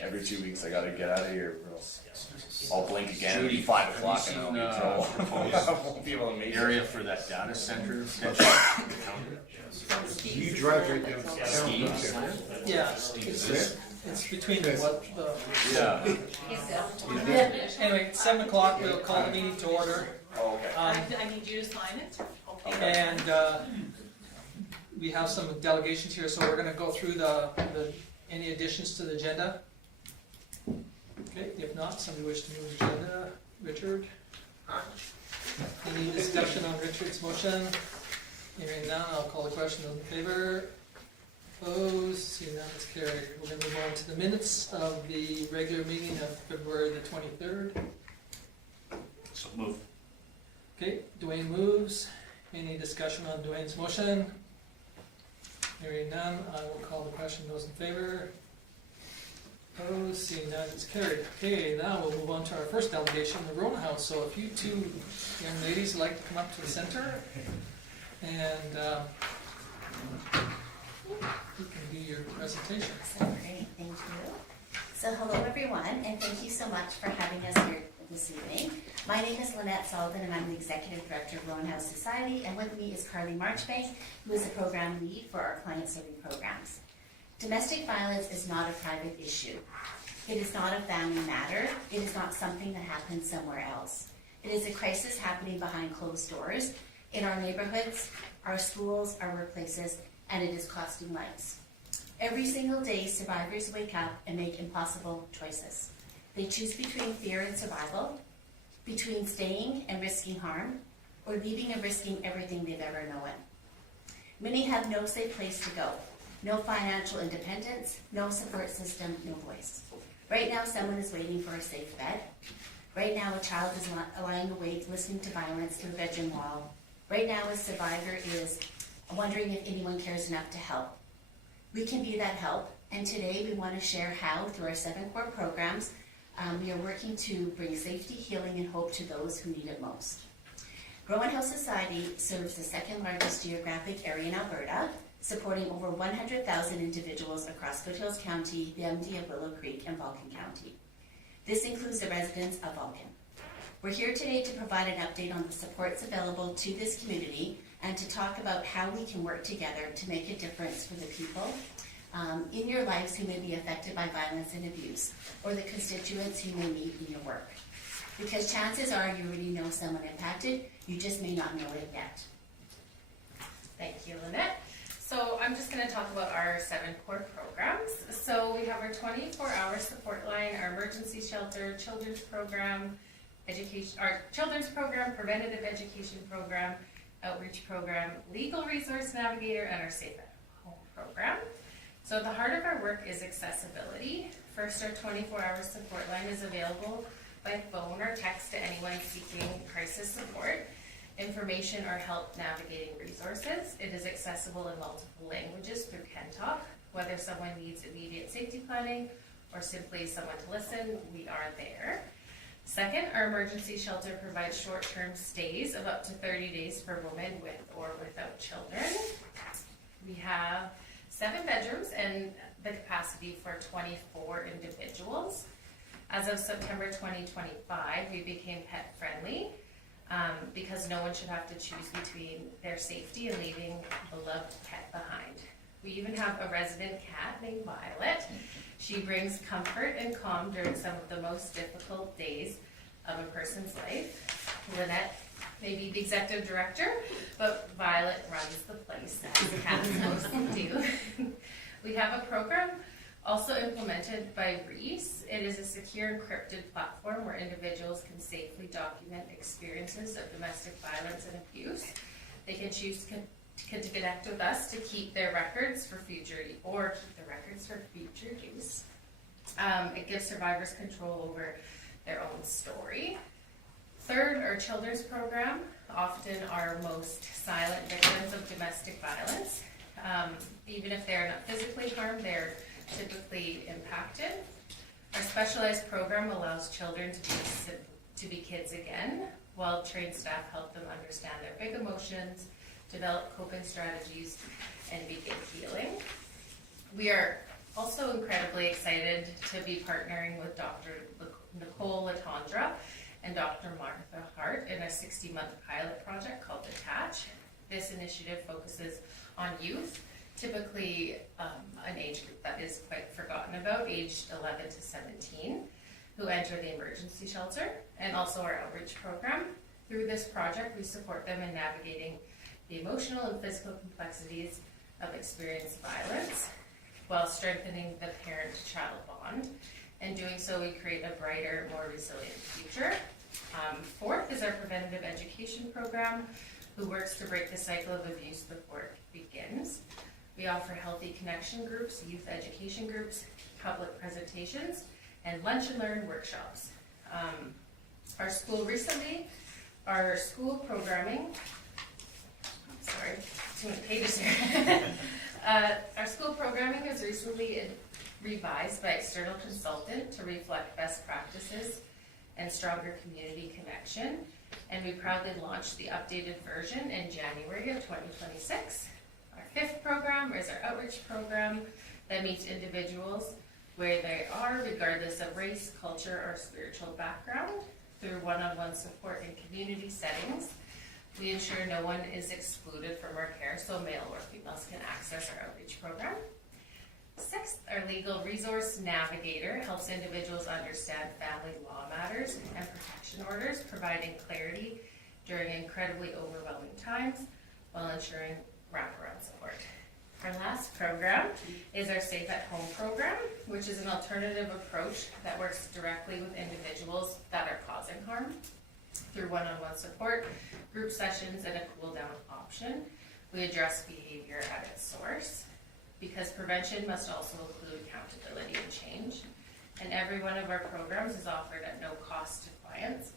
every 2 weeks I gotta get out of here, or else I'll blink again. Judy, 5 o'clock have and you I'll seen, be in trouble. I won't be able to make area it. for that data center? You drive right down. Steve's? Yeah, it's between the, what, the, Yeah. anyway, 7 o'clock, we'll call the meeting to order. Oh, okay. I need you to sign it. And we have some delegations here, so we're gonna go through any additions to the agenda. Okay, if not, somebody wish to move the agenda. Richard? Any discussion on Richard's motion? Hearing none, I'll call the question. Those in favor? Opposed? Seeing none, it's carried. We're gonna move on to the minutes of the regular meeting of February the 23rd. So move. Okay, Dwayne moves. Any discussion on Dwayne's motion? Hearing none, I will call the question. Those in favor? Opposed? Seeing none, it's carried. Okay, now we'll move on to our first delegation, the Rona House. So if you two young ladies would like to come up to the center, and you can do your presentation. So great, thank you. So hello everyone, and thank you so much for having us here this evening. My name is Lynette Sullivan, and I'm the Executive Director of Rowan House Society, and with me is Carly Marchbank, who is the Program Lead for our Client Serving Programs. Domestic violence is not a private issue. It is not a family matter. It is not something that happens somewhere else. It is a crisis happening behind closed doors, in our neighborhoods, our schools, our workplaces, and it is costing lives. Every single day, survivors wake up and make impossible choices. They choose between fear and survival, between staying and risking harm, or leaving and risking everything they've ever known. Many have no safe place to go, no financial independence, no support system, no voice. Right now, someone is waiting for a safe bed. Right now, a child is lying awake, listening to violence through a bedroom wall. Right now, a survivor is wondering if anyone cares enough to help. We can be that help, and today we want to share how, through our 7 core programs, we are working to bring safety, healing, and hope to those who need it most. Rowan House Society serves the 2nd largest geographic area in Alberta, supporting over 100,000 individuals across Foothills County, the MD of Willow Creek, and Vulcan County. This includes the residents of Vulcan. We're here today to provide an update on the supports available to this community and to talk about how we can work together to make a difference for the people in your lives who may be affected by violence and abuse, or the constituents you may meet in your work. Because chances are you already know someone impacted, you just may not know it yet. Thank you, Lynette. So I'm just going to talk about our 7 core programs. So we have our 24-hour support line, our emergency shelter, children's program, our children's program, preventative education program, outreach program, legal resource navigator, and our Safe at Home program. So at the heart of our work is accessibility. First, our 24-hour support line is available by phone or text to anyone seeking crisis support, information, or help navigating resources. It is accessible in multiple languages through KenTalk. Whether someone needs immediate safety planning or simply someone to listen, we are there. Second, our emergency shelter provides short-term stays of up to 30 days for women with or without children. We have 7 bedrooms and the capacity for 24 individuals. As of September 2025, we became pet friendly because no one should have to choose between their safety and leaving a beloved pet behind. We even have a resident cat named Violet. She brings comfort and calm during some of the most difficult days of a person's life. Lynette may be the executive director, but Violet runs the place, as cats mostly do. We have a program also implemented by Reese. It is a secure encrypted platform where individuals can safely document experiences of domestic violence and abuse. They can choose to connect with us to keep their records for future use. It gives survivors control over their own story. Third, our children's program, often our most silent victims of domestic violence. Even if they're not physically harmed, they're typically impacted. Our specialized program allows children to be kids again, while trained staff help them understand their big emotions, develop coping strategies, and begin healing. We are Also incredibly excited to be partnering with Dr. Nicole Latondra and Dr. Martha Hart in a 60-month pilot project called Detach. This initiative focuses on youth, typically an age group that is quite forgotten about, aged 11 to 17, who enter the emergency shelter, and also our outreach program. Through this project, we support them in navigating the emotional and physical complexities of experienced violence, while strengthening the parent-child bond. In doing so, we create a brighter, more resilient future. Fourth is our preventative education program, who works to break the cycle of abuse before it begins. We offer healthy connection groups, youth education groups, public presentations, and lunch and learn workshops. Our school programming, sorry, too many pages here. Our school programming was recently revised by external consultant to reflect best practices and stronger community connection. And we proudly launched the updated version in January of 2026. Our fifth program is our outreach program that meets individuals where they are, regardless of race, culture, or spiritual background, through one-on-one support in community settings. We ensure no one is excluded from our care, so male or females can access our outreach program. Sixth, our legal resource navigator helps individuals understand family law matters and protection orders, providing clarity during incredibly overwhelming times while ensuring wraparound support. Our last program is our Safe at Home program, which is an alternative approach that works directly with individuals that are causing harm. Through one-on-one support, group sessions, and a cool-down option, we address behavior at its source, because prevention must also include accountability and change. And every one of our programs is offered at no cost to clients.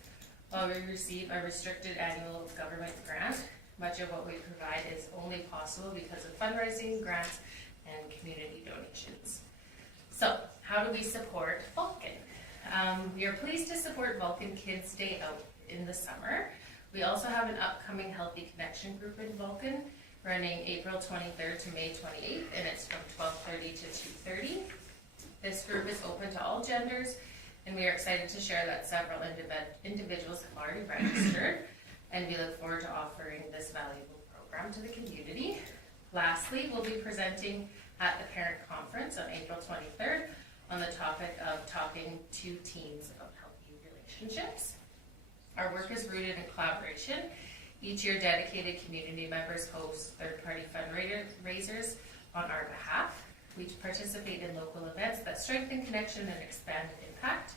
While we receive a restricted annual government grant, much of what we provide is only possible because of fundraising, grants, and community donations. So, how do we support Vulcan? We are pleased to support Vulcan Kids Day Out in the summer. We also have an upcoming Healthy Connection group in Vulcan, running April 23rd to May 28th, and it's from 12:30 to 2:30. This group is open to all genders, and we are excited to share that several individuals have already registered, and we look forward to offering this valuable program to the community. Lastly, we'll be presenting at the Parent Conference on April 23rd on the topic of talking to teens about healthy relationships. Our work is rooted in collaboration. Each year, dedicated community members host third-party fundraisers on our behalf. We participate in local events that strengthen connection and expand impact.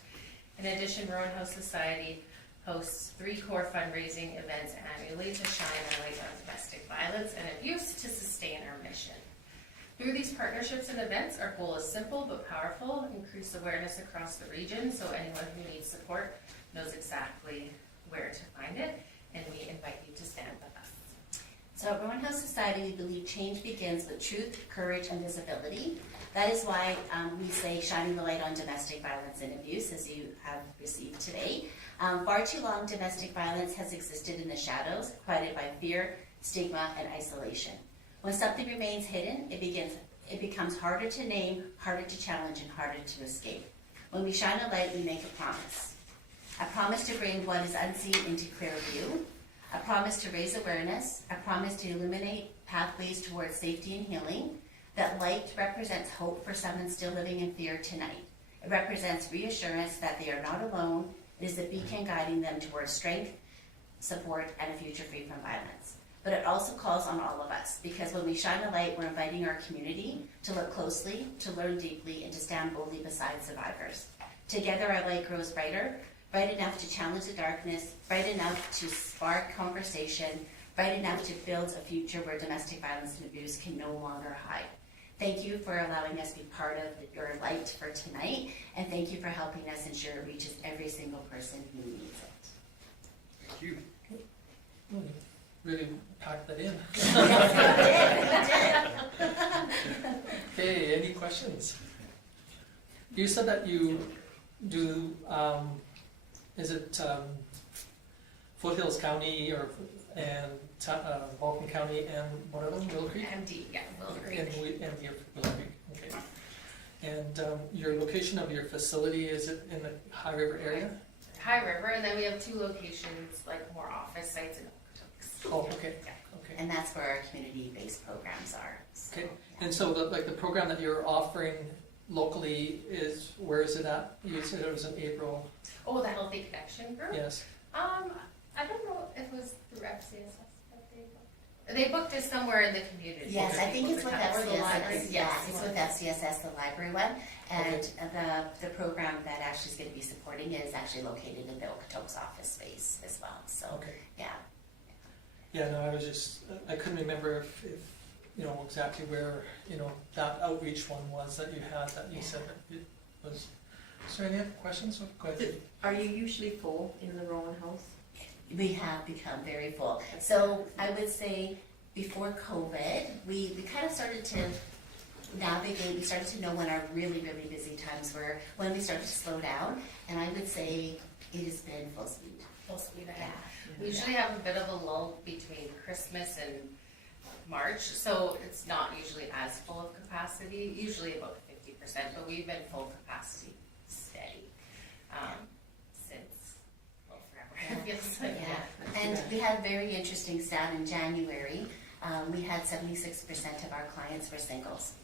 In addition, Rowan House Society hosts 3 core fundraising events annually to shine a light on domestic violence and abuse to sustain our mission. Through these partnerships and events, our goal is simple but powerful: increase awareness across the region so anyone who needs support knows exactly where to find it, and we invite you to stand with us. So at Rowan House Society, we believe change begins with truth, courage, and visibility. That is why we say shining the light on domestic violence and abuse, as you have received today. Far too long, domestic violence has existed in the shadows, quieted by fear, stigma, and isolation. When something remains hidden, it becomes harder to name, harder to challenge, and harder to escape. When we shine a light, we make a promise. A promise to bring what is unseen into clear view. A promise to raise awareness. A promise to illuminate pathways towards safety and healing. That light represents hope for someone still living in fear tonight. It represents reassurance that they are not alone. It is the beacon guiding them towards strength, support, and a future free from violence. But it also calls on all of us, because when we shine a light, we're inviting our community to look closely, to learn deeply, and to stand boldly beside survivors. Together, our light grows brighter, bright enough to challenge the darkness, bright enough to spark conversation, bright enough to build a future where domestic violence and abuse can no longer hide. Thank you for allowing us to be part of your light for tonight, and thank you for helping us ensure it reaches every single person who needs it. Thank you. Really packed that in. Yes, we did. Okay, any questions? You said that you do, is it Foothills County and Vulcan County and what are them, Willow Creek? MD, yeah, Willow Creek. And Willow Creek, okay. And your location of your facility, is it in the High River area? High River, and then we have 2 locations, like more office sites in Okotoks. Oh, okay, Yeah. okay. And that's where our community-based programs are. So, Okay. yeah. And so the program that you're offering locally is, where is it at? You said it was in April, Oh, the Healthy Connection group? yes. I don't know if it was through FCSS that they booked. They booked us somewhere in the community. Yes, for I think people it's to with come, or the library. FCSS, yeah, it's with FCSS, the library one. And the program that Ashley's gonna be supporting is actually located in the Okotoks office space as well, so, Okay. yeah. Yeah, no, I was just, I couldn't remember if, you know, exactly where, you know, that outreach one was that you had, that you said that it was. Is there any other questions? Go ahead. Are you usually full in the Rowan House? We have become very full. So I would say before COVID, we kind of started to navigate, we started to know when our really, really busy times were, when we started to slow down, and I would say it has been full speed. Full speed ahead. Yeah. We usually have a bit of a lull between Christmas and March, so it's not usually as full of capacity, usually about 50%, but we've been full capacity steady since, well, forever. It feels like, Yeah, and we had a very interesting stat in January. We had 76% of our clients were singles,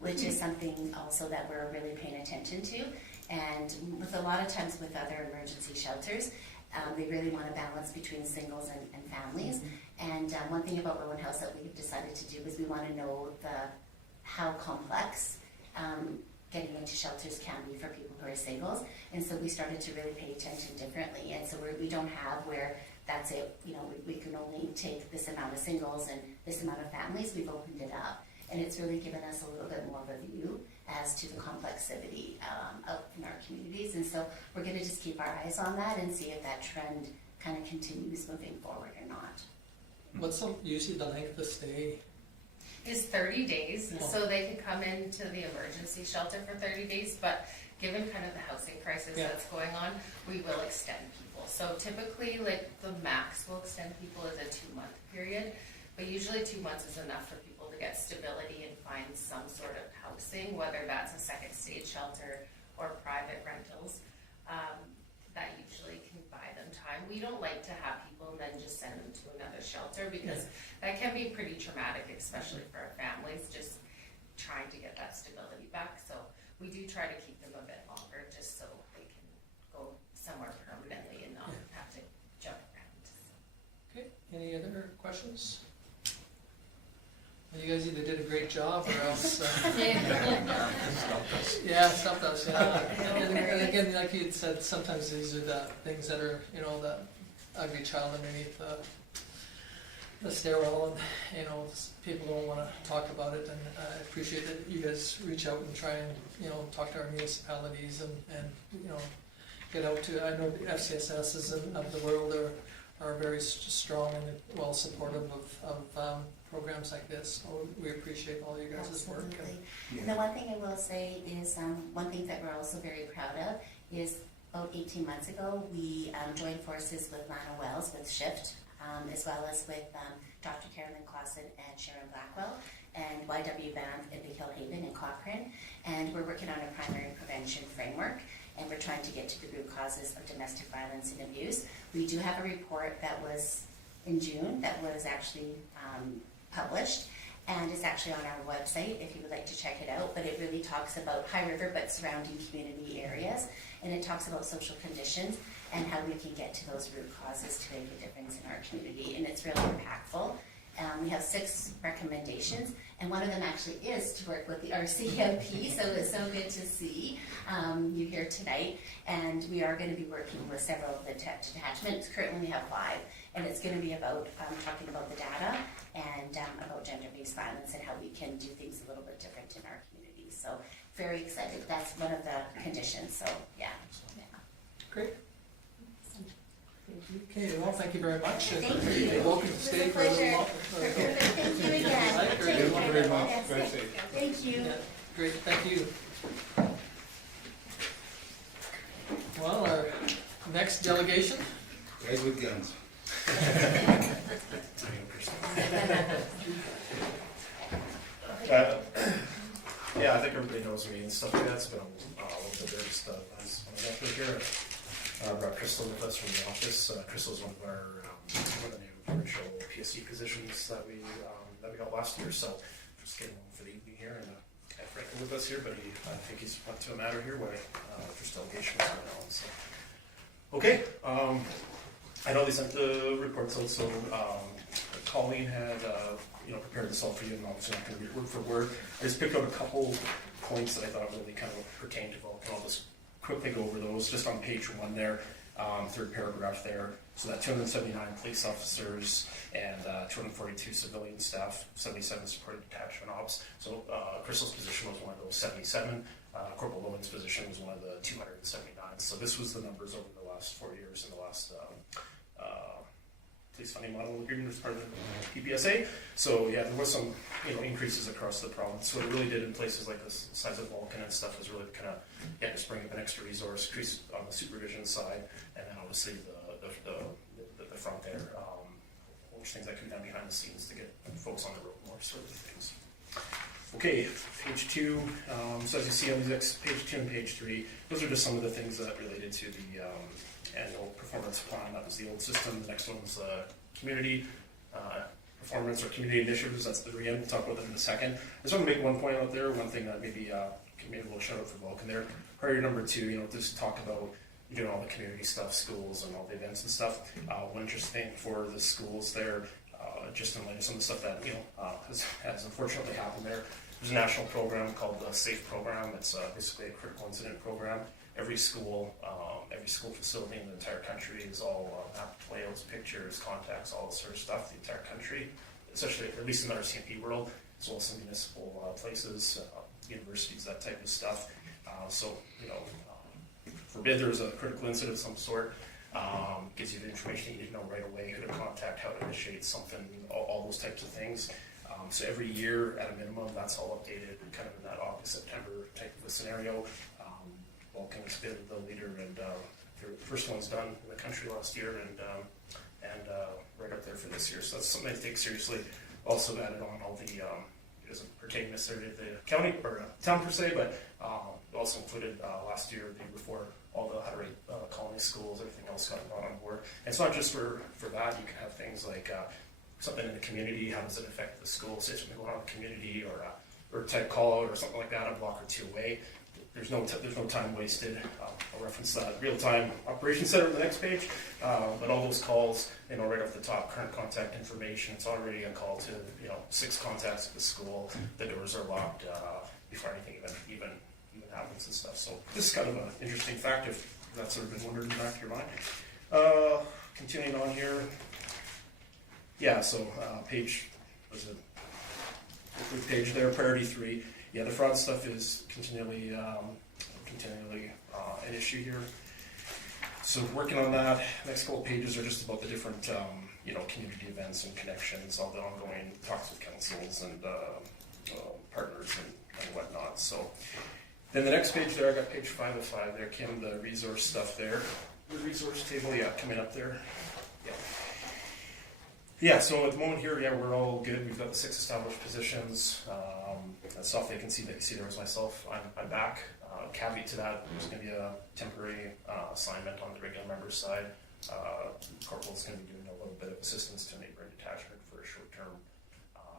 which is something also that we're really paying attention to. And with a lot of times with other emergency shelters, they really want to balance between singles and families. And one thing about Rowan House that we've decided to do is we want to know how complex getting into shelters can be for people who are singles. And so we started to really pay attention differently. And so we don't have where that's it, you know, we can only take this amount of singles and this amount of families. We've opened it up. And it's really given us a little bit more of a view as to the complexity out in our communities. And so we're going to just keep our eyes on that and see if that trend kind of continues moving forward or not. What's usually the length of stay? is 30 days, Oh. so they can come into the emergency shelter for 30 days, but given kind of the housing crisis Yeah. that's going on, we will extend people. So typically, like, the max we'll extend people is a 2-month period, but usually 2 months is enough for people to get stability and find some sort of housing, whether that's a second stage shelter or private rentals. That usually can buy them time. We don't like to have people and then just send them to another shelter, because that can be pretty traumatic, especially for our families, just trying to get that stability back. So we do try to keep them a bit longer, just so they can go somewhere permanently and not have to jump around. Okay, any other questions? Well, you guys either did a great job or else, yeah, stumped us, yeah. And again, like you had said, sometimes these are the things that are, you know, the ugly child underneath the stairwell, and, you know, people don't wanna talk about it, and I appreciate that you guys reach out and try and, you know, talk to our municipalities and, you know, get out to, I know the FCSS's of the world are very strong and well supportive of programs like this, so we appreciate all you guys' work. Absolutely. And the one thing I will say is, one thing that we're also very proud of is about 18 months ago, we joined forces with Lana Wells with SHIFT, as well as with Dr. Carolyn Clausen and Sharon Blackwell, and YW Band in Big Hill Haven and Cochrane, and we're working on a primary prevention framework, and we're trying to get to the root causes of domestic violence and abuse. We do have a report that was in June that was actually published, and it's actually on our website if you would like to check it out. But it really talks about High River but surrounding community areas, and it talks about social conditions and how we can get to those root causes to make a difference in our community, and it's really impactful. We have 6 recommendations, and one of them actually is to work with the RCMP, so it's so good to see you here tonight. And we are going to be working with several of the detachments. Currently we have 5, and it's going to be about talking about the data and about gender-based violence and how we can do things a little bit different in our community. So very excited. That's one of the conditions, so yeah. Great. Okay, well, thank you very much. and Thank you. You're welcome to stay for a little while. Thank you again. Like, or- Thank you very much. Yes, Drive safe. Thank you. Yeah, great, thank you. Well, our next delegation, Guys with guns. Yeah, I think everybody knows me and stuff like that. It's been a little bit there just as when I got here. I brought Crystal with us from the office. Crystal's one of the new provincial PSC positions that we got last year. So just getting home for the evening here and have Franklin with us here, but I think he's up to a matter here where just delegation is going on. So okay, I know they sent the reports out, so Colleen had prepared this all for you, and obviously not going to be word for word. I just picked out a couple points that I thought really kind of pertained to Vulcan. I'll just quickly go over those just on page 1 there, third paragraph there. So that 279 police officers and 242 civilian staff, 77 supporting detachment ops. So Crystal's position was one of those 77. Corporal Lowen's position was one of the 279. So this was the numbers over the last 4 years in the last police funding model agreement as part of the PPSA. So yeah, there was some increases across the province. So what it really did in places like the size of Vulcan and stuff was really kind of just bring up an extra resource, increase on the supervision side, and then obviously the front there, which things that can be done behind the scenes to get folks on the road more sort of things. Okay, page 2. So as you see on these page 2 and page 3, those are just some of the things that related to the annual performance plan. That was the old system. The next one was community performance or community initiatives. That's the re-end. We'll talk about that in a second. I just want to make one point out there. One thing that maybe a little shout out for Vulcan there. Priority number 2, just talk about all the community stuff, schools and all the events and stuff. One interesting thing for the schools there, just in light of some of the stuff that has unfortunately happened there. There's a national program called the SAFE program. It's basically a critical incident program. Every school facility in the entire country is all map layouts, pictures, contacts, all this sort of stuff. The entire country, especially at least in the RCMP world, as well as some municipal places, universities, that type of stuff. Forbid there's a critical incident of some sort. Gives you the information you need to know right away, who to contact, how to initiate something, all those types of things. So every year, at a minimum, that's all updated, kind of in that August, September type of a scenario. Vulcan has been the leader, and the first one's done in the country last year, and right up there for this year. So that's something I take seriously. Also added on all the, it doesn't pertain necessarily to the county or town per se, but also included last year, the year before, all the how to rate colony schools, everything else got on board. And it's not just for that. You can have things like something in the community. How does it affect the school? Say something going on in the community, or type call out or something like that, a block or 2 away. There's no time wasted. I'll reference that real-time operations center on the next page. But all those calls, right off the top, current contact information. It's already a call to 6 contacts at the school. The doors are locked before anything even happens and stuff. So this is kind of an interesting fact if that's sort of been wondering in the back of your mind. Continuing on here. Yeah. So page there, priority 3. Yeah, the fraud stuff is continually an issue here. So working on that. Next couple pages are just about the different, community events and connections, all the ongoing talks with councils and partners and whatnot. So then the next page there, I got page 5 of 5 there, Kim, the resource stuff there. The resource table, coming up there. Yeah, so at the moment here, we're all good. We've got the 6 established positions. That soft vacancy that you see there was myself. I'm back. Caveat to that, there's going to be a temporary assignment on the regular members side. Corporal's going to be doing a little bit of assistance to neighboring detachment for a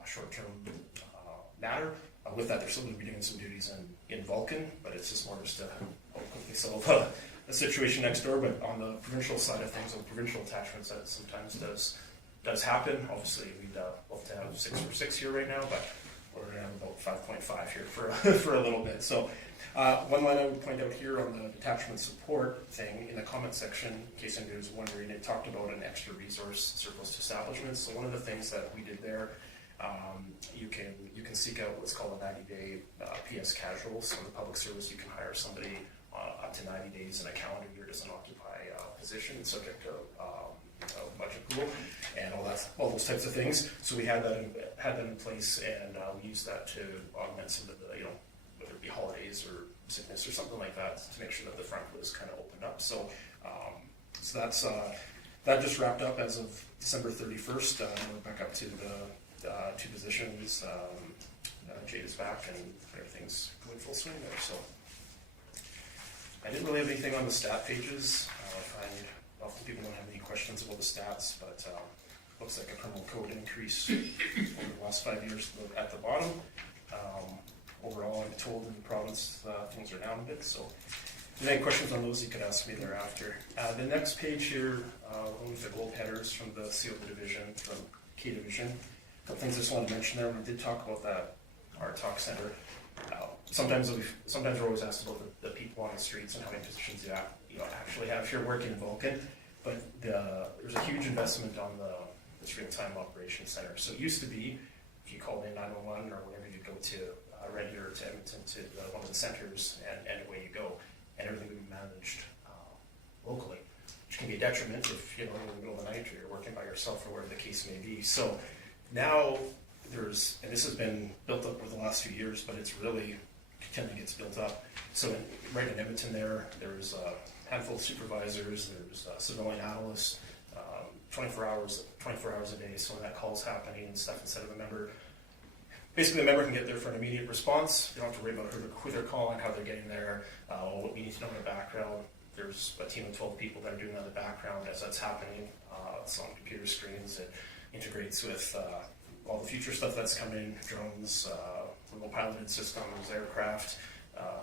short-term matter. With that, they're still going to be doing some duties in Vulcan, but it's just more just to hopefully solve a situation next door. But on the provincial side of things, on provincial attachments, that sometimes does happen. Obviously, we'd love to have 6 for 6 here right now, but we're going to have about 5.5 here for a little bit. So one line I would point out here on the detachment support thing in the comment section, in case anybody was wondering, it talked about an extra resource surplus to establishments. So one of the things that we did there, you can seek out what's called a 90-day PS casual. So in the public service, you can hire somebody up to 90 days in a calendar year doesn't occupy a position, subject to budget pool and all those types of things. So we had that in place, and we used that to augment some of the whether it be holidays or sickness or something like that, to make sure that the front was kind of opened up. So that's that just wrapped up as of December 31st. We're back up to the 2 positions. Jade is back and everything's going full swing there. So I didn't really have anything on the stat pages. I find often people don't have any questions about the stats, but looks like a criminal code increase over the last 5 years at the bottom. Overall, I'm told in the province things are down a bit. So if there's any questions on those, you could ask me thereafter. The next page here, with the gold headers from the COB division, from K division. A couple things I just wanted to mention there. We did talk about that, our talk center. Sometimes we're always asked about the people on the streets and how many positions you actually have here working in Vulcan. But there's a huge investment on this real-time operations center. So it used to be, if you called in 911 or whatever, you'd go to Red Deer or to Edmonton to one of the centers, and away you go, and everything would be managed locally, which can be a detriment if you're in the middle of the night or you're working by yourself or whatever the case may be. So now and this has been built up over the last few years, but it's really continuing to get built up. So right in Edmonton there's a handful of supervisors, there's civilian analysts, 24 hours a day. So when that call's happening and stuff, instead of a member, basically the member can get there for an immediate response. They don't have to worry about who they're calling, how they're getting there, what we need to know in the background. There's a team of 12 people that are doing that in the background as that's happening. It's on computer screens. It integrates with all the future stuff that's coming, drones, remote piloted systems, aircraft,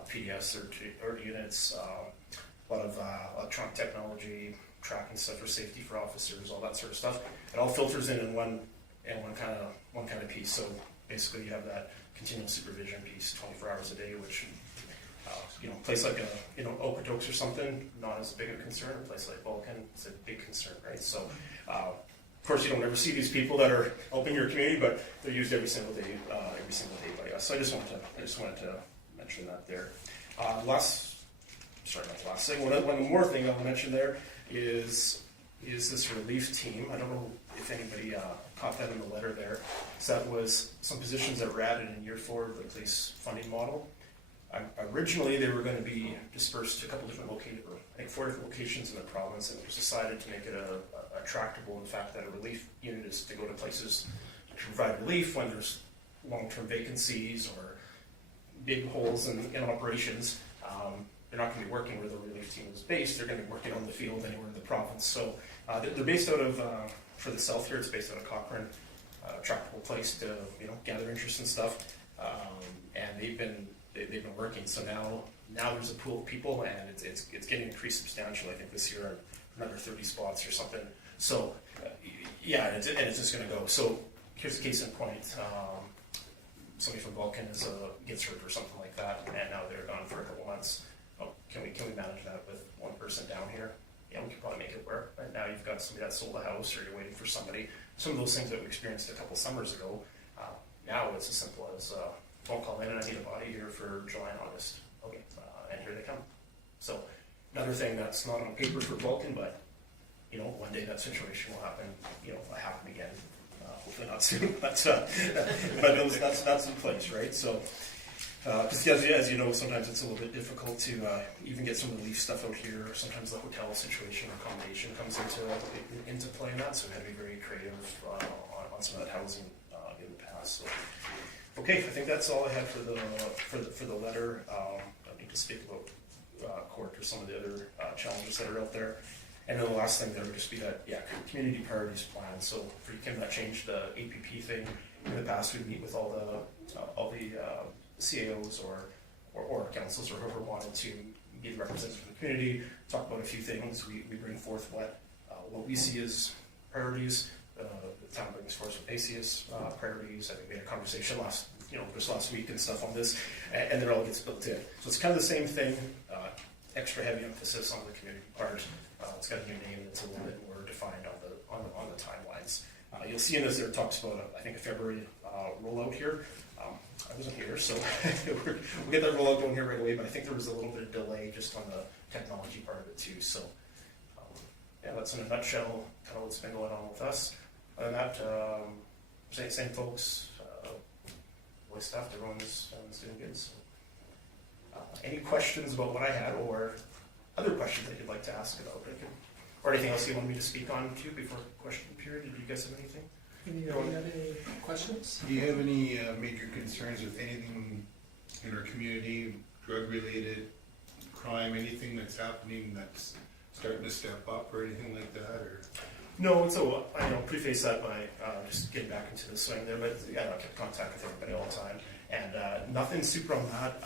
PDS or units, a lot of electronic technology, tracking stuff for safety for officers, all that sort of stuff. It all filters in one kind of piece. So basically, you have that continuous supervision piece, 24 hours a day, which a place like Okotoks or something, not as big a concern. A place like Vulcan, it's a big concern, right? So. Of course, you don't ever see these people that are helping your community, but they're used every single day by us. So I just wanted to mention that there. Not the last thing. One more thing I'll mention there is this relief team. I don't know if anybody caught that in the letter there. So that was some positions that were added in year 4 of the police funding model. Originally, they were going to be dispersed to a couple different locations, I think 4 different locations in the province, and it was decided to make it a tractable, in fact, that a relief unit is to go to places to provide relief when there's long-term vacancies or big holes in operations. They're not going to be working where the relief team is based. They're going to be working on the field anywhere in the province. So they're based out of, for the south here, it's based out of Cochrane, a tractable place to gather interest and stuff. And they've been working. So now there's a pool of people, and it's getting increased substantially. I think this year another 30 spots or something. So and it's just going to go. So here's a case in point. Somebody from Vulcan gets hurt or something like that, and now they're gone for a couple months. Can we manage that with one person down here? Yeah, we could probably make it work. But now you've got somebody that sold a house, or you're waiting for somebody. Some of those things that we experienced a couple summers ago. Now it's as simple as phone call in, and I need a body here for July and August. Okay, and here they come. So another thing that's not on paper for Vulcan, but one day that situation will happen. Happen again. Hopefully not soon, but that's in place, right? So, because as you know, sometimes it's a little bit difficult to even get some relief stuff out here. Or sometimes the hotel situation or accommodation comes into play in that. So we have to be very creative on some of that housing in the past. So, okay, I think that's all I had for the letter. I need to speak about court or some of the other challenges that are out there. And then the last thing there would just be that, community priorities plan. So for Kim, that changed the APP thing. In the past, we'd meet with all the CAOs or councils or whoever wanted to be the representative of the community, talk about a few things. We bring forth what we see as priorities. The town brings forth some ACES priorities. I think we had a conversation just last week and stuff on this, and then it all gets built in. So it's kind of the same thing. Extra heavy emphasis on the community part. It's got a new name that's a little bit more defined on the timelines. You'll see in this there it talks about I think a February rollout here. I wasn't here, so we'll get that rollout going here right away. But I think there was a little bit of delay just on the technology part of it too. So that's in a nutshell kind of what's been going on with us. Other than that, same folks, voice staff, everyone's doing good. So, any questions about what I had, or other questions that you'd like to ask about, or anything else you want me to speak on too before question period? Did you guys have anything? Anybody have any questions? Do you have any major concerns with anything in our community, drug-related crime, anything that's happening that's starting to step up or anything like that, or? No, so I preface that by just getting back into the swing there, but yeah, I keep contact with everybody all the time, and nothing super on that.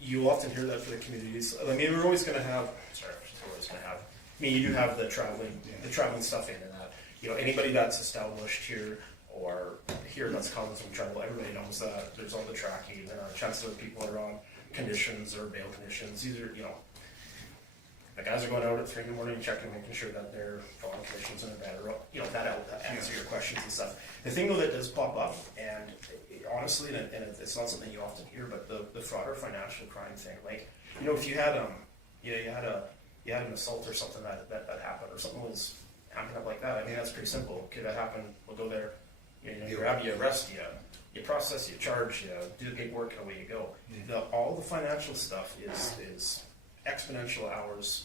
You often hear that for the communities. I mean, we're always going to have. Sorry, we're always going to have. I mean, you do have the traveling stuff in and that. Anybody that's established here or here that's causing some trouble, everybody knows that. There's all the tracking. Chances are people are on conditions or bail conditions. These are, the guys are going out at 3 in the morning checking, making sure that they're following conditions in a bed, or that answer your questions and stuff. The thing though that does pop up, and honestly, and it's not something you often hear, but the fraud or financial crime thing, like if you had you had an assault or something that happened, or something was happening up like that. I mean, that's pretty simple. Okay, that happened. We'll go there. You grab you, arrest you, you process, you charge, you do the paperwork, and away you go. All the financial stuff is exponential hours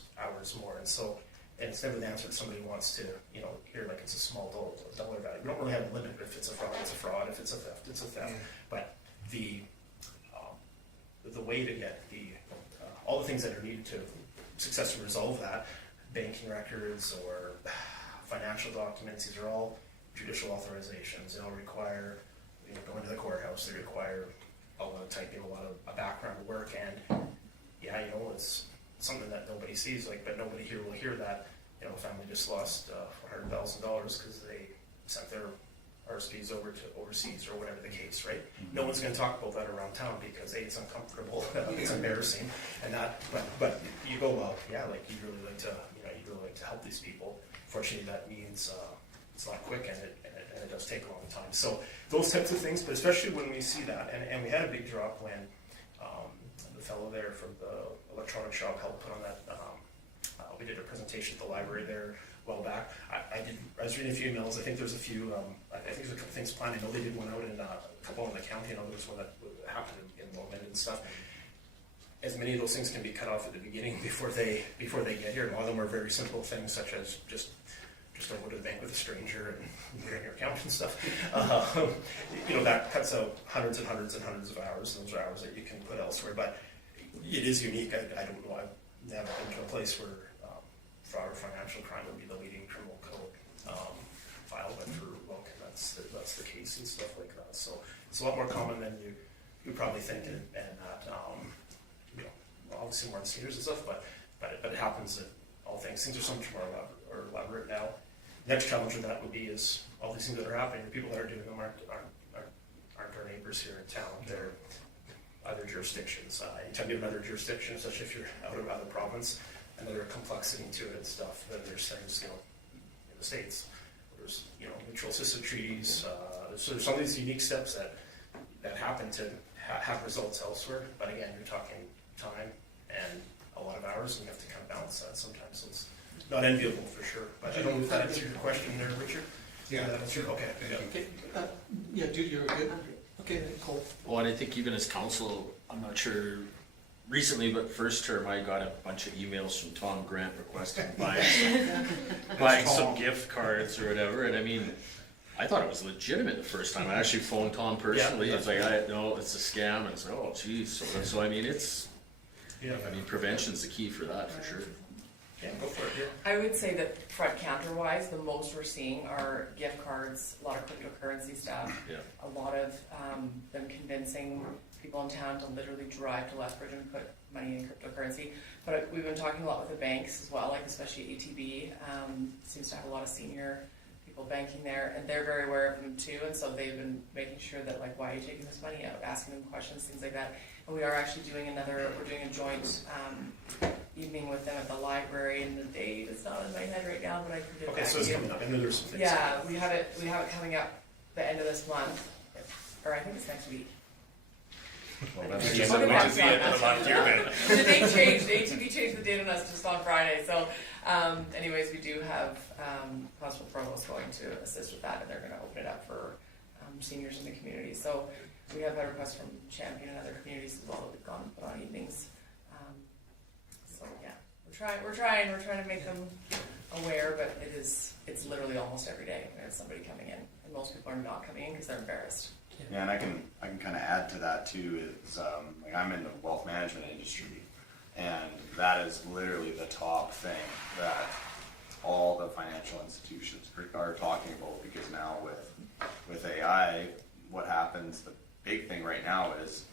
more, and so it's never the answer that somebody wants to hear, like it's a small dollar value. We don't really have a limit. If it's a fraud, it's a fraud. If it's a theft, it's a theft. But the way to get all the things that are needed to successfully resolve that, banking records or financial documents, these are all judicial authorizations. They all require going to the courthouse. They require a lot of typing, a lot of background work, and it's something that nobody sees. But nobody here will hear that a family just lost $100,000 because they sent their RSPs over to overseas or whatever the case, right? No one's going to talk about that around town because it's uncomfortable, it's embarrassing, and that. But you go, well, yeah, you'd really like to help these people. Fortunately, that means it's not quick, and it does take a long time. So those types of things, but especially when we see that, and we had a big drop when the fellow there from the electronic shop helped put on that. We did a presentation at the library there a while back. I was reading a few emails. I think there's a few. I think there's a couple things planned. I know they did one out in a couple in the county. I know there's one that happened in Lomond and stuff. As many of those things can be cut off at the beginning before they get here. And a lot of them are very simple things, such as just don't go to the bank with a stranger and get in your account and stuff. That cuts out hundreds and hundreds and hundreds of hours. Those are hours that you can put elsewhere. But it is unique. I don't know. I've never been to a place where fraud or financial crime would be the leading criminal code file, but for Vulcan, that's the case and stuff like that. So it's a lot more common than you probably think, and that obviously more in seniors and stuff, but it happens at all things. Things are so much more elaborate now. The next challenge with that would be is all these things that are happening. The people that are doing them aren't our neighbors here in town. They're other jurisdictions. Anytime you have another jurisdiction, especially if you're out of another province, another complexity to it and stuff, then there's things, in the States. There's, mutual assistance treaties. So there's some of these unique steps that happen to have results elsewhere. But again, you're talking time and a lot of hours, and you have to kind of balance that sometimes. So it's not enviable for sure. But I don't know if that answered your question there, Richard. Yeah, that answered. Okay. Okay. Yeah, Judy, you're good. Okay, then Cole. Well, and I think even as council, I'm not sure recently, but first term I got a bunch of emails from Tom Grant requesting buying some gift cards or whatever, and I mean, I thought it was legitimate the first time. I actually phoned Tom personally. It's like, no, it's a scam, and it's like, oh, geez. So I mean, prevention's the key for that for sure. Yeah, go for it. Yeah. I would say that front counter wise, the most we're seeing are gift cards, a lot of cryptocurrency stuff, a lot of them convincing people in town to literally drive to Lethbridge and put money in cryptocurrency. But we've been talking a lot with the banks as well, especially ATB seems to have a lot of senior people banking there, and they're very aware of them too. And so they've been making sure that why are you taking this money out, asking them questions, things like that. And we are actually doing we're doing a joint evening with them at the library, and the date is not in my head right now, but I can get back to you. Okay, so it's coming up. I know there's some things. Yeah, we have it coming up the end of this month, or I think it's next week. Well, that's Which just is the end of the month here, man. The date changed. The ATV changed the date on us just on Friday. So, anyways, we do have Hospital Provost going to assist with that, and they're going to open it up for seniors in the community. So, we have had requests from Champion and other communities as well that we've gone and put on evenings. So, yeah, we're trying to make them aware, but it's literally almost every day there's somebody coming in, and most people are not coming in because they're embarrassed. Yeah, and I can kind of add to that too. Is like I'm in the wealth management industry, and that is literally the top thing that all the financial institutions are talking about, because now with AI, what happens? The big thing right now is,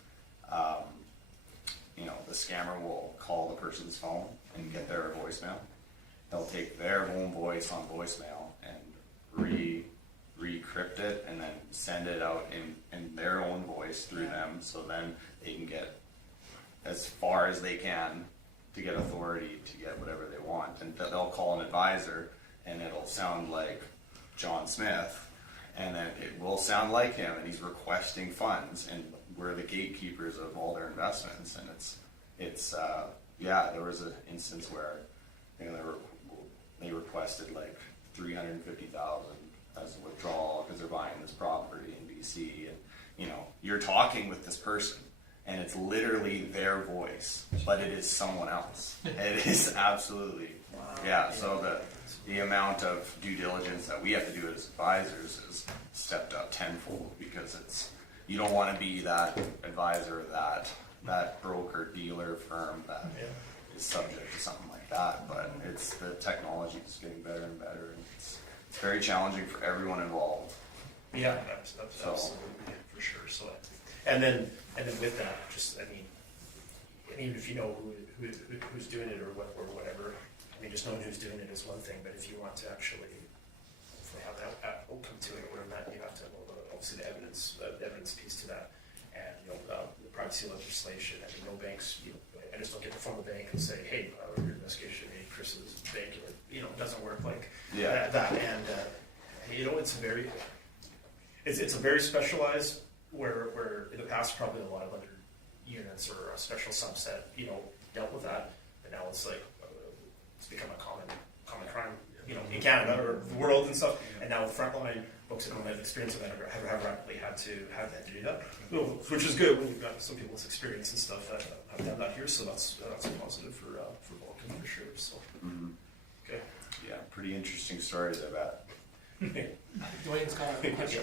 the scammer will call the person's phone and get their voicemail. They'll take their own voice on voicemail and recrypt it and then send it out in their own voice through them, so then they can get as far as they can to get authority to get whatever they want. And they'll call an advisor and it'll sound like John Smith, and then it will sound like him, and he's requesting funds, and we're the gatekeepers of all their investments. And there was an instance where they requested like $350,000 as a withdrawal because they're buying this property in BC, and you're talking with this person and it's literally their voice, but it is someone else. It is absolutely, so the amount of due diligence that we have to do as advisors is stepped up tenfold, because you don't want to be that advisor, that broker dealer firm that is subject to something like that. But the technology is getting better and better, and it's very challenging for everyone involved. Yeah, that's absolutely, for sure. So, and then with that, even if you know who's doing it or whatever, just knowing who's doing it is one thing. But if you want to actually have that outcome to it, you have to have obviously the evidence piece to that, and the privacy legislation. No banks. I just don't get to phone the bank and say, hey, your investigation made Chris's bank. It doesn't work like that. And it's a very specialized where in the past probably a lot of other units or a special subset dealt with that, but now it's like it's become a common crime in Canada or the world and stuff. And now frontline folks that don't have experience with that have rapidly had to do that, which is good when you've got some people with experience and stuff that have done that here. So that's a positive for Vulcan for sure. So okay, pretty interesting stories, I bet. Dwayne's got a question.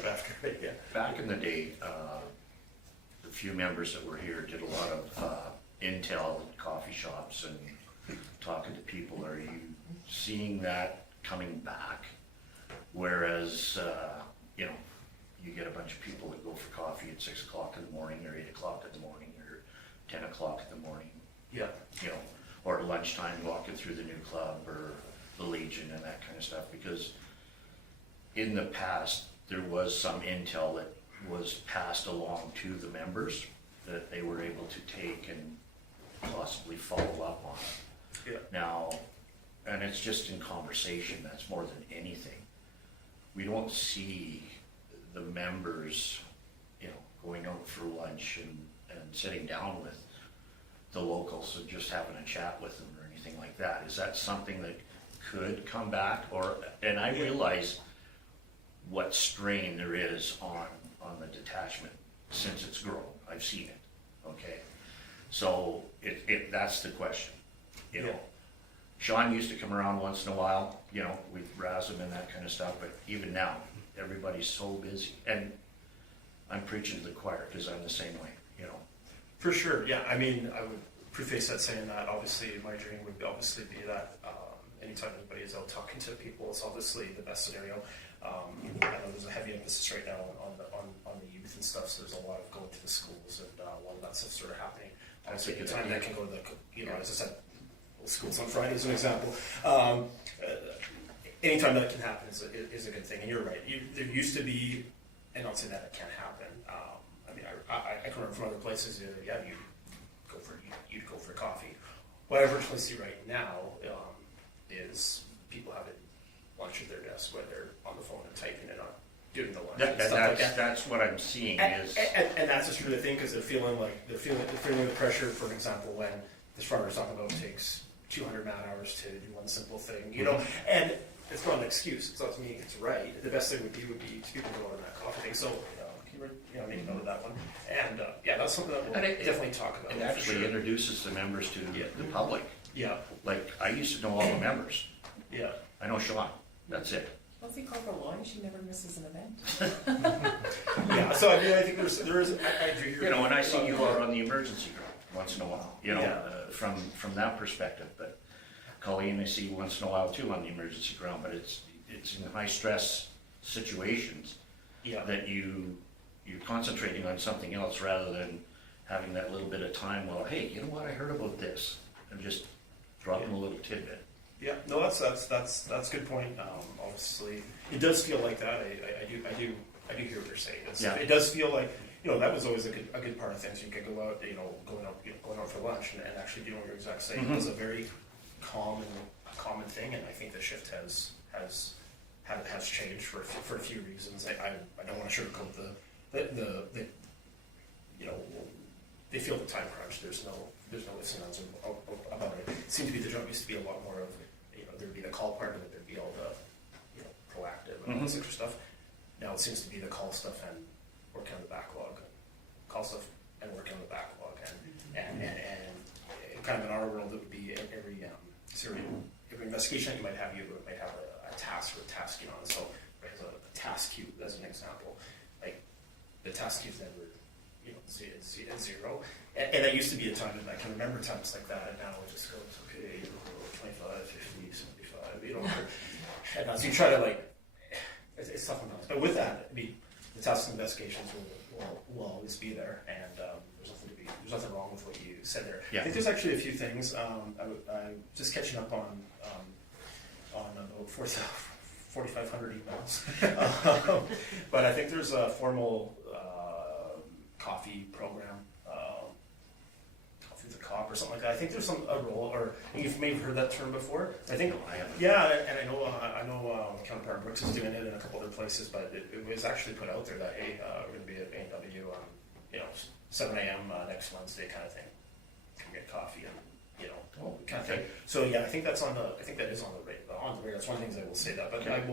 Back in the day, the few members that were here did a lot of intel in coffee shops and talking to people. Are you seeing that coming back? Whereas, you get a bunch of people that go for coffee at 6 o'clock in the morning or 8 o'clock in the morning or 10 o'clock in the morning. Yeah. Or at lunchtime walking through the new club or the Legion and that kind of stuff. Because in the past, there was some intel that was passed along to the members that they were able to take and possibly follow up on. Yeah. Now, and it's just in conversation, that's more than anything. We don't see the members, going out for lunch and sitting down with the locals and just having a chat with them or anything like that. Is that something that could come back? And I realize what strain there is on the detachment since it's grown. I've seen it. Okay, so that's the question. Sean used to come around once in a while. We'd razz him and that kind of stuff. But even now, everybody's so busy, and I'm preaching to the choir because I'm the same way. For sure, yeah. I would preface that saying that obviously my dream would obviously be that anytime anybody is out talking to people, it's obviously the best scenario. I know there's a heavy emphasis right now on the youth and stuff, so there's a lot of going to the schools and a lot of that stuff sort of happening. Obviously, anytime that can go to the, as I said, schools on Friday as an example. Anytime that can happen is a good thing, and you're right. There used to be, and not saying that it can't happen. I can remember from other places. You'd go for coffee. What I virtually see right now is people having lunch at their desk, where they're on the phone and typing and not doing the lunch. That's what I'm seeing. And that's just really the thing, because they're feeling the pressure. For example, when this runner is talking about takes 200 man hours to do one simple thing, and it's not an excuse. It's not meaning it's right. The best thing would be to people go on that coffee thing. So make note of that one. And that's something that we'll definitely talk about. It actually introduces the members to the public. Yeah. Like I used to know all the members. Yeah. I know Sean, that's it. What's he called for Lonnie? She never misses an event. Yeah, so I mean, I think there is, I agree. You know, and I see you are on the emergency ground once in a while, you know, Yeah. from that perspective, but Colleen, I see once in a while too on the emergency ground, but it's in high stress situations Yeah. that you're concentrating on something else rather than having that little bit of time, well, hey, you know what, I heard about this, and just dropping a little tidbit. Yeah, no, that's a good point. Obviously, it does feel like that. I do hear what you're saying. Yeah. It does feel like, you know, that was always a good part of things. You could go out, you know, going out for lunch and actually doing what you're exactly saying. It was a very common thing, and I think the shift has changed for a few reasons. I don't want to sugarcoat the you know, they feel the time crunch. There's no ifs and ands about it. It seemed to be the job used to be a lot more of, you know, there'd be the call part of it, there'd be all the, you know, proactive and all this extra stuff. Now it seems to be the call stuff and work on the backlog, call stuff and work on the backlog, and kind of in our world it would be every investigation that you might have, you might have a task or a task, you know. So there's a task queue as an example. Like the task queue is never, you know, zero. And that used to be a time, and I can remember times like that, and now it just goes, okay, 25, 50, 75, you know. And so you try to, like, it's tough sometimes. But with that, I mean, the tasks and investigations will always be there, and there's nothing wrong with what you said there. Yeah. I think there's actually a few things. I'm just catching up on about 4,500 emails. But I think there's a formal coffee program, Coffee with a Cop or something like that. I think there's a role, or you've maybe heard that term before. I think, I haven't. yeah, and I know Counterpart Brooks is doing it in a couple other places, but it was actually put out there that, hey, we're going to be at A&W on, you know, 7 a.m. Next Wednesday kind of thing. Come get coffee and, you know, kind of thing. So yeah, I think that is on the radar. That's one of the things I will say that, but Okay.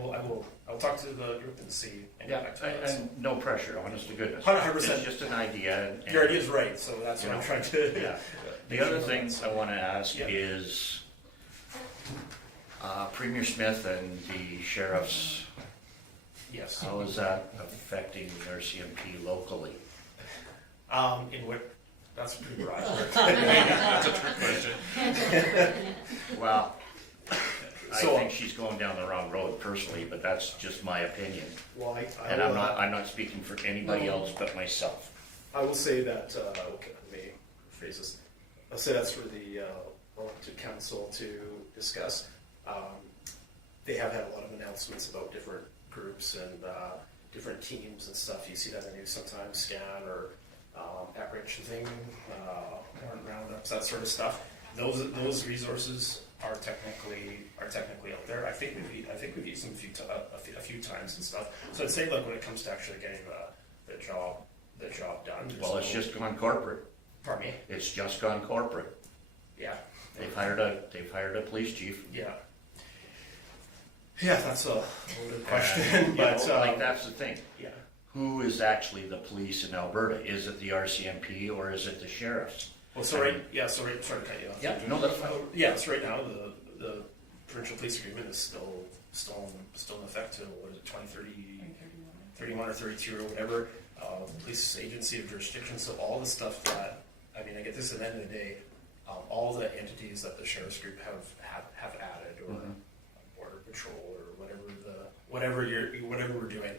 I'll talk to the group and see and get back to that. And no pressure, honest to goodness. 100%. It's just an idea. and- Your idea is right, so that's what You I'm know, trying to. Yeah. The other thing I want to ask Yeah. is Premier Smith and the sheriffs, Yes. how is that affecting the RCMP locally? In what? That's pretty broad. That's a trick question. Well, I So- think she's going down the wrong road personally, but that's just my opinion. Well, And I'm not speaking for anybody else but myself. I will say that, okay, let me phrase this. I'll say that's for the elected council to discuss. They have had a lot of announcements about different groups and different teams and stuff. You see that in the news sometimes, SCAN or outreach thing, roundups, that sort of stuff. Those resources are technically out there. I think we've used them a few times and stuff. So I'd say, like, when it comes to actually getting the job done. there's Well, it's no- just gone corporate. Pardon me. It's just gone corporate. Yeah. They've hired a police chief. Yeah. Yeah, that's a loaded question, And, you but know, like that's the thing. yeah. Who is actually the police in Alberta? Is it the RCMP or is it the sheriffs? Well, sorry to cut you off. Yeah, no, that's fine. Yeah, so right now the provincial police agreement is still in effect till, what is it, 31 or 32 or whatever. Police agency of jurisdiction. So all the stuff that, I mean, I get this at the end of the day. All the entities that the sheriff's group have added, or border patrol, or whatever we're doing.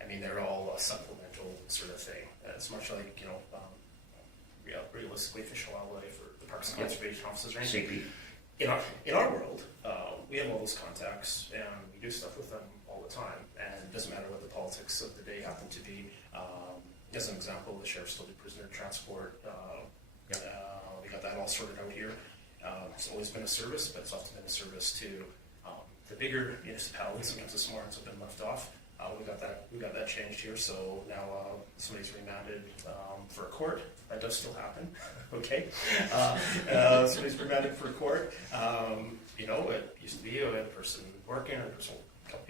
I mean, they're all a supplemental sort of thing. It's much like, you know, realistically, Fish and Wildlife or the Parks and Conservation officers or anything. CP. In our world, we have all those contacts and we do stuff with them all the time. And it doesn't matter what the politics of the day happen to be. As an example, the sheriff still do prisoner transport. We got that all sorted out here. It's always been a service, but it's often been a service to the bigger municipalities. Sometimes the small ones have been left off. We got that changed here. So now somebody's remanded for a court. That does still happen. Okay, somebody's remanded for a court. You know, it used to be a person working, or a person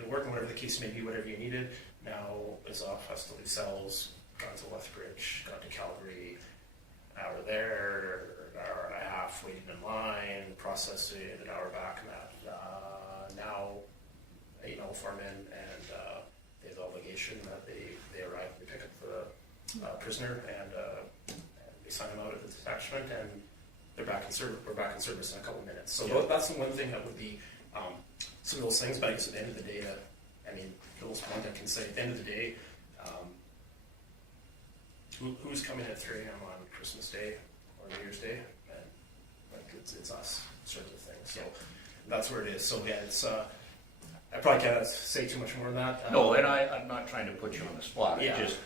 working, whatever the case may be, whatever you needed. Now is off, has to leave cells, gone to Lethbridge, gone to Calgary, an hour there, an hour and a half waiting in line, processing, an hour back, and that. Now foremen, and they have the obligation that they arrive, they pick up the prisoner, and they sign them out at the detachment, and they're back in service. We're back in service in a couple minutes. So that's the one thing that would be some of those things. But I guess at the end of the day, the most one thing I can say, at the end of the day, who's coming at 3 a.m. on Christmas Day or New Year's Day? And like it's us, sort of thing. So that's where it is. So yeah, it's. I probably can't say too much more than that. No, and I'm not trying to put you on the spot. Yeah. It's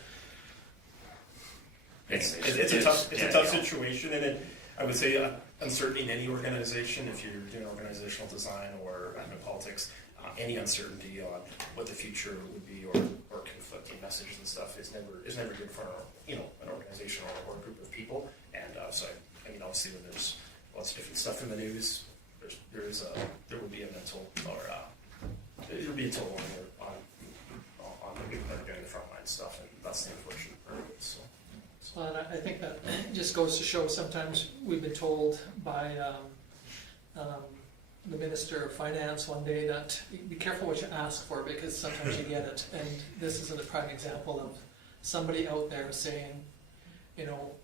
It's a tough situation, and it, I would say uncertainty in any organization, if you're doing organizational design or politics, any uncertainty on what the future would be or conflicting messages and stuff is never good for an organization or a group of people. And so I mean, obviously when there's lots of different stuff in the news, there will be a mental or there will be a toll on the people that are doing the frontline stuff, and that's the unfortunate part of it. So. And I think that just goes to show sometimes we've been told by the Minister of Finance one day that be careful what you ask for, because sometimes you get it. And this is a prime example of somebody out there saying,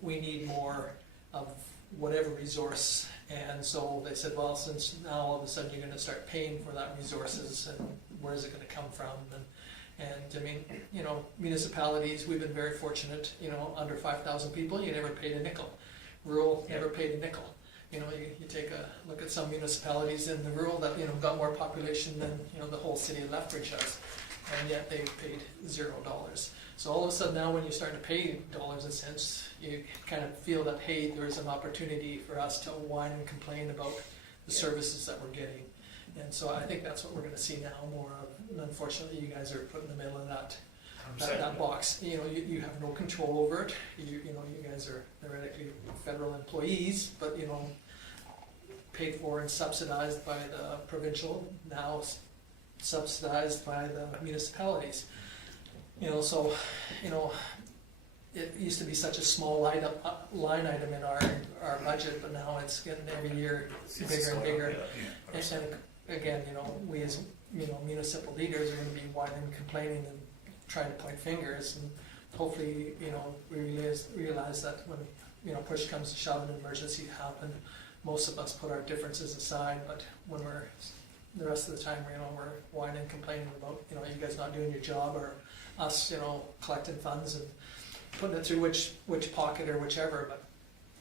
we need more of whatever resource. And so they said, well, since now all of a sudden you're going to start paying for that resources, and where is it going to come from? And I mean, municipalities, we've been very fortunate, under 5,000 people, you never paid a nickel. Rural, never paid a nickel. You take a look at some municipalities in the rural that, got more population than, the whole city of Lethbridge has. And yet they paid $0. So all of a sudden now when you start to pay dollars and cents, you kind of feel that, hey, there's an opportunity for us to whine and complain about the services that we're getting. And so I think that's what we're going to see now more of. And unfortunately, you guys are put in the middle of that box. You have no control over it. You guys are theoretically federal employees, but paid for and subsidized by the provincial, now subsidized by the municipalities. So it used to be such a small line item in our budget, but now it's getting every year bigger and bigger. And again, we as municipal leaders are going to be whining and complaining and trying to point fingers, and hopefully we realize that when push comes to shove and emergency happen, most of us put our differences aside. But when we're the rest of the time, we're whining and complaining about you guys not doing your job, or us collecting funds and putting it through which pocket or whichever. But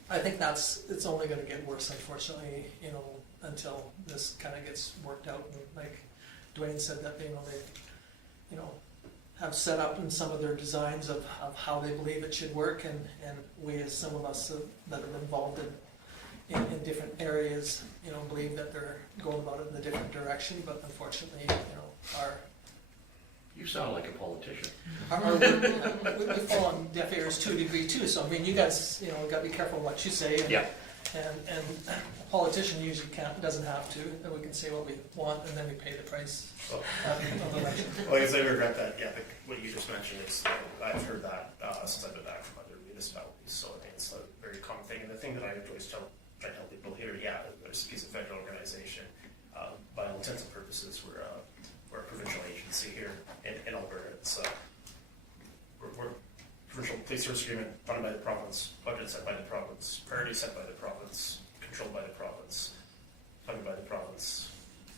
I think it's only going to get worse, unfortunately, until this kind of gets worked out. And like Dwayne said, that they have set up in some of their designs of how they believe it should work, and we, as some of us that are involved in different areas, believe that they're going about it in a different direction. But unfortunately, You sound like a politician. we fall on deaf ears to a degree too. So I mean, you guys, got to be careful what you say. And a politician usually doesn't have to. And we can say what we want, and then we pay the price of the election. Well, I guess I regret that. Yeah, what you just mentioned is I've heard that since I've been back from other municipalities. So I think it's a very common thing. And the thing that I always try to tell people here, there's a piece of federal organization. By all intents and purposes, we're a provincial agency here in Alberta. It's we're provincial police service agreement funded by the province, budget set by the province, priorities set by the province, controlled by the province, funded by the province,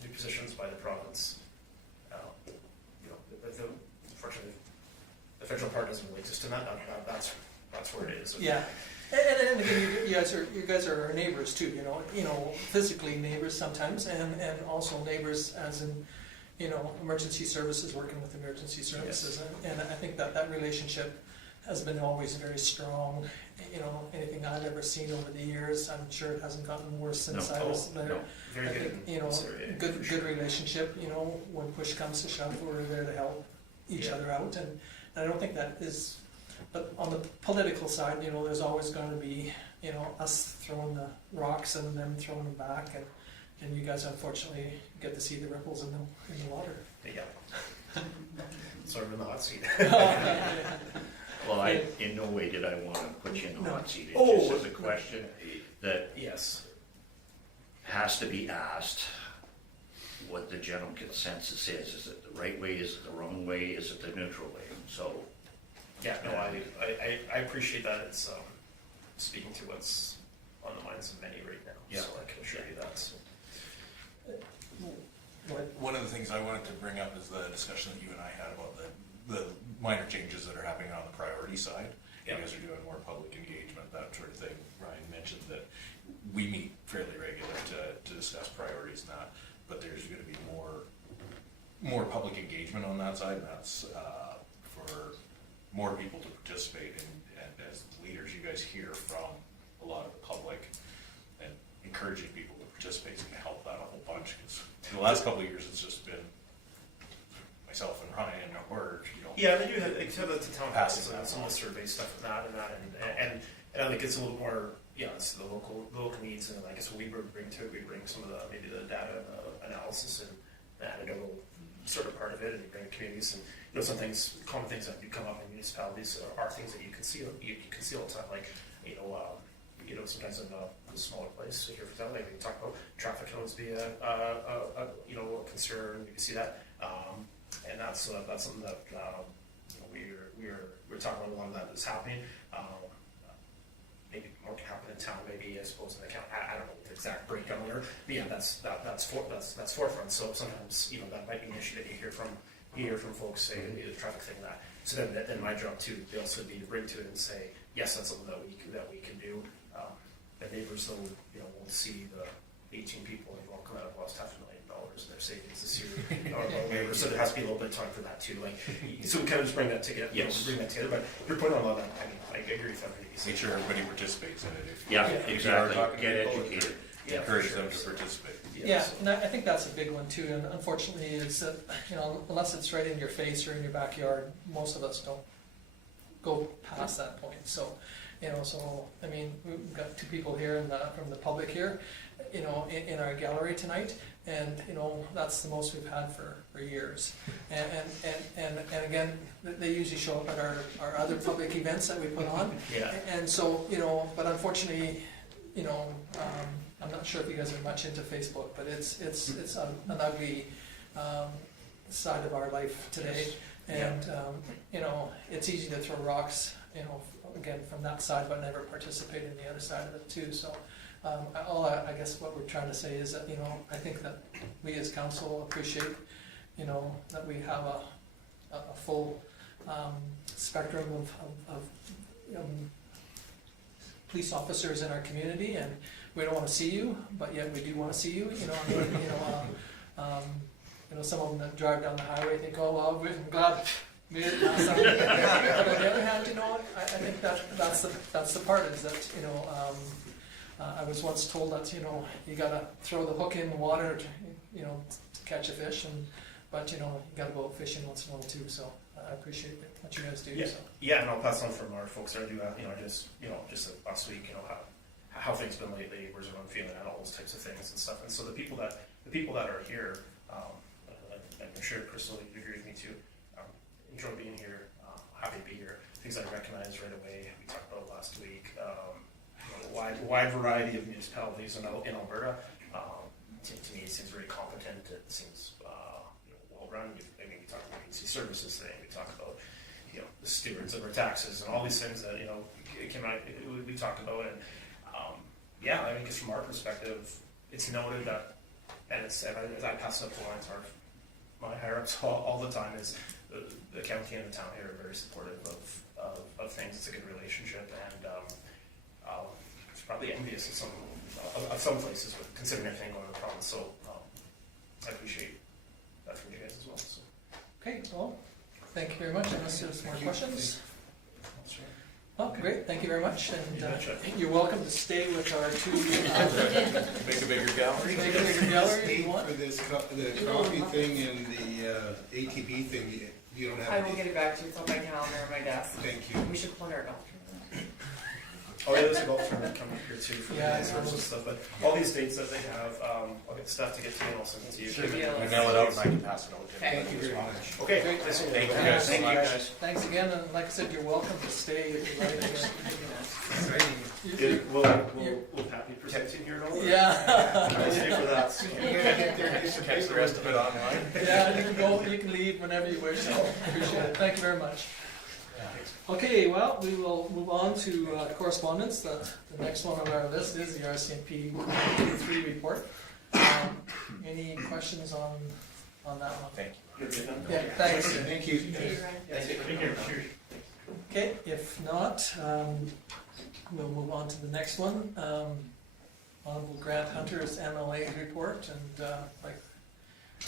new positions by the province. Unfortunately, the federal part doesn't really exist in that. That's where it is. Yeah. And again, you guys are our neighbors too. Physically neighbors sometimes, and also neighbors as in emergency services, working with emergency services. Yes. And I think that relationship has been always very strong. Anything I've ever seen over the years, I'm sure it hasn't gotten worse since I was there. No. Very good. Good relationship. When push comes to shove, we're there to help each other out, and I don't think that is. But on the political side, there's always going to be, us throwing the rocks and them throwing them back, and you guys unfortunately get to see the ripples in the water. Yeah. Sort of in the hot seat. Well, in no way did I want to put you in the hot seat. It just is a question that yes has to be asked. what the general consensus is. Is it the right way? Is it the wrong way? Is it the neutral way? So, Yeah, no, I appreciate that. It's speaking to what's on the minds of many right now. Yeah. So I can assure you that. So. One of the things I wanted to bring up is the discussion that you and I had about the minor changes that are happening on the priority side. Yeah. You guys are doing more public engagement, that sort of thing. Ryan mentioned that we meet fairly regular to discuss priorities and that, but there's gonna be more public engagement on that side, and that's for more people to participate in, and as leaders, you guys hear from a lot of the public, and encouraging people to participate is gonna help that a whole bunch, because in the last couple of years, it's just been myself and Ryan, or, you know. Yeah, they do have, like, to the town Passing council, that some of the survey stuff and that, and I think it's a little more, yeah, it's the local needs, and I guess what we bring to it, we bring some of the, maybe the data analysis and the anecdotal sort of part of it, and you bring communities, and, you know, some things, common things that do come up in municipalities are things that you can see all the time, like, you know, sometimes in a smaller place, here for example, like we talk about traffic cones be a you know, a concern, you can see that, and that's something that, you know, we're talking about a lot of that that's happening. Maybe more can happen in town, maybe I suppose in the county. I don't know the exact breakdown there. But yeah, that's forefront. So sometimes, you know, that might be an issue that you hear from folks say the traffic thing that. So then my job too, they also be to bring to it and say, yes, that's something that we can do. The neighbors though, you know, will see the 18 people involved come out of lost $500,000 in their savings this year. So there has to be a little bit of time for that too. Like, so we kind of just bring that together. Yes. Bring that together. But your point on all that, I mean, I agree with everything you said. Make sure everybody participates in it. Exactly. talking to Get people, educated. Yeah, encourage for them sure. to participate. Yeah, and I think that's a big one too, and unfortunately, it's that, you know, unless it's right in your face or in your backyard, most of us don't go past that point, so, you know, so, I mean, we've got two people here from the public here, you know, in our gallery tonight, and, you know, that's the most we've had for years. And again, they usually show up at our other public events that we put on. Yeah. And so, you know, but unfortunately, you know, I'm not sure if you guys are much into Facebook, but it's an ugly side of our life today. And, you know, it's easy to throw rocks, you know, again, from that side, but never participate in the other side of it too. So I guess what we're trying to say is that, you know, I think that we as council appreciate, you know, that we have a full spectrum of police officers in our community, and we don't want to see you, but yet we do want to see you. You know, I mean, you know, some of them that drive down the highway think, oh well, I'm glad we didn't pass that. But on the other hand, you know, I think that's the part is that, you know, I was once told that, you know, you gotta throw the hook in the water to, you know, to catch a fish, but you know, you gotta go out fishing once in a while too. So I appreciate what you guys do. Yeah, So. yeah, and I'll pass on from our folks that do, you know, just last week, you know, how things been lately, where's everyone feeling, and all those types of things and stuff. And so the people that are here, I'm sure Crystal, you agree with me too. Enjoy being here, happy to be here. Things that I recognize right away. We talked about last week. You know, wide variety of municipalities in Alberta. To me, it seems very competent. It seems well run. I mean, we talk about agency services thing. We talk about, you know, the stewards of our taxes and all these things that, you know, we talked about. And yeah, I mean, because from our perspective, it's noted that, and as I pass it up the lines, my higher ups all the time is the county and the town here are very supportive of things. It's a good relationship, and it's probably envious of some places, but considering everything going on in the province. So I appreciate that from you guys as well. So. Okay, well, thank you very much. Unless there's more questions. Oh, great, thank you very much, and you're welcome to stay with our two. Make a bigger gallery. Make a bigger gallery if you want. For this, the coffee thing and the ATV thing, you don't have. I will get it back to you. It's on my calendar on my desk. Thank you. We should plug our golf tournament. Oh yeah, there's a golf tournament coming up here too for Yeah, the sports and stuff. But all these dates that they have, I'll get the stuff to get to you and I'll send it to you. Sure. Yeah. I mail it out and I can pass it out. Okay. Thank you very much. Okay, Great. nice one. Thank you Yeah, guys. thank you guys. Thanks again, and like I said, you're welcome to stay if you like. Will Happy present in here at all? Yeah. I'll stay for that. You gotta get there, get some Catch the rest of it online. Yeah, you can go, you can leave whenever you wish, so appreciate it, thank you very much. Okay, well, we will move on to correspondence. The next one on our list is the RCMP 3 report. Any questions on that one? Thank you. Yeah, thanks. Thank you. Okay, if not, we'll move on to the next one. Honorable Grant Hunter's MLA report, and like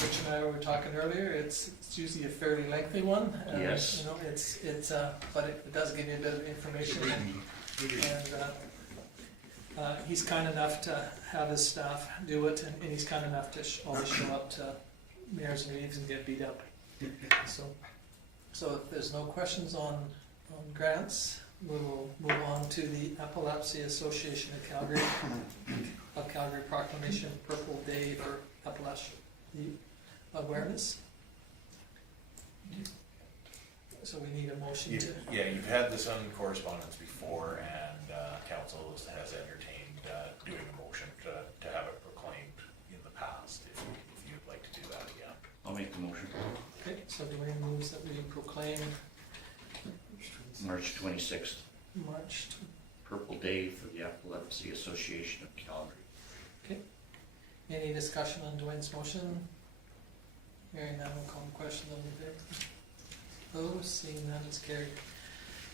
Rich and I were talking earlier, it's usually a fairly lengthy one. Yes. You know, it's but it does give you a bit of information, and he's kind enough to have his staff do it, and he's kind enough to always show up to mayor's meetings and get beat up. So if there's no questions on grants, we will move on to the Epilepsy Association of Calgary proclamation, Purple Day for Epilepsy awareness. So we need a motion to. Yeah, you've had this on correspondence before, and council has entertained doing a motion to have it proclaimed in the past, if you'd like to do that again. I'll make the motion. Okay, so Dwayne moves that we proclaim March 26th, March. Purple Day for the Epilepsy Association of Calgary. Any discussion on Dwayne's motion? Hearing none, we'll call the question on the favor. Opposed, seeing none, it's carried.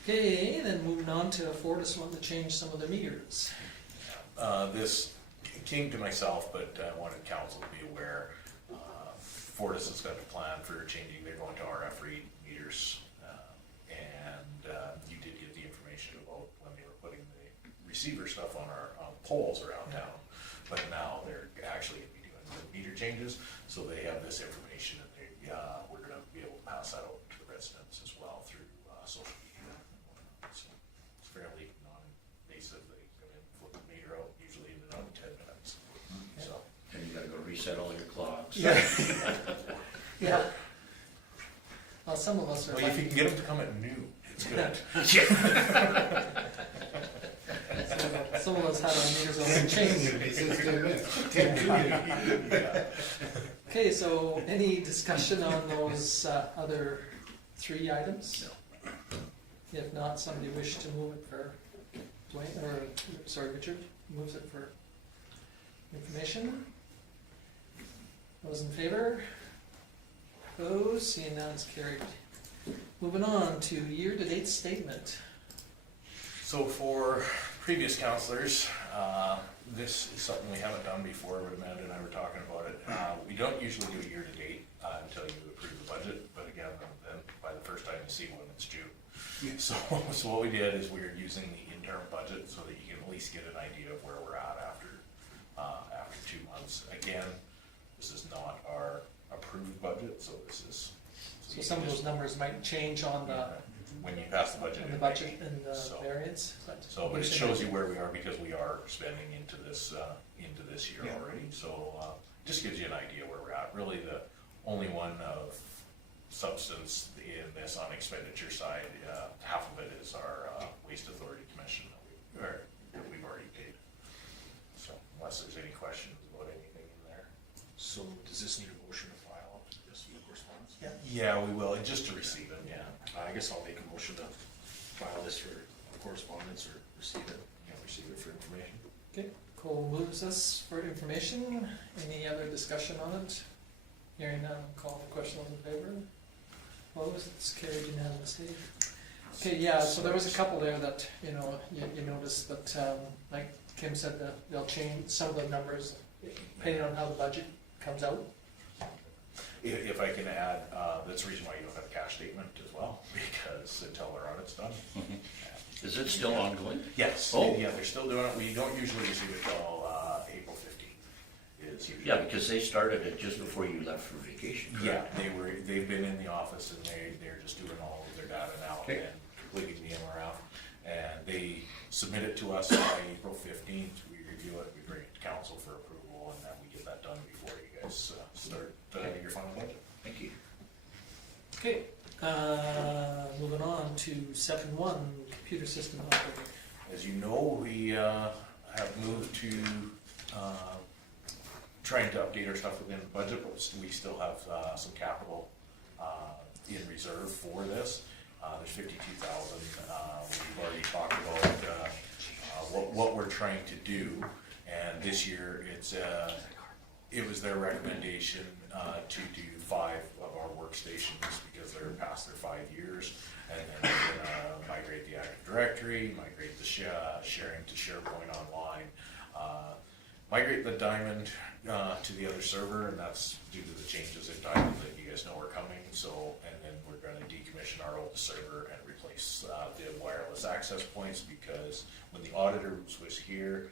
Okay, then moving on to Fortis wanting to change some of the meters. This came to myself, but I wanted council to be aware. Fortis has got a plan for changing, they're going to RF read meters. And you did get the information about when they were putting the receiver stuff on our poles around town. But now they're actually going to be doing the meter changes, so they have this information, and we're going to be able to pass that out to the residents as well through social media. So it's fairly non-invasive. They come in, flip the meter out, usually in about 10 minutes. So And you gotta go reset all your clocks. Yeah. Yeah. Well, some of us are well, if you like, can get them to come at noon, it's good. some of us have our meters already changed. It says 10 minutes. 10 Okay, so any discussion on those other 3 items? No. If not, somebody wish to move it for Dwayne, or, sorry, Richard, moves it for information. Those in favor? Opposed, seeing none, it's carried. Moving on to year-to-date statement. So for previous counselors, this is something we haven't done before, but Amanda and I were talking about it. We don't usually do a year-to-date until you approve the budget, but again, then by the first time you see when it's due. Yeah. So what we did is we're using the interim budget so that you can at least get an idea of where we're at after 2 months. Again, this is not our approved budget, so this is. So some of those numbers might change on the when you pass the budget. and the in budget May. and the So- variance. But it shows you where we are because we are spending into this year Yeah. already. So just gives you an idea where we're at. Really, the only one of substance in this on expenditure side, half of it is our Waste Authority Commission that we've already paid. So unless there's any questions about anything in there. So does this need a motion to file this correspondence? Yeah, we will, just to receive it, yeah. I guess I'll make a motion to file this for correspondence or receive it for information. Okay, Cole moves us for information. Any other discussion on it? Hearing none, call the question on the favor. Opposed, it's carried unanimously. Okay, yeah, so there was a couple there that, you noticed, but like Kim said, they'll change some of the numbers depending on how the budget comes out. If I can add, that's the reason why you don't have a cash statement as well, because until our audit's done. Is it still ongoing? Yes, Oh. yeah, they're still doing it. We don't usually receive it till April 15th is usually. Yeah, because they started it just before you left for vacation, Yeah, correct? they've been in the office and they're just doing all of their data now Okay. and completing the MRF. And they submit it to us by April 15th. We review it, we bring it to council for approval, and then we get that done before you guys start your final budget. Thank you. Okay, moving on to 7.1, computer system operator. as you know, we have moved to trying to update our stuff within the budget, but we still have some capital in reserve for this. There's 52,000. We've already talked about what we're trying to do, and this year it was their recommendation to do 5 of our workstations because they're past their 5 years, and then we're gonna migrate the Active Directory, migrate the sharing to SharePoint Online, migrate the Diamond to the other server, and that's due to the changes in Diamond that you guys know are coming. So, and then we're going to decommission our old server and replace the wireless access points, because when the auditors was here,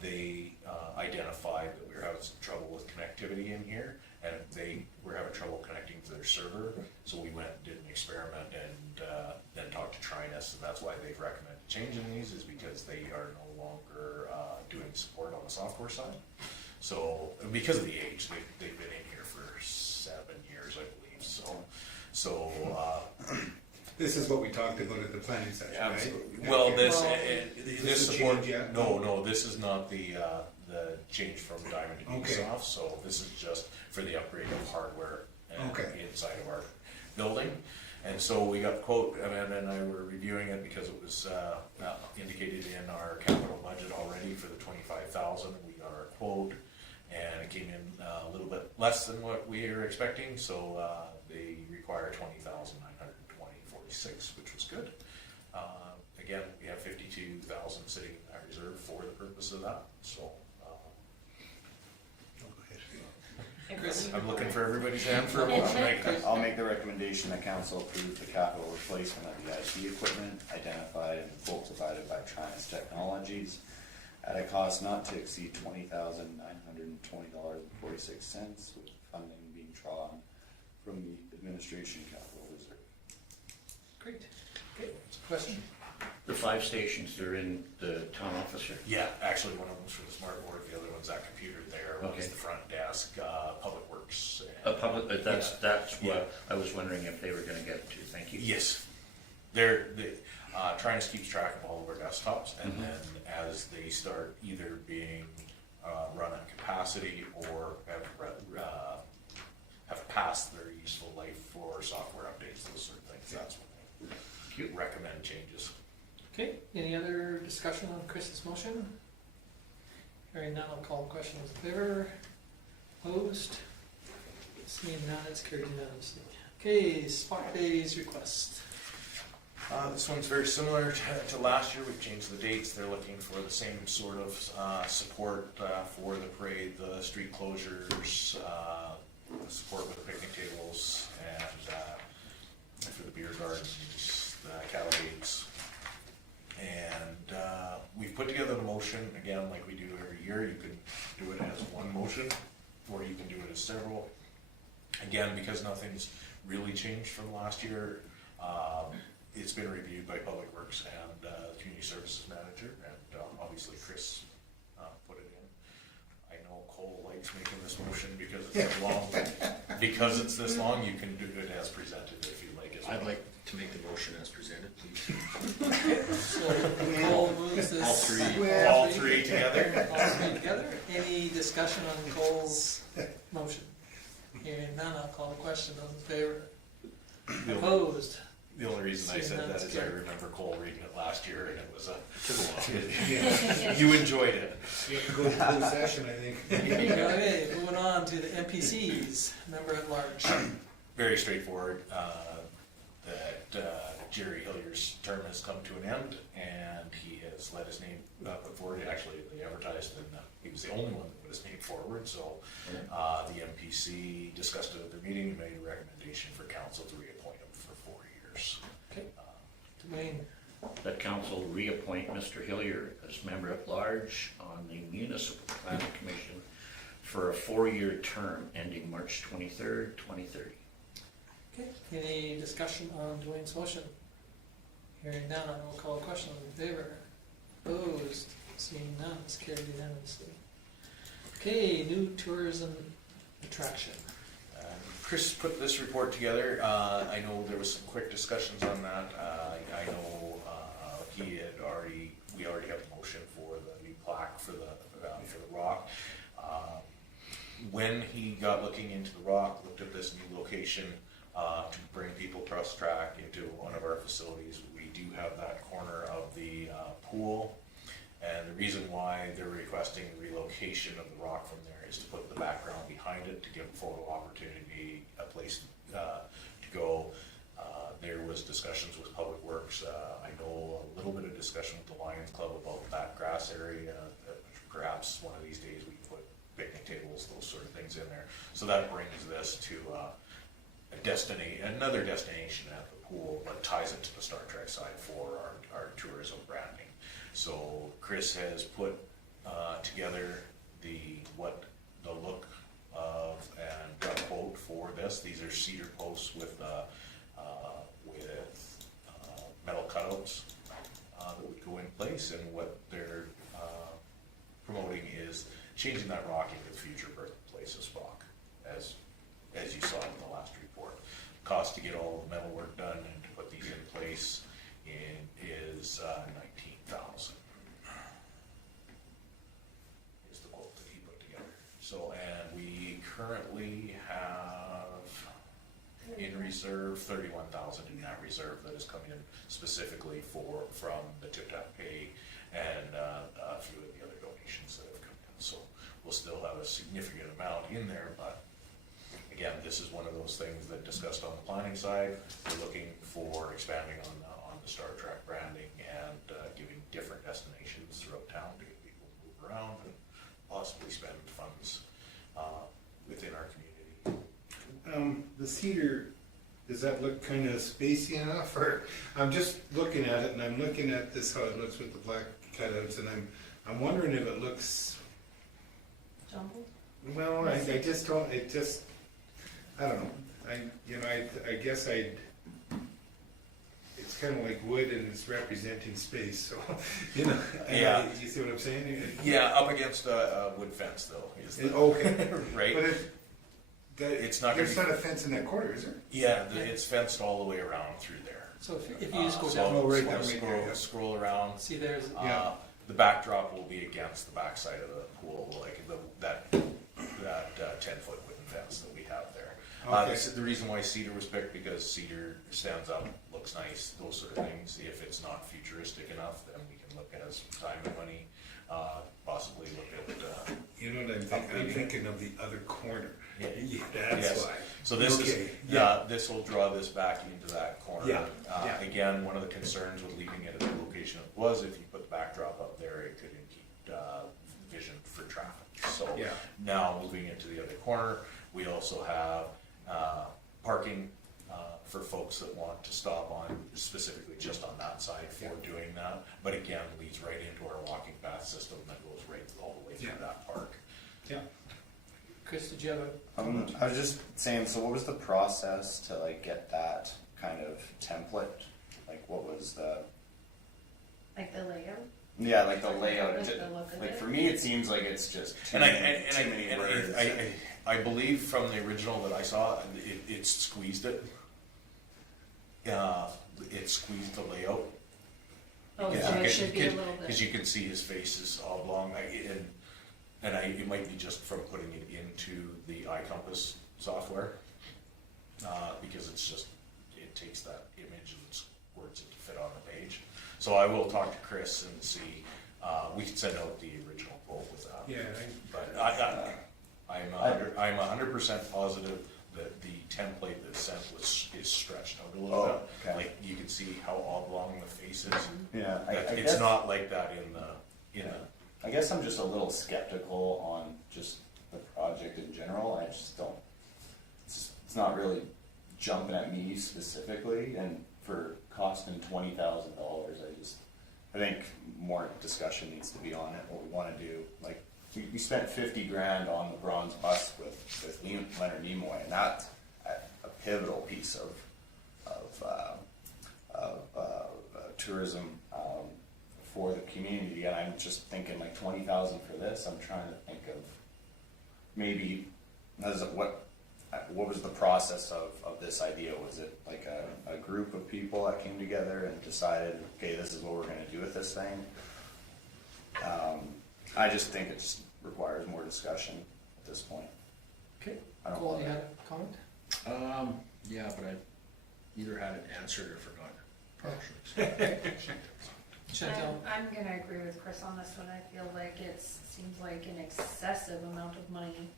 they identified that we were having some trouble with connectivity in here, and they were having trouble connecting to their server. So we went and did an experiment and then talked to Trinus, and that's why they've recommended changing these, is because they are no longer doing support on the software side. So because of the age, they've been in here for 7 years, I believe. So This is what we talked about at the planning session, right? absolutely. Well, this this a support. change yet? No, this is not the change from Diamond to Okay. Ubisoft. So this is just for the upgrade of hardware Okay. inside of our building. And so we got the quote, and then I were reviewing it because it was indicated in our capital budget already for the 25,000. We got our quote, and it came in a little bit less than what we were expecting. So they require 20,920.46, which was good. Again, we have 52,000 sitting in our reserve for the purpose of that. So Chris? I'm looking for everybody's hand for a motion. I'll make the recommendation that council approve the capital replacement of the IT equipment identified and quote provided by Trinus Technologies at a cost not to exceed $20,920.46, with funding being drawn from the administration capital reserve. Great. Okay, question? The 5 stations, they're in the town office here? Yeah, actually, one of them's for the smart board, the other one's that computer there, one's Okay. the front desk, public works. That's Yeah. what I was wondering if they were gonna get to, thank you. Yes, Trinus keeps track of all of our desktops, and then as they start either being run at capacity or have passed their useful life for software updates, those sort of things, that's when we recommend changes. Okay, any other discussion on Chris's motion? Hearing none, I'll call the question. Those in favor? Opposed? Seeing none, it's carried unanimously. Okay, Spot Days request. This one's very similar to last year. We've changed the dates. They're looking for the same sort of support for the parade, the street closures, support with the picnic tables, and for the beer gardens, the cattle gates. And we've put together the motion, again, like we do every year. You can do it as one motion, or you can do it as several. Again, because nothing's really changed from last year, it's been reviewed by Public Works and the Community Services Manager, and obviously Chris put it in. I know Cole likes making this motion because it's so long. Because it's this long, you can do it as presented if you like as well. I'd like to make the motion as presented, please. So, Cole moves this. All three. All three together? All three together. Any discussion on Cole's motion? Hearing none, I'll call the question. Those in favor? Opposed? The only reason I said that is I Seeing none, remember Cole reading it last year, and it was Took a while. Yeah, you enjoyed it. you can go to closed session, I think. Okay, moving on to the NPCs, member at large. Very straightforward, that Jerry Hillier's term has come to an end, and he has let his name put forward. Actually, they advertised, and he was the only one that put his name forward, so the MPC discussed it at their meeting and made a recommendation for council to reappoint him for 4 years. Okay. Dwayne, That council reappoint Mr. Hillier as member at large on the Municipal Planning Commission for a 4-year term ending March 23rd, 2030. okay, any discussion on Dwayne's motion? Hearing none, I will call a question. Those in favor? Opposed? Seeing none, it's carried unanimously. Okay, new tourism attraction. Chris put this report together. I know there was some quick discussions on that. I know he had already we already have a motion for the new plaque for the rock. When he got looking into the rock, looked at this new location to bring people cross track into one of our facilities, we do have that corner of the pool. And the reason why they're requesting relocation of the rock from there is to put the background behind it, to give photo opportunity, a place to go. There was discussions with Public Works. I know a little bit of discussion with the Lions Club about that grass area. Perhaps one of these days we can put picnic tables, those sort of things in there. So that brings this to another destination at the pool, but ties it to the Star Trek side for our tourism branding. So Chris has put together the look of and got a quote for this. These are cedar posts with metal cutouts that would go in place, and what they're promoting is changing that rock into the future birthplaces rock, as you saw in the last report. Cost to get all the metal work done and to put these in place is $19,000. Is the quote that he put together. So, and we currently have in reserve 31,000 in that reserve that is coming in specifically from the Tip Tap Pay and a few of the other donations that have come in. So we'll still have a significant amount in there, but again, this is one of those things that discussed on the planning side. We're looking for expanding on the Star Trek branding and giving different destinations throughout town to get people to move around and possibly spend funds within our community. The cedar, does that look kind of spacey enough? Or I'm just looking at it, and I'm looking at this, how it looks with the black cutouts, and I'm wondering if it looks, Jumbled? well, I just don't, I don't know. I guess it's kind of like wood and it's representing space, so, Yeah. You see what I'm saying? Yeah, up against a wood fence though. Okay. Right? But It's not there's gonna not a fence in that corner, is there? Yeah, it's fenced all the way around through there. So if you just go So down, right down right there, yeah. scroll around. see there's, Yeah. The backdrop will be against the backside of the pool, like that 10-foot wooden fence that we have there. Okay. This is the reason why cedar was picked, because cedar stands up, looks nice, those sort of things. If it's not futuristic enough, then we can look at some time and money, possibly look at. You know what I'm thinking? I'm thinking of the other corner. Yeah. That's Yes. why. So this Okay, is, yeah. this will draw this back into that corner. Yeah, yeah. Again, one of the concerns with leaving it at the location it was, if you put the backdrop up there, it could impede vision for traffic. So Yeah. now moving into the other corner, we also have parking for folks that want to stop on, specifically just on that side for doing that. But again, leads right into our walking path system that goes right all the way through Yeah. that park. Yeah. Chris, did you have a? I was just saying, so what was the process to like get that kind of template? Like what was the, Like the layout? yeah, like the layout? Like It- the look of like it? for me, it seems like it's just too And many words. I believe from the original that I saw, it squeezed it. It squeezed the layout. Oh, Because so you it can- should be a little Because bit. you can see his face is oblong, it might be just from putting it into the iCompass software. Because it takes that image and squirts it to fit on the page. So I will talk to Chris and see, we can send out the original quote with that. Yeah. But I'm 100% positive that the template that's sent is stretched out a little Oh, bit. okay. Like you can see how oblong the face is. Yeah, It's guess, not like that in the. I guess I'm just a little skeptical on just the project in general. I just don't. It's not really jumping at me specifically, and for costing $20,000, I think more discussion needs to be on it. What we want to do, like we spent $50,000 on the bronze bust with Leonard Nimoy, and that's a pivotal piece of tourism for the community. And I'm just thinking like $20,000 for this. I'm trying to think of maybe what was the process of this idea? Was it like a group of people that came together and decided, okay, this is what we're going to do with this thing? I just think it just requires more discussion at this point. Okay, I don't Cole, know. you had a comment? Yeah, but I either had it answered or forgotten. Chantel? I'm gonna agree with Chris on this one. I feel like seems like an excessive amount of money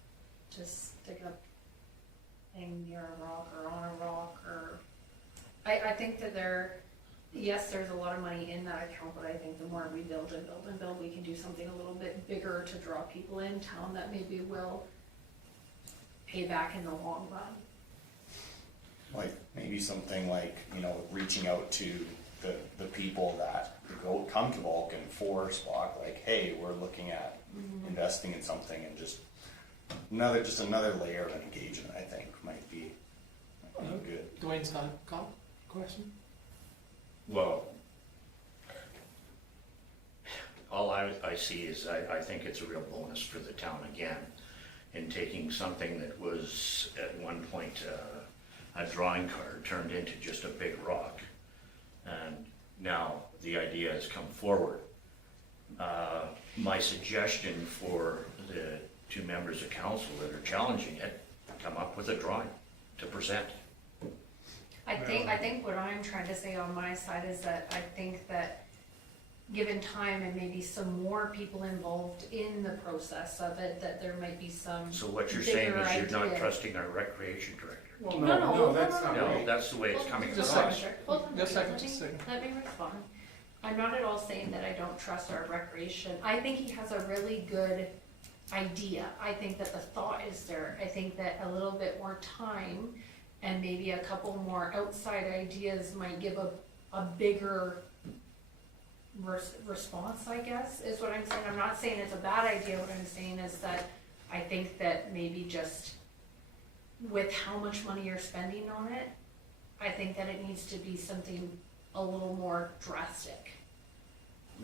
to stick up thing near a rock or on a rock or, I think that yes, there's a lot of money in that account, but I think the more we build and build and build, we can do something a little bit bigger to draw people in town that maybe will pay back in the long run. Like, maybe something like, you know, reaching out to the people that come to Vulcan for Spock, like, hey, we're looking at investing in something, and just another layer of engagement, I think, might be good. Dwayne's got a question? Well, all I see is I think it's a real bonus for the town again in taking something that was at one point a drawing card turned into just a big rock. And now the idea has come forward. My suggestion for the two members of council that are challenging it, come up with a drawing to present. I think what I'm trying to say on my side is that I think that given time and maybe some more people involved in the process of it, that there might be some So what you're saying bigger is you're not idea. trusting our recreation director? Well, No, that's no, not No, right. that's the way it's coming Just across. Hold on, Just a second, let me- just a second. Let me respond. I'm not at all saying that I don't trust our recreation. I think he has a really good idea. I think that the thought is there. I think that a little bit more time and maybe a couple more outside ideas might give a bigger response, I guess, is what I'm saying. I'm not saying it's a bad idea. What I'm saying is that I think that maybe just with how much money you're spending on it, I think that it needs to be something a little more drastic.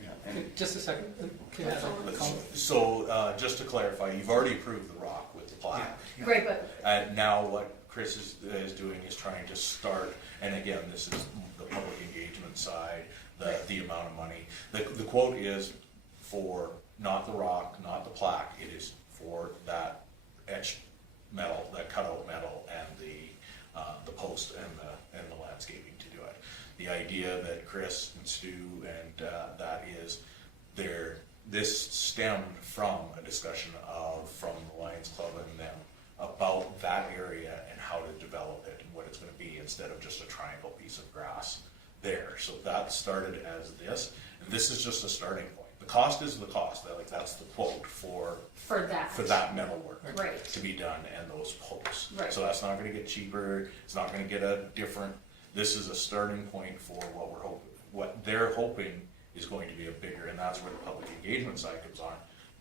Yeah, Okay, and just a second. Okay, I have a comment. So, just to clarify, you've already approved the rock with the plaque. Right, but And now what Chris is doing is trying to start, and again, this is the public engagement side, the amount of money. The quote is for not the rock, not the plaque, it is for that etched metal, that cutout metal, and the post and the landscaping to do it. The idea that Chris and Stu and that is this stemmed from a discussion from the Lions Club and them about that area and how to develop it and what it's going to be, instead of just a triangle piece of grass there. So that started as this, and this is just a starting point. The cost is the cost. Like, that's the quote for that metal work Right. to be done and those posts. Right. So that's not going to get cheaper. It's not going to get a different. This is a starting point for what we're hoping. What they're hoping is going to be a bigger, and that's where the public engagement side comes on.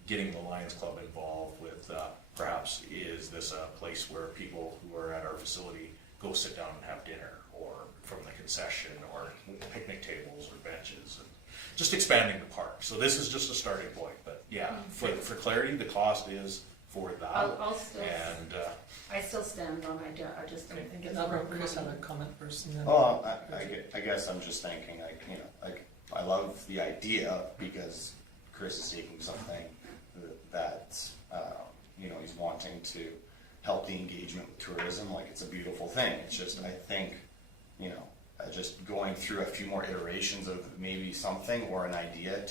Getting the Lions Club involved with perhaps is this a place where people who are at our facility go sit down and have dinner, or from the concession, or picnic tables or benches, and just expanding the park. So this is just a starting point, but yeah, for clarity, the cost is for that. I'll still, And I still stand on it. I just don't think it's Now, worth Chris had money. a comment first, and then. well, I guess I'm just thinking, like, you know, like, I love the idea because Chris is taking something that, you know, he's wanting to help the engagement with tourism. Like, it's a beautiful thing. It's just, I think, you know, just going through a few more iterations of maybe something or an idea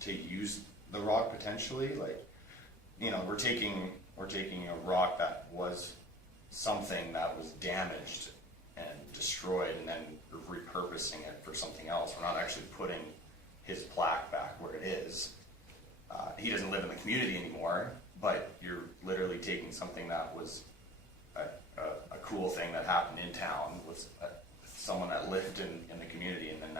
to use the rock potentially. Like, you know, we're taking a rock that was something that was damaged and destroyed, and then repurposing it for something else. We're not actually putting his plaque back where it is. He doesn't live in the community anymore, but you're literally taking something that was a cool thing that happened in town with someone that lived in the community, and then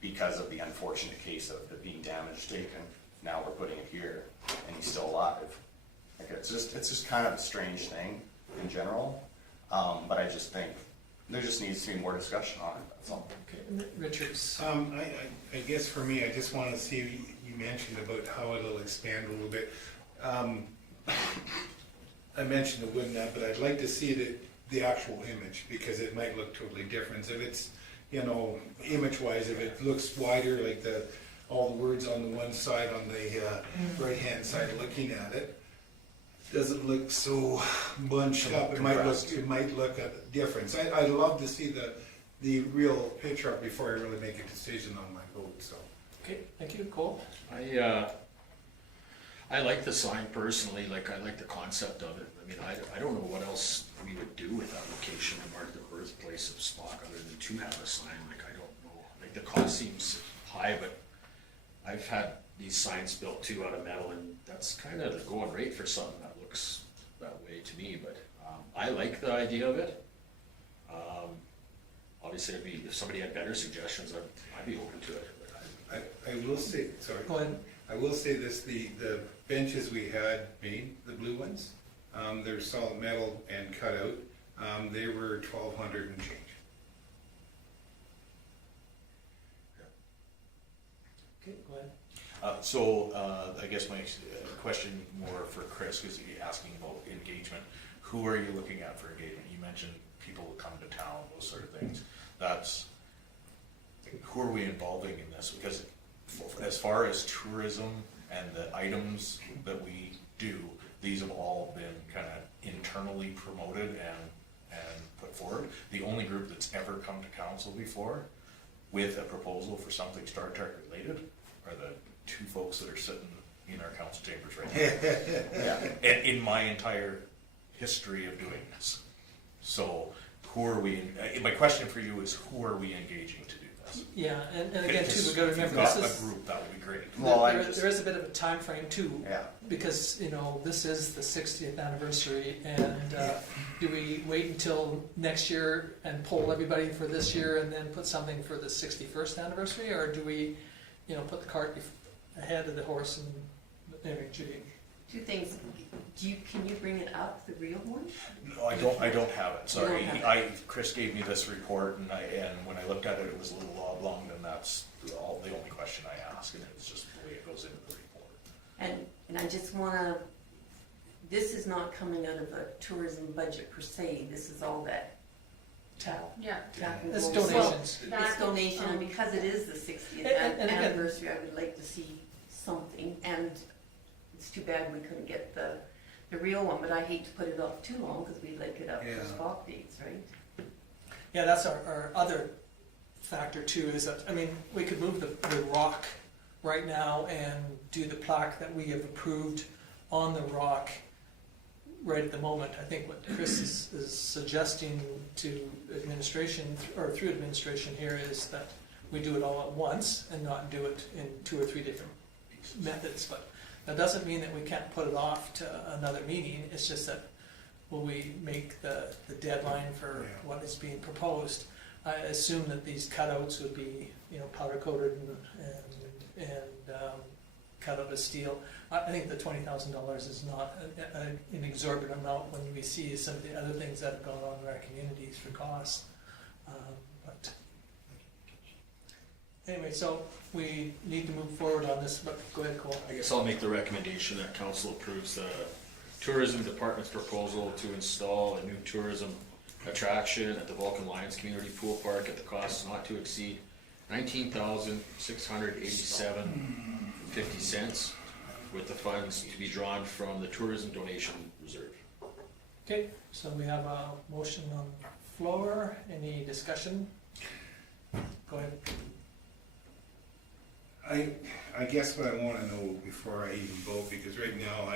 because of the unfortunate case of it being damaged, taken, now we're putting it here, and he's still alive. Like, it's just kind of a strange thing in general, but I just think there just needs to be more discussion on it. That's all. Okay, Richards. I guess for me, I just want to see, you mentioned about how it'll expand a little bit. I mentioned the wood nut, but I'd like to see the actual image, because it might look totally different. If it's, you know, image-wise, if it looks wider, like all the words on the one side, on the right-hand side, looking at it. Doesn't look so bunched up. It might look a difference. I'd love to see the real picture up before I really make a decision on my vote, so. Okay, thank you, Cole. I like the sign personally, like I like the concept of it. I mean, I don't know what else we would do with that location to mark the birthplace of Spock other than to have a sign, like I don't know. Like the cost seems high, but I've had these signs built too out of metal and that's kind of the going rate for something that looks that way to me, but I like the idea of it. Obviously, if somebody had better suggestions, I'd be open to it. But I will say, sorry. Go ahead. I will say this, the benches we had made, the blue ones, they're solid metal and cut out. They were $1,200 and change. Okay, go ahead. I guess my question more for Chris, because you're asking about engagement. Who are you looking at for engagement? You mentioned people who come to town, those sort of things. Who are we involving in this? Because as far as tourism and the items that we do, these have all been kind of internally promoted and put forward. The only group that's ever come to council before with a proposal for something Star Trek related are the two folks that are sitting in our council chambers right now. Yeah. And in my entire history of doing this. So who are we, my question for you is who are we engaging to do this? Yeah, and again, too, we've got to If you've remember, got this is, a group, that would be great. Well, there is a bit of a time frame too, Yeah. because, you know, this is the 60th anniversary, and do we wait until next year and poll everybody for this year and then put something for the 61st anniversary, or do we, you know, put the cart ahead of the horse and, anyway, Judy? Two things. Can you bring it up, the real one? No, I don't have it, sorry. You don't have Chris gave me this report and when I looked at it, it was a little oblong and that's the only question I asked, and it's just the way it goes into the report. And I just wanna, this is not coming out of a tourism budget per se, this is all that tap. Yeah. It's goes. donations. It's donation, and because it is the 60th And again- anniversary, I would like to see something, and it's too bad we couldn't get the real one, but I hate to put it off too long, because we'd like it up Yeah. for Spock dates, right? Yeah, that's our other factor too, is that, I mean, we could move the rock right now and do the plaque that we have approved on the rock right at the moment. I think what Chris is suggesting to administration, or through administration here, is that we do it all at once and not do it in 2 or 3 different methods. But that doesn't mean that we can't put it off to another meeting. It's just that will we make the deadline for what is being proposed? I assume that these cutouts would be, you know, powder coated and cut out of steel. I think the $20,000 is not an exorbitant amount when we see some of the other things that have gone on in our communities for costs. But anyway, so we need to move forward on this, but go ahead, Cole. I guess I'll make the recommendation that council approves the tourism department's proposal to install a new tourism attraction at the Vulcan Lions Community Pool Park at the cost not to exceed $19,687.50, with the funds to be drawn from the tourism donation reserve. Okay, so we have a motion on the floor. Any discussion? Go ahead. I guess what I want to know before I even vote, because right now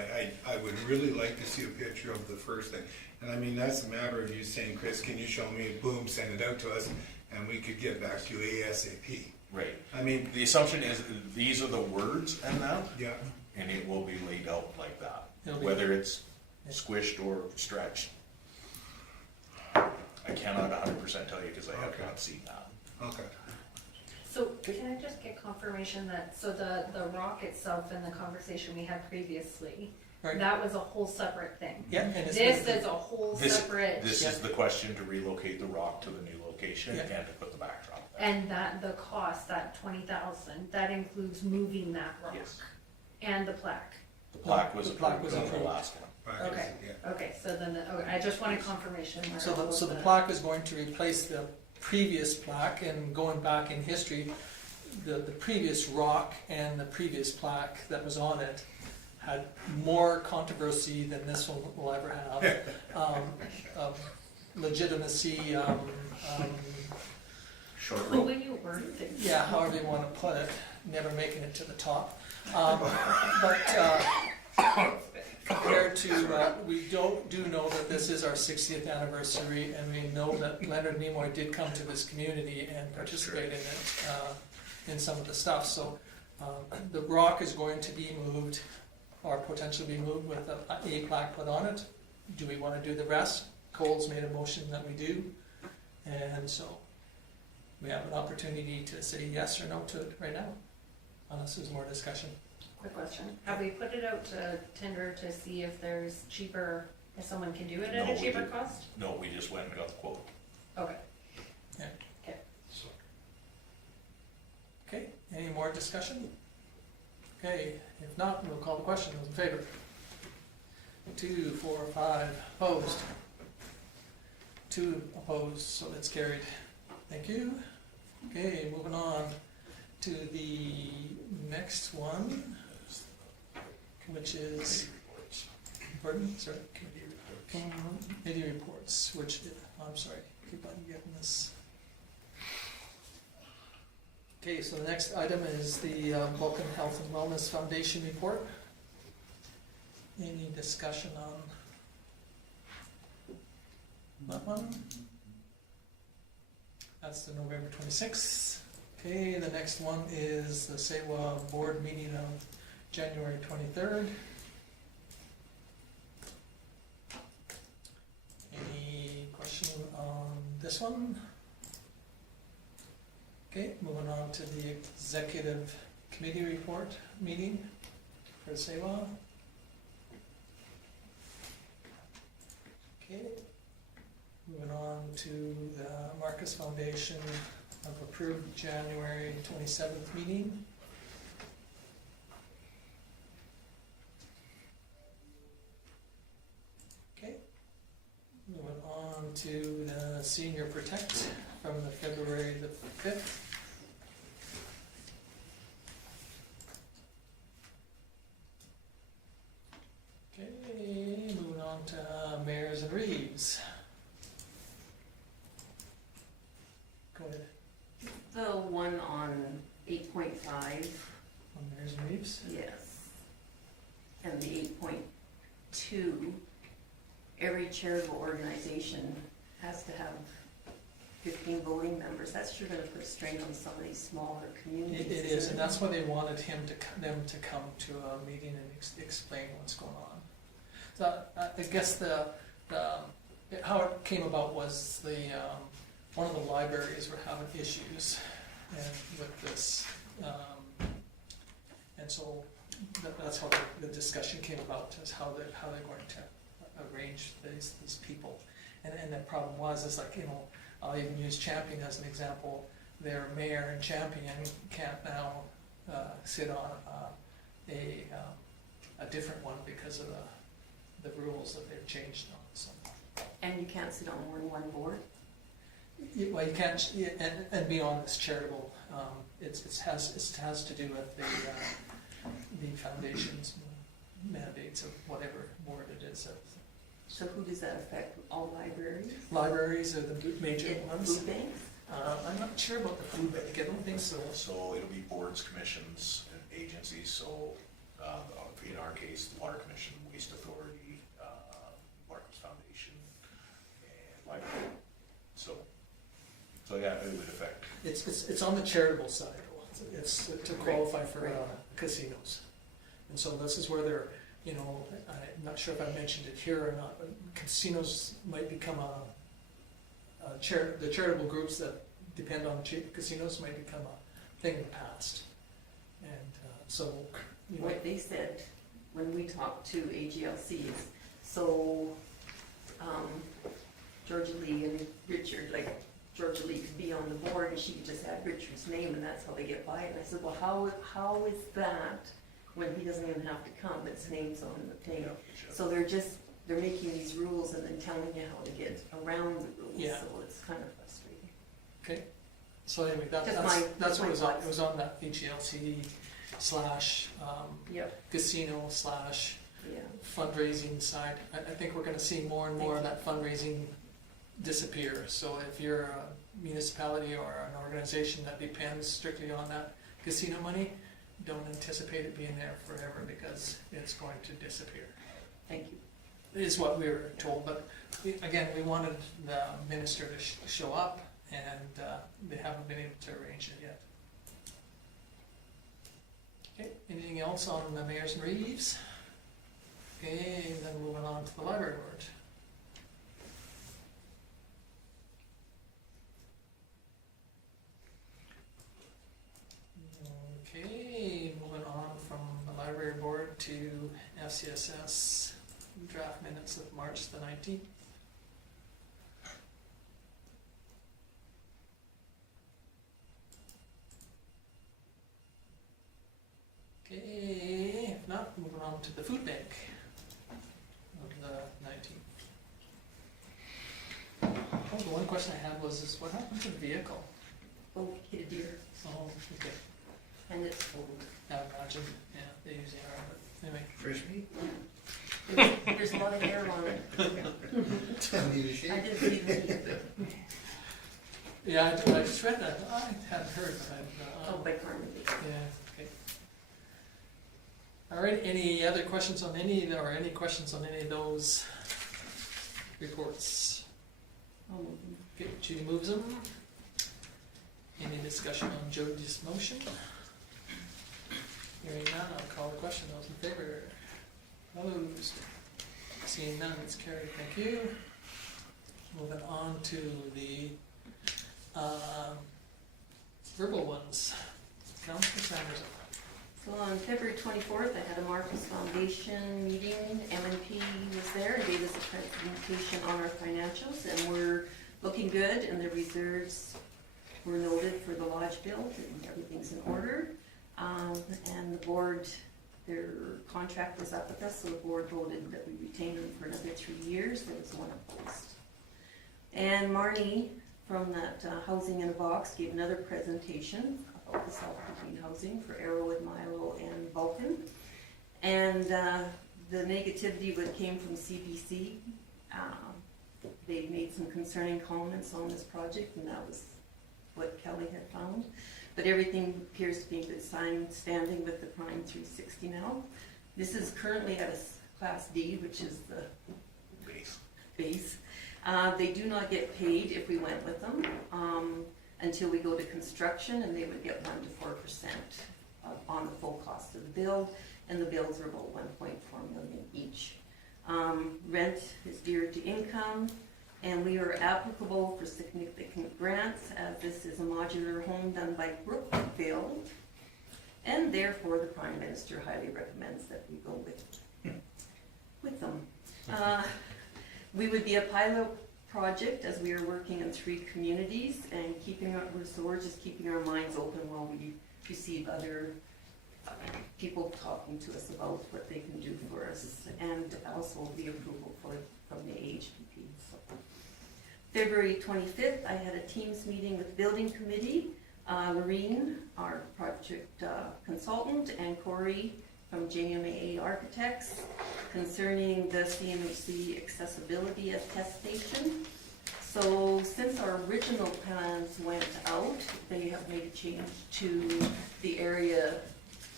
I would really like to see a picture of the first thing. And I mean, that's a matter of you saying, Chris, can you show me? Boom, send it out to us, and we could get back to you ASAP. Right. I mean, The assumption is these are the words and that, yeah, and it will be laid out like that, It'll be- whether it's squished or stretched. I cannot 100% tell you because I have Okay. not seen that. okay. So can I just get confirmation that, so the rock itself and the conversation we had previously, Right. that was a whole separate thing? Yeah, and it's. This is a whole separate, This Yeah. is the question to relocate the rock to the new location Yeah. and to put the backdrop there. and that, the cost, that 20,000, that includes moving that rock? Yes. And the plaque? The plaque was The plaque approved was on the approved. last one. Fine, Okay, yeah. okay, so then, okay, I just wanted confirmation. where So all the of plaque is going to replace the previous plaque, and going back in history, the previous rock and the previous plaque that was on it had more controversy than this one will ever have. Of legitimacy, Shortly. The way you word it. yeah, however you want to put it, never making it to the top. Compared to, we do know that this is our 60th anniversary, and we know that Leonard Nimoy did come to this community and participate in it, in some of the stuff. So the rock is going to be moved, or potentially be moved with a plaque put on it. Do we want to do the rest? Cole's made a motion that we do, and so we have an opportunity to say yes or no to it right now, unless there's more discussion. Quick question. Have we put it out to tender to see if there's cheaper, if someone can do it at No, a we cheaper didn't. cost? No, we just went and got the quote. Okay. Okay, any more discussion? Okay, if not, we'll call the question. Those in favor? 2, 4, 5 opposed. 2 opposed, so that's carried. Thank you. Okay, moving on to the next one, which is, pardon, sorry? Committee reports, which, I'm sorry, keep on getting this. Okay, so the next item is the Vulcan Health and Wellness Foundation report. Any discussion on that one? That's the November 26th. Okay, the next one is the SEWA board meeting of January 23rd. Any question on this one? Okay, moving on to the executive committee report meeting for SEWA. Okay, moving on to the Marcus Foundation of approved January 27th meeting. Okay, moving on to the Senior Protect from the February the 5th. Okay, moving on to Mayors and Reeves. Go ahead, The one on 8.5, on Mayors and Reeves. yes. And the 8.2, every charitable organization has to have 15 voting members. That's sure gonna put a strain on some of these smaller communities. It is, isn't and that's why they wanted them to come to a meeting and explain what's going on. So I guess how it came about was one of the libraries were having issues with this, and so that's how the discussion came about, is how they're going to arrange these people. And the problem is like, I'll even use Champion as an example. Their mayor in Champion can't now sit on a different one because of the rules that they've changed on. So. And you can't sit on more than one board? Well, you can't, and beyond this charitable, it has to do with the foundation's mandates of whatever board it is. So who does that affect? All libraries? Libraries are the major ones. Food banks? I'm not sure about the food bank, I don't think so. So it'll be boards, commissions, and agencies, so, in our case, the Water Commission, Waste Authority, Marcus Foundation, and Library. So yeah, it would affect. It's on the charitable side, though. It's to qualify for casinos. And so this is where they're, I'm not sure if I mentioned it here or not, but casinos might become the charitable groups that depend on casinos might become a thing of the past. And so, What they said when we talked to AGLC is, so Georgia Lee and Richard, like Georgia Lee could be on the board and she could just add Richard's name and that's how they get by. And I said, well, how is that when he doesn't even have to come, but his name's on the thing? So they're making these rules and then telling you how to get around the rules, Yeah. so it's kind of frustrating. okay. So anyway, Just that's what it was on, thoughts. it was on that HELC slash Yep, casino slash yeah. fundraising side. I think we're gonna see more and more of that fundraising disappear. So if you're a municipality or an organization that depends strictly on that casino money, don't anticipate it being there forever because it's going to disappear. Thank you. Is what we were told, but again, we wanted the minister to show up, and they haven't been able to arrange it yet. Okay, anything else on the Mayors and Reeves? Okay, then moving on to the library board. Okay, moving on from the library board to FCSS draft minutes of March the 19th. Okay, if not, moving on to the food bank of the 19th. Oh, the one question I had was, what happened to the vehicle? Oh, hit a deer, Oh, okay, and it's old. I imagine, yeah, they usually are, but anyway. Fresh meat? There's a lot of hair on it. Tell me to I shake. didn't see the meat. Yeah, I just read that, I hadn't heard, but Oh, by Carmen. yeah, okay. All right, any other questions on any of those reports? I'll move them. Okay, Judy moves them. Any discussion on Jody's motion? Hearing none, I'll call the question. Those in favor? Opposed? Seeing none, it's carried. Thank you. Moving on to the verbal ones. Councilor Sanders. So on February 24th, I had a Marcus Foundation meeting. MNP was there and gave us a presentation on our financials, and we're looking good, and the reserves were noted for the lodge build, and everything's in order. And the board, their contract was up with us, so the board voted that we retain them for another 3 years. There was one opposed. And Marnie from that Housing in a Box gave another presentation about the self-contained housing for Arrow and Milo and Vulcan. And the negativity that came from CBC, they made some concerning comments on this project, and that was what Kelly had found. But everything appears to be in good standing with the Prime 360 now. This is currently at a Class D, which is the base. They do not get paid if we went with them until we go to construction, and they would get 1 to 4% on the full cost of the build, and the builds are about 1.4 million each. Rent is geared to income, and we are applicable for significant grants, as this is a modular home done by Brookfield, and therefore the Prime Minister highly recommends that we go with them. We would be a pilot project, as we are working in 3 communities, and we're just keeping our minds open while we receive other people talking to us about what they can do for us, and also the approval from the AHPP. So. February 25th, I had a Teams meeting with the building committee, Lorene, our project consultant, and Corey from JMA Architects, concerning the CMHC accessibility attest station. So since our original plans went out, they have made a change to the area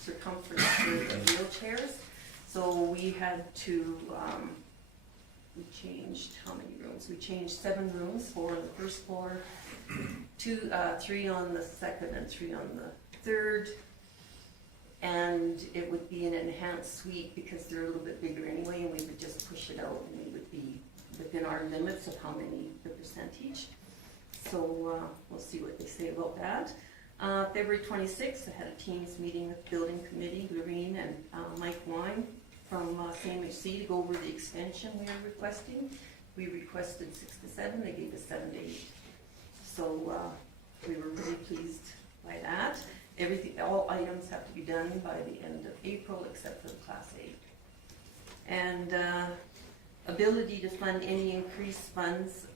circumference for the wheelchairs. So we had to, we changed how many rooms? We changed 7 rooms, 4 on the first floor, 3 on the second, and 3 on the third. And it would be an enhanced suite because they're a little bit bigger anyway, and we would just push it out, and we would be within our limits of how many, the percentage. So we'll see what they say about that. February 26th, I had a Teams meeting with the building committee, Lorene and Mike Wine from CMHC to go over the extension we are requesting. We requested 6 to 7, they gave us 7 to 8. So we were really pleased by that. All items have to be done by the end of April except for the Class A. And ability to fund any increased funds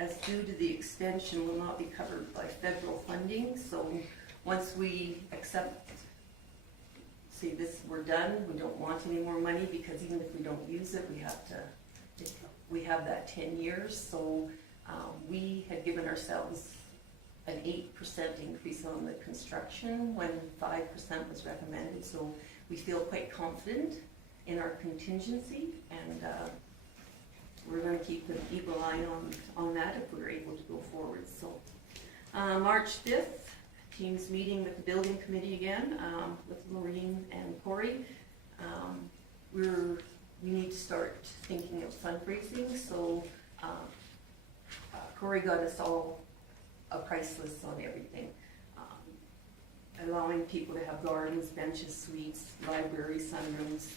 as due to the extension will not be covered by federal funding, so once we accept, say this, we're done, we don't want any more money, because even if we don't use it, we have that 10 years, so we had given ourselves an 8% increase on the construction when 5% was recommended, so we feel quite confident in our contingency, and we're going to keep an eagle eye on that if we're able to go forward. So March 5th, team's meeting with the building committee again, with Maureen and Corey. We need to start thinking of fundraising, so Corey got us all a price list on everything. Allowing people to have gardens, benches, suites, libraries, sunrooms,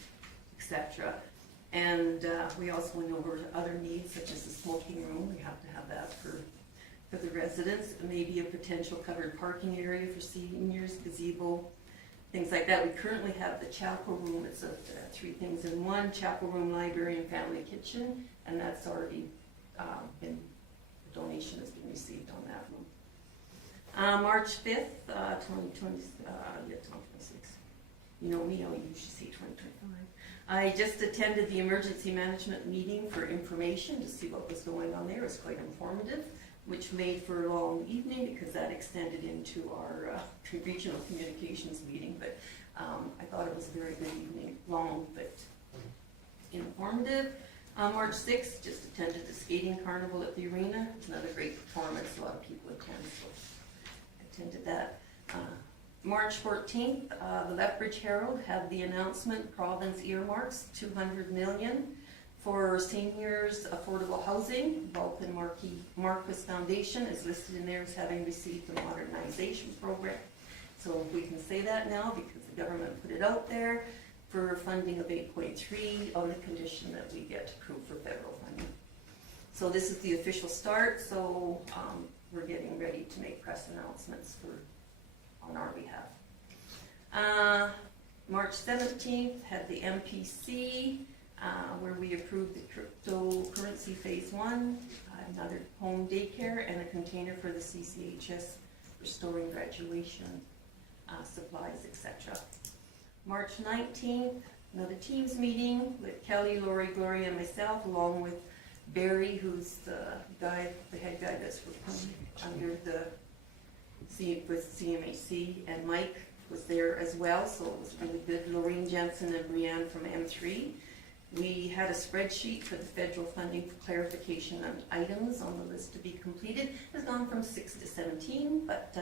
etc. And we also went over other needs, such as the smoking room. We have to have that for the residents. Maybe a potential covered parking area for seniors, gazebo, things like that. We currently have the chapel room. It's 3 things in one: chapel room, library, and family kitchen. And that's already been, the donation has been received on that room. March 5th, 2026. You know me, I'll usually say 2025. I just attended the emergency management meeting for information to see what was going on there. It was quite informative, which made for a long evening because that extended into our regional communications meeting. But I thought it was a very good evening, long but informative. March 6th, just attended the skating carnival at the arena. It's another great performance. A lot of people attend, so I attended that. March 14th, the Lethbridge Herald had the announcement, province earmarks $200 million for seniors affordable housing. Vulcan Marquis Foundation is listed in there as having received the modernization program. So we can say that now because the government put it out there for funding of 8.3 on the condition that we get approved for federal funding. So this is the official start, so we're getting ready to make press announcements on our behalf. March 17th had the MPC where we approved the cryptocurrency phase 1, another home daycare, and a container for the CCHS restoring graduation supplies, etc. March 19th, another Teams meeting with Kelly, Lori, Gloria, and myself, along with Barry, who's the head guy that's working under with CMHC, and Mike was there as well, so it was really good. Lorraine Jensen and Brianne from M3. We had a spreadsheet for the federal funding for clarification on items on the list to be completed. It has gone from 6 to 17, but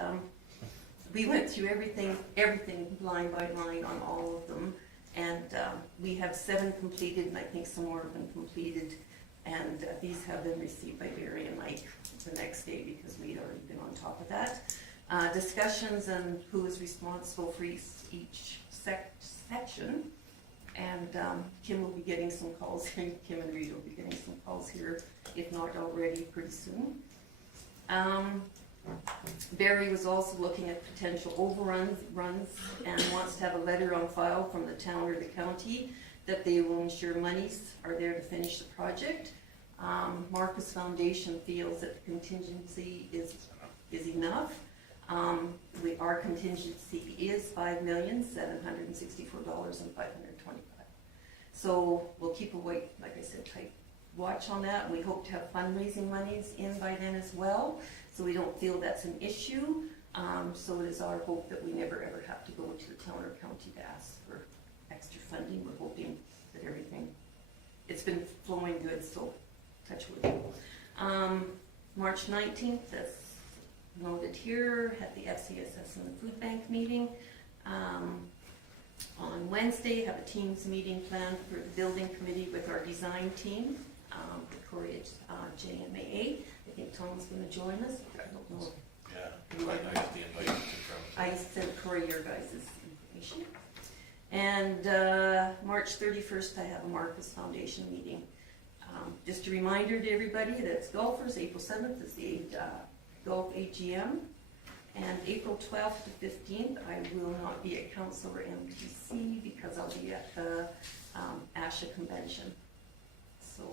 we went through everything line by line on all of them, and we have 7 completed, and I think some more have been completed, and these have been received by Barry and Mike the next day because we'd already been on top of that. Discussions on who is responsible for each section, and Kim will be getting some calls, Kim and Rita will be getting some calls here, if not already, pretty soon. Barry was also looking at potential overruns and wants to have a letter on file from the town or the county that they will ensure monies are there to finish the project. Marquis Foundation feels that the contingency is enough. Our contingency is $5,764,525. So we'll keep like I said, tight watch on that, and we hope to have fundraising monies in by then as well, so we don't feel that's an issue. So it is our hope that we never ever have to go to the town or county to ask for extra funding. We're hoping that it's been flowing good, so touch wood. March 19th, that's noted here, had the FCSS and the food bank meeting. On Wednesday, have a Teams meeting planned for the building committee with our design team, with Corey at JMAA. I think Tom's going to join us. I don't know. Yeah, I got the invite from. I sent Corey your guys' information. And March 31st, I have a Marquis Foundation meeting. Just a reminder to everybody that it's golfers. April 7th is the golf AGM. And April 12th to 15th, I will not be at Council or MTC because I'll be at the ASHA convention. So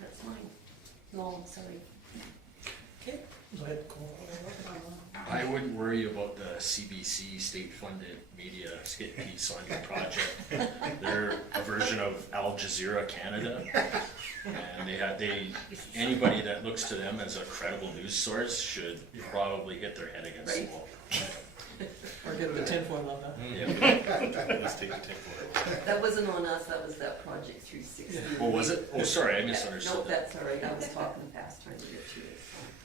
that's mine. No, sorry. Okay, go ahead, Cole. I wouldn't worry about the CBC state-funded media skit piece on your project. They're a version of Al Jazeera Canada, and anybody that looks to them as a credible news source should probably hit their head against the Right. wall. Or get the tinfoil on that. Yeah. Let's take the tip for it. That wasn't on us, that was that Project 360. Oh, was it? Oh, sorry, I No, misunderstood that. that's all right, I was talking fast trying to get to it.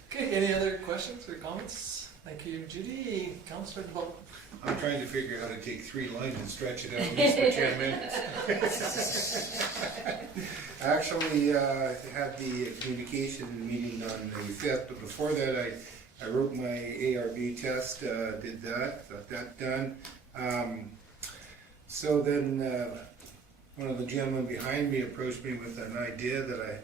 Okay, any other questions or comments? Thank you, Judy. Councillor DeVoe. I'm trying to figure out how to take 3 lines and stretch it out at least for 10 minutes. Actually, I had the communication meeting on the 5th, but before that, I wrote my ARB test, did that, got that done. So then, one of the gentlemen behind me approached me with an idea that I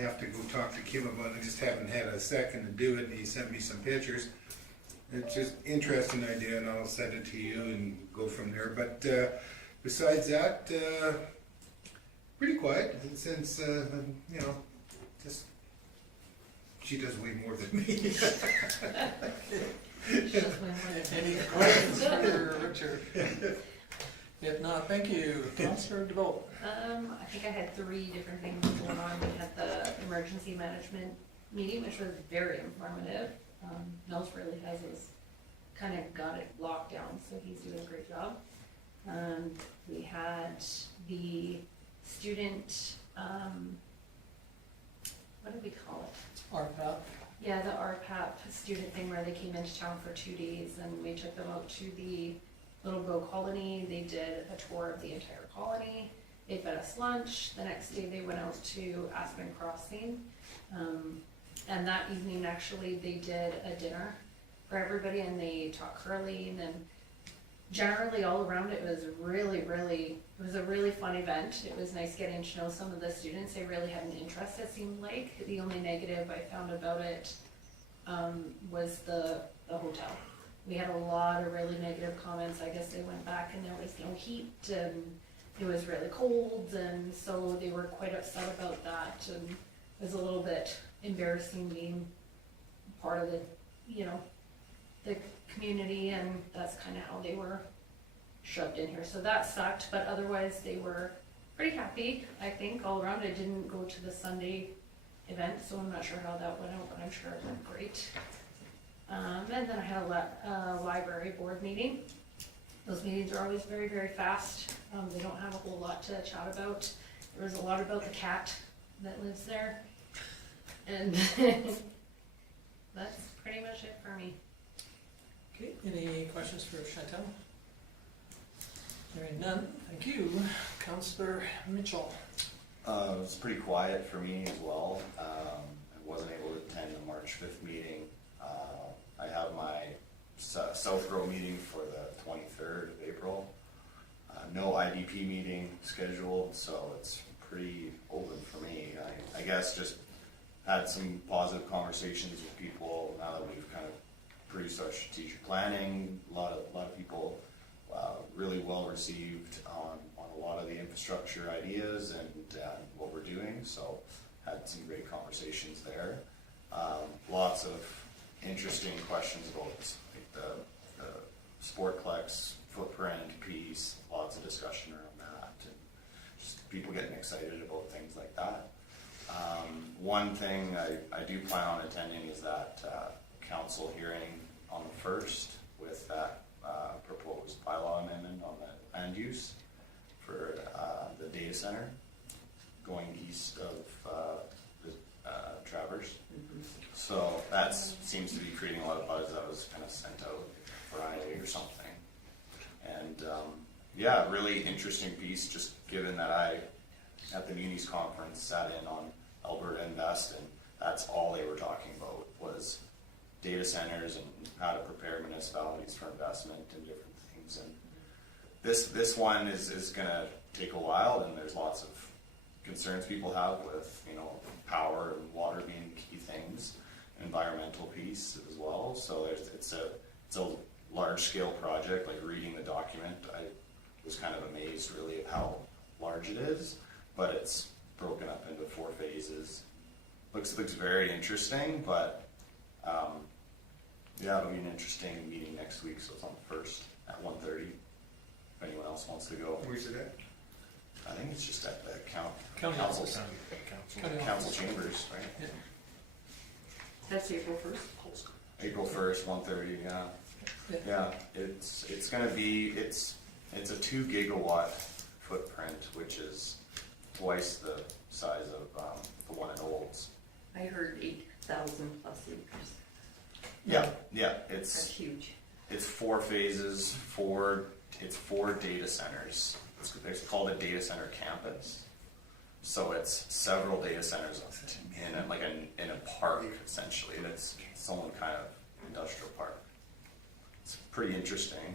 have to go talk to Kim about. I just haven't had a second to do it, and he sent me some pictures. It's just interesting idea, and I'll send it to you and go from there. But besides that, pretty quiet since you know, just she does way more than me. Any questions for Richard? If not, thank you. Councillor DeVoe. I think I had 3 different things going on. We had the emergency management meeting, which was very informative. Nels really has kind of got it locked down, so he's doing a great job. We had the student, what did we call it? RPAP. Yeah, the RPAP student thing where they came into town for 2 days and we took them out to the Little Bow Colony. They did a tour of the entire colony. They fed us lunch. The next day they went out to Aspen Crossing. And that evening actually they did a dinner for everybody and they taught curling and generally all around it was it was a really fun event. It was nice getting to know some of the students. They really had an interest, it seemed like. The only negative I found about it was the hotel. We had a lot of really negative comments. I guess they went back and there was no heat and it was really cold and so they were quite upset about that and it was a little bit embarrassing being part of the, you know, the community and that's kind of how they were shoved in here. So that sucked, but otherwise they were pretty happy, I think, all around. I didn't go to the Sunday event, so I'm not sure how that went out, but I'm sure it went great. And then I had a library board meeting. Those meetings are always very, very fast. They don't have a whole lot to chat about. There was a lot about the cat that lives there. And that's pretty much it for me. Okay, any questions for Chantel? Hearing none, thank you. Councillor Mitchell. It was pretty quiet for me as well. I wasn't able to attend the March 5th meeting. I have my South Row meeting for the 23rd of April. No IDP meeting scheduled, so it's pretty open for me. I guess just had some positive conversations with people now that we've kind of produced our strategic planning. A lot of people really well received on a lot of the infrastructure ideas and what we're doing. So had some great conversations there. Lots of interesting questions about like the Sportplex footprint piece. Lots of discussion around that and just people getting excited about things like that. One thing I do plan on attending is that council hearing on the 1st with that proposed bylaw amendment on the land use for the data center going east of the Traverse. So that seems to be creating a lot of buzz. That was kind of sent out Friday or something. And yeah, really interesting piece, just given that I, at the Munis conference, sat in on Alberta Invest, and that's all they were talking about was data centers and how to prepare municipalities for investment and different things. And this one is going to take a while, and there's lots of concerns people have with, you know, power and water being key things, environmental piece as well. So it's a large scale project. Like reading the document, I was kind of amazed really at how large it is, but it's broken up into 4 phases. looks very interesting, but yeah, it'll be an interesting meeting next week. So it's on the 1st at 1:30. If anyone else wants to go, Where's it at? I think it's just at the County council office. County council office. chambers, right? That's April 1st. April 1st, 1:30. Yeah, Yeah. yeah. It's gonna be it's a 2 gigawatt footprint, which is twice the size of the one in Olds. I heard 8,000 plus acres. Yeah, That's it's huge. 4 phases, it's 4 data centers. It's called a data center campus. So it's several data centers in a park essentially, and it's its own kind of industrial park. It's pretty interesting.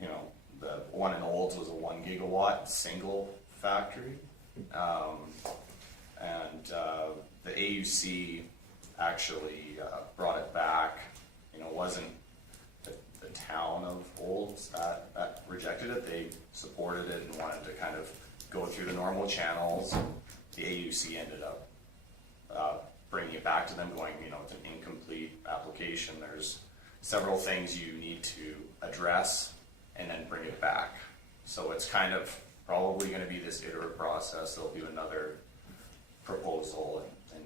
You know, the one in Olds was a 1 gigawatt single factory, and the AUC actually brought it back. You know, it wasn't the town of Olds that rejected it. They supported it and wanted to kind of go through the normal channels. The AUC ended up bringing it back to them, going, you know, it's an incomplete application. There's several things you need to address and then bring it back. So it's kind of probably going to be this iterative process. They'll do another proposal and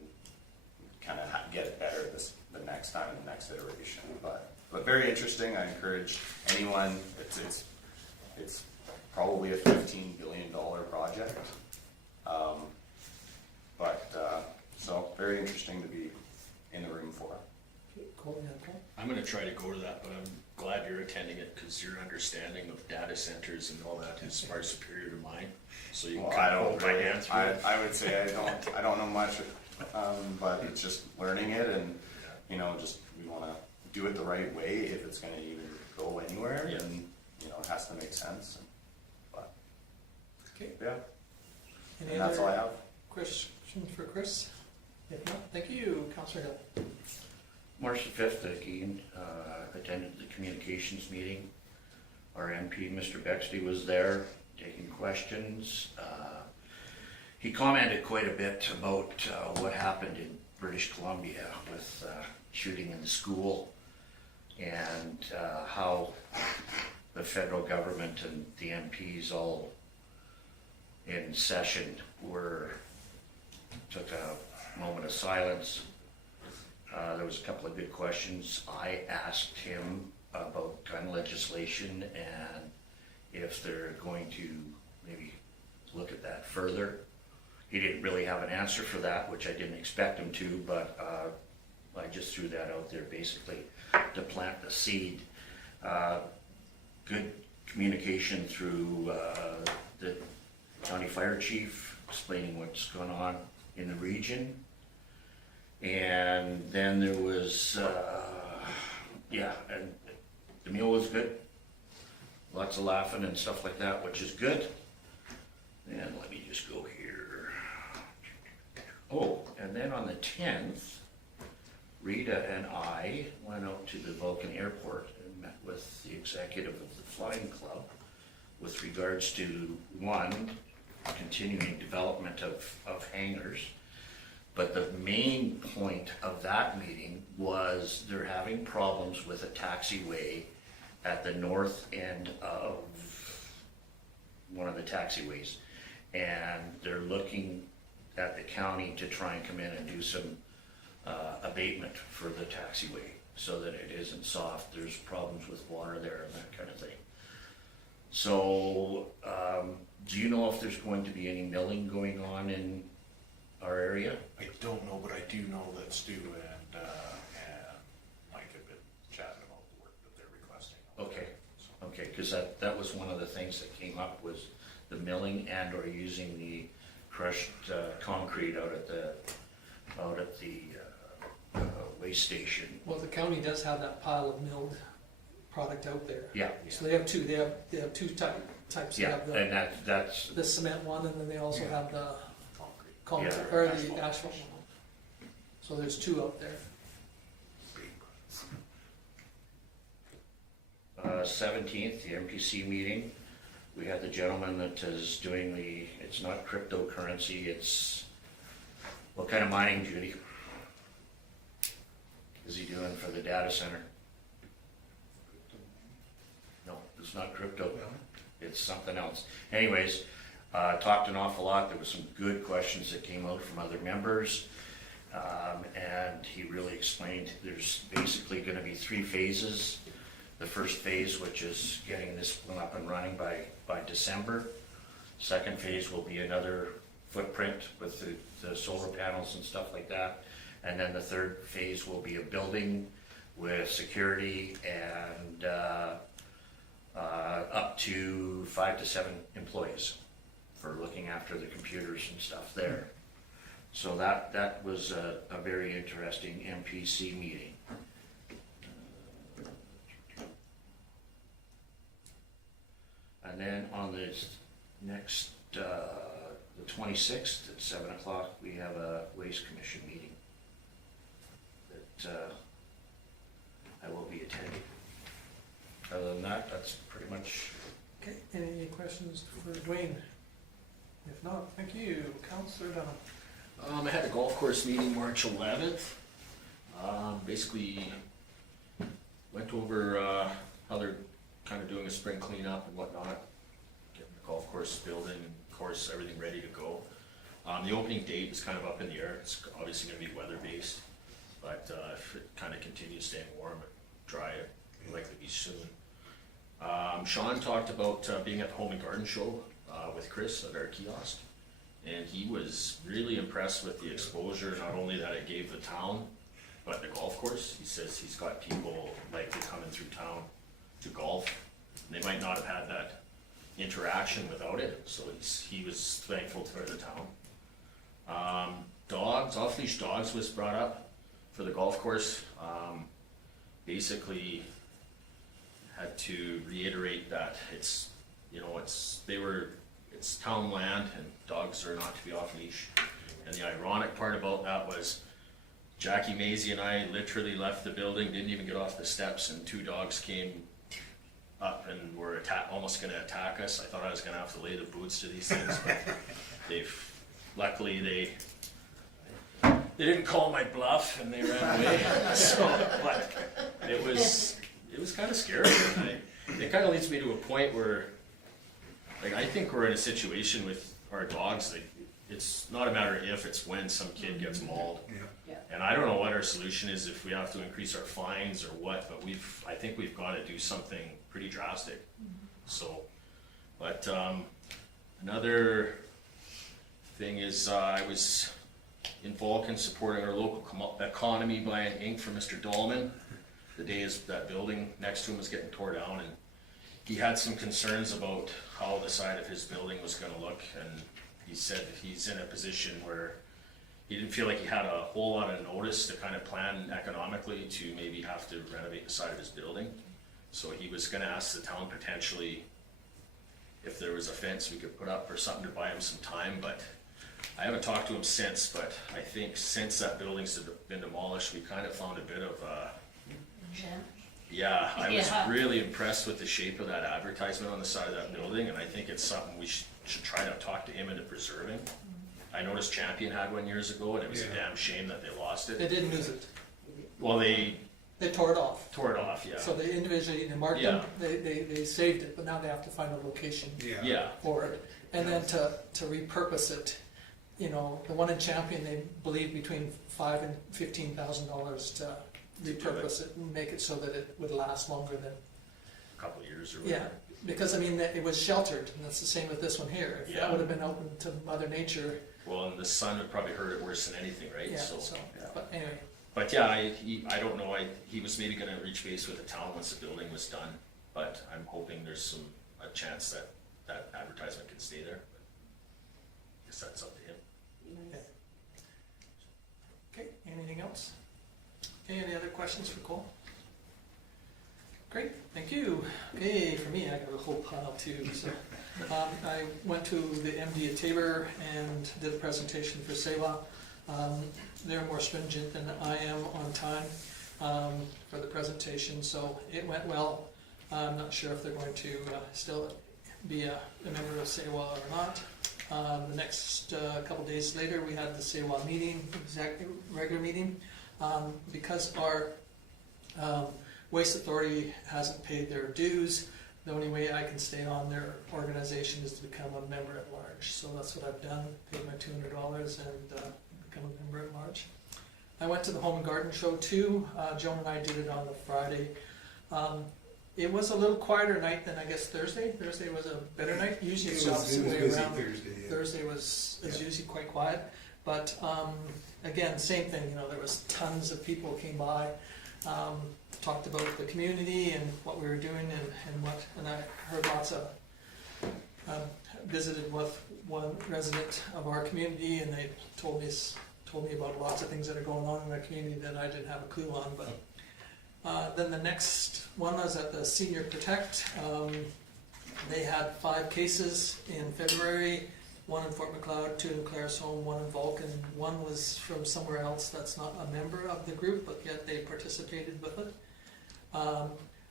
kind of get it better the next time in the next iteration. But very interesting. I encourage anyone. It's probably a $15 billion project. So very interesting to be in the room for. Cool, yeah, okay. I'm gonna try to go to that, but I'm glad you're attending it because your understanding of data centers and all that is far superior to mine. So you can Well, kind I of don't hold my really, hand through it. I would say I don't know much, but it's just learning it, and you know, just we want to do it the right way if it's going to even go anywhere, Yeah. and you know, it has to make sense. But Okay. yeah, Any and that's all I other have. questions for Chris? If not, thank you, Councillor Hill. March the 5th, again, attended the communications meeting. Our MP, Mr. Bexley, was there taking questions. He commented quite a bit about what happened in British Columbia with shooting in the school, and how the federal government and the MPs all in session took a moment of silence. There was a couple of good questions. I asked him about gun legislation and if they're going to maybe look at that further. He didn't really have an answer for that, which I didn't expect him to, but I just threw that out there basically to plant the seed. Good communication through the county fire chief explaining what's going on in the region. And then there was, and the meal was good. Lots of laughing and stuff like that, which is good. And let me just go here. Oh, and then on the 10th, Rita and I went out to the Vulcan Airport and met with the executive of the Flying Club with regards to, one, continuing development of hangars. But the main point of that meeting was they're having problems with a taxiway at the north end of one of the taxiways. And they're looking at the county to try and come in and do some abatement for the taxiway so that it isn't soft. There's problems with water there and that kind of thing. So, do you know if there's going to be any milling going on in our area? I don't know, but I do know that Stu and Mike have been chatting about the work that they're requesting. Okay, okay, because that was one of the things that came up was the milling and or using the crushed concrete out at the waste station. Well, the county does have that pile of milled product out there. Yeah, So they have two, they have two types. They yeah, have and that's the cement one, and then they also have the concrete, Yeah. or the asphalt one. So there's two out there. 17th, the MPC meeting. We had the gentleman that is doing it's not cryptocurrency, it's, What kind of mining, Judy? Is he doing for the data center? No, it's not crypto. It's something else. Anyways, talked an awful lot. There was some good questions that came out from other members. And he really explained there's basically going to be 3 phases. The first phase, which is getting this one up and running by December. Second phase will be another footprint with the solar panels and stuff like that. And then the third phase will be a building with security and up to 5 to 7 employees for looking after the computers and stuff there. So that was a very interesting MPC meeting. And then on this next, the 26th at 7 o'clock, we have a Waste Commission meeting that I will be attending. Other than that, that's pretty much. Okay, any questions for Dwayne? If not, thank you. Councillor Dunham. I had a golf course meeting March 11th. Basically went over how they're kind of doing a spring cleanup and whatnot, getting the golf course building, of course, everything ready to go. The opening date is kind of up in the air. It's obviously going to be weather based, but if it kind of continues staying warm and dry, it'll likely be soon. Sean talked about being at the Home and Garden Show with Chris at our kiosk, and he was really impressed with the exposure, not only that it gave the town, but the golf course. He says he's got people likely coming through town to golf. They might not have had that interaction without it, so he was thankful for the town. Dogs, off-leash dogs was brought up for the golf course. Basically had to reiterate that it's town land and dogs are not to be off leash. And the ironic part about that was Jackie Maisie and I literally left the building, didn't even get off the steps, and 2 dogs came up and were almost going to attack us. I thought I was going to have to lay the boots to these things, but luckily they didn't call my bluff and they ran away. But it was kind of scary. It kind of leads me to a point where, I think we're in a situation with our dogs. It's not a matter of if, it's when some kid gets mauled. Yeah. And I don't know what our solution is, if we have to increase our fines or what, but I think we've got to do something pretty drastic. So, but another thing is I was in Vulcan supporting our local economy buying ink for Mr. Dahlman. The day that building next to him was getting tore down, and he had some concerns about how the side of his building was going to look, and he said that he's in a position where he didn't feel like he had a whole lot of notice to kind of plan economically to maybe have to renovate the side of his building. So he was going to ask the town potentially if there was a fence we could put up or something to buy him some time, but I haven't talked to him since. But I think since that building's been demolished, we kind of found a bit of yeah, I was really impressed with the shape of that advertisement on the side of that building, and I think it's something we should try to talk to him into preserving. I noticed Champion had one years ago, and it was a damn shame that they lost it. They didn't lose it. Well, they tore it off. Yeah. So they individually marked them, they saved it, but now they have to find a location Yeah. for it. And then to repurpose it, the one in Champion, they believe between $5,000 and $15,000 to repurpose it and make it so that it would last longer than A couple of years or whatever. Yeah, because it was sheltered, and that's the same with this one here. If that would have been open to Mother Nature. Well, and the sun would probably hurt it worse than anything, right? Yeah, but anyway. But yeah, I don't know. He was maybe going to reach base with the town once the building was done, but I'm hoping there's a chance that advertisement can stay there. But I guess that's up to him. Okay, anything else? Any other questions for Cole? Great, thank you. Okay, for me, I got a whole pile too. So, I went to the MD at Tabor and did a presentation for SEWA. They're more stringent than I am on time for the presentation, so it went well. I'm not sure if they're going to still be a member of SEWA or not. The next couple days later, we had the Sewa meeting, regular meeting. Because our waste authority hasn't paid their dues, the only way I can stay on their organization is to become a member at large. So that's what I've done, paid my $200 and become a member at large. I went to the Home and Garden Show too. Joan and I did it on the Friday. It was a little quieter night than I guess Thursday. Thursday was a better night. Usually it's the opposite way busy around. Thursday, yeah. Thursday is usually quite quiet. But again, same thing, there was tons of people came by, talked about the community and what we were doing and I heard lots of, visited with one resident of our community and they told me about lots of things that are going on in our community that I didn't have a clue on. But then the next one was at the Senior Protect. They had 5 cases in February. 1 in Fort Macleod, 2 in Claresholm, 1 in Vulcan. 1 was from somewhere else that's not a member of the group, but yet they participated with it.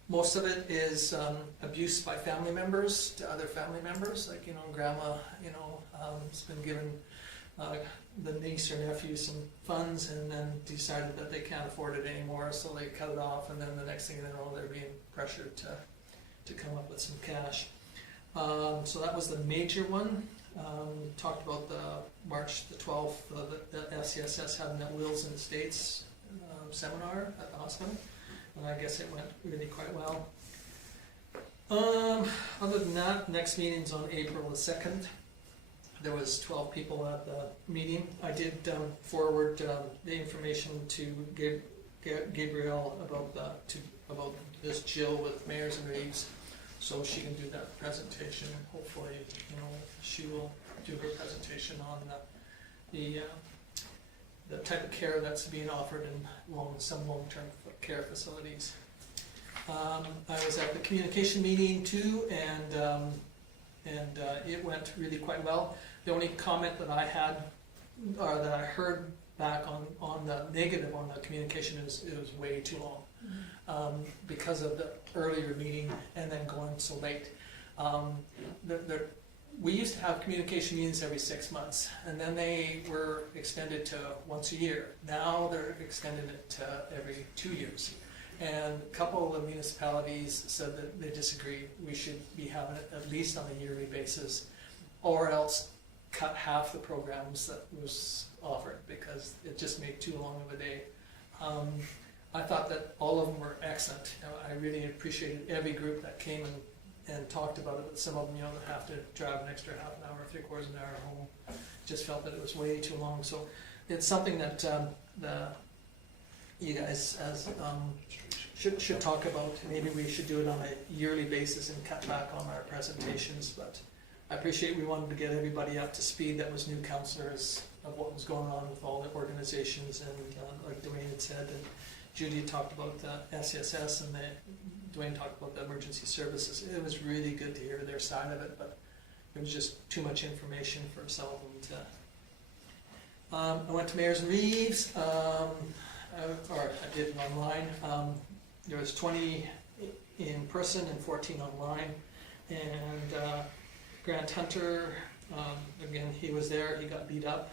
Most of it is abuse by family members to other family members, like, grandma, has been given the niece or nephew some funds and then decided that they can't afford it anymore, so they cut it off, and then the next thing they know, they're being pressured to come up with some cash. So that was the major one. Talked about the March the 12th, the FCSS having that Wheels in the States seminar at the hospital, and I guess it went really quite well. Other than that, next meeting's on April the 2nd. There was 12 people at the meeting. I did forward the information to Gabrielle about this Jill with Mayors and Reeves, so she can do that presentation. Hopefully, she will do her presentation on the type of care that's being offered in some long-term care facilities. I was at the communication meeting too, and it went really quite well. The only comment that I had, or that I heard back on the negative on the communication is it was way too long. Because of the earlier meeting and then going so late. We used to have communication meetings every 6 months, and then they were extended to once a year. Now they're extending it to every 2 years. And a couple of the municipalities said that they disagree. We should be having it at least on a yearly basis, or else cut half the programs that was offered, because it just made too long of a day. I thought that all of them were excellent. I really appreciated every group that came and talked about it, but some of them, that have to drive an extra half an hour, 3/4 of an hour home. Just felt that it was way too long. So it's something that you guys should talk about. Maybe we should do it on a yearly basis and cut back on our presentations. But I appreciate we wanted to get everybody up to speed that was new councillors of what was going on with all the organizations, and like Dwayne had said, and Judy talked about the SCSS, and Dwayne talked about the emergency services. It was really good to hear their side of it, but it was just too much information for some of them to. I went to Mayors and Reeves, or I did it online. There was 20 in person and 14 online, and Grant Hunter, again, he was there. He got beat up.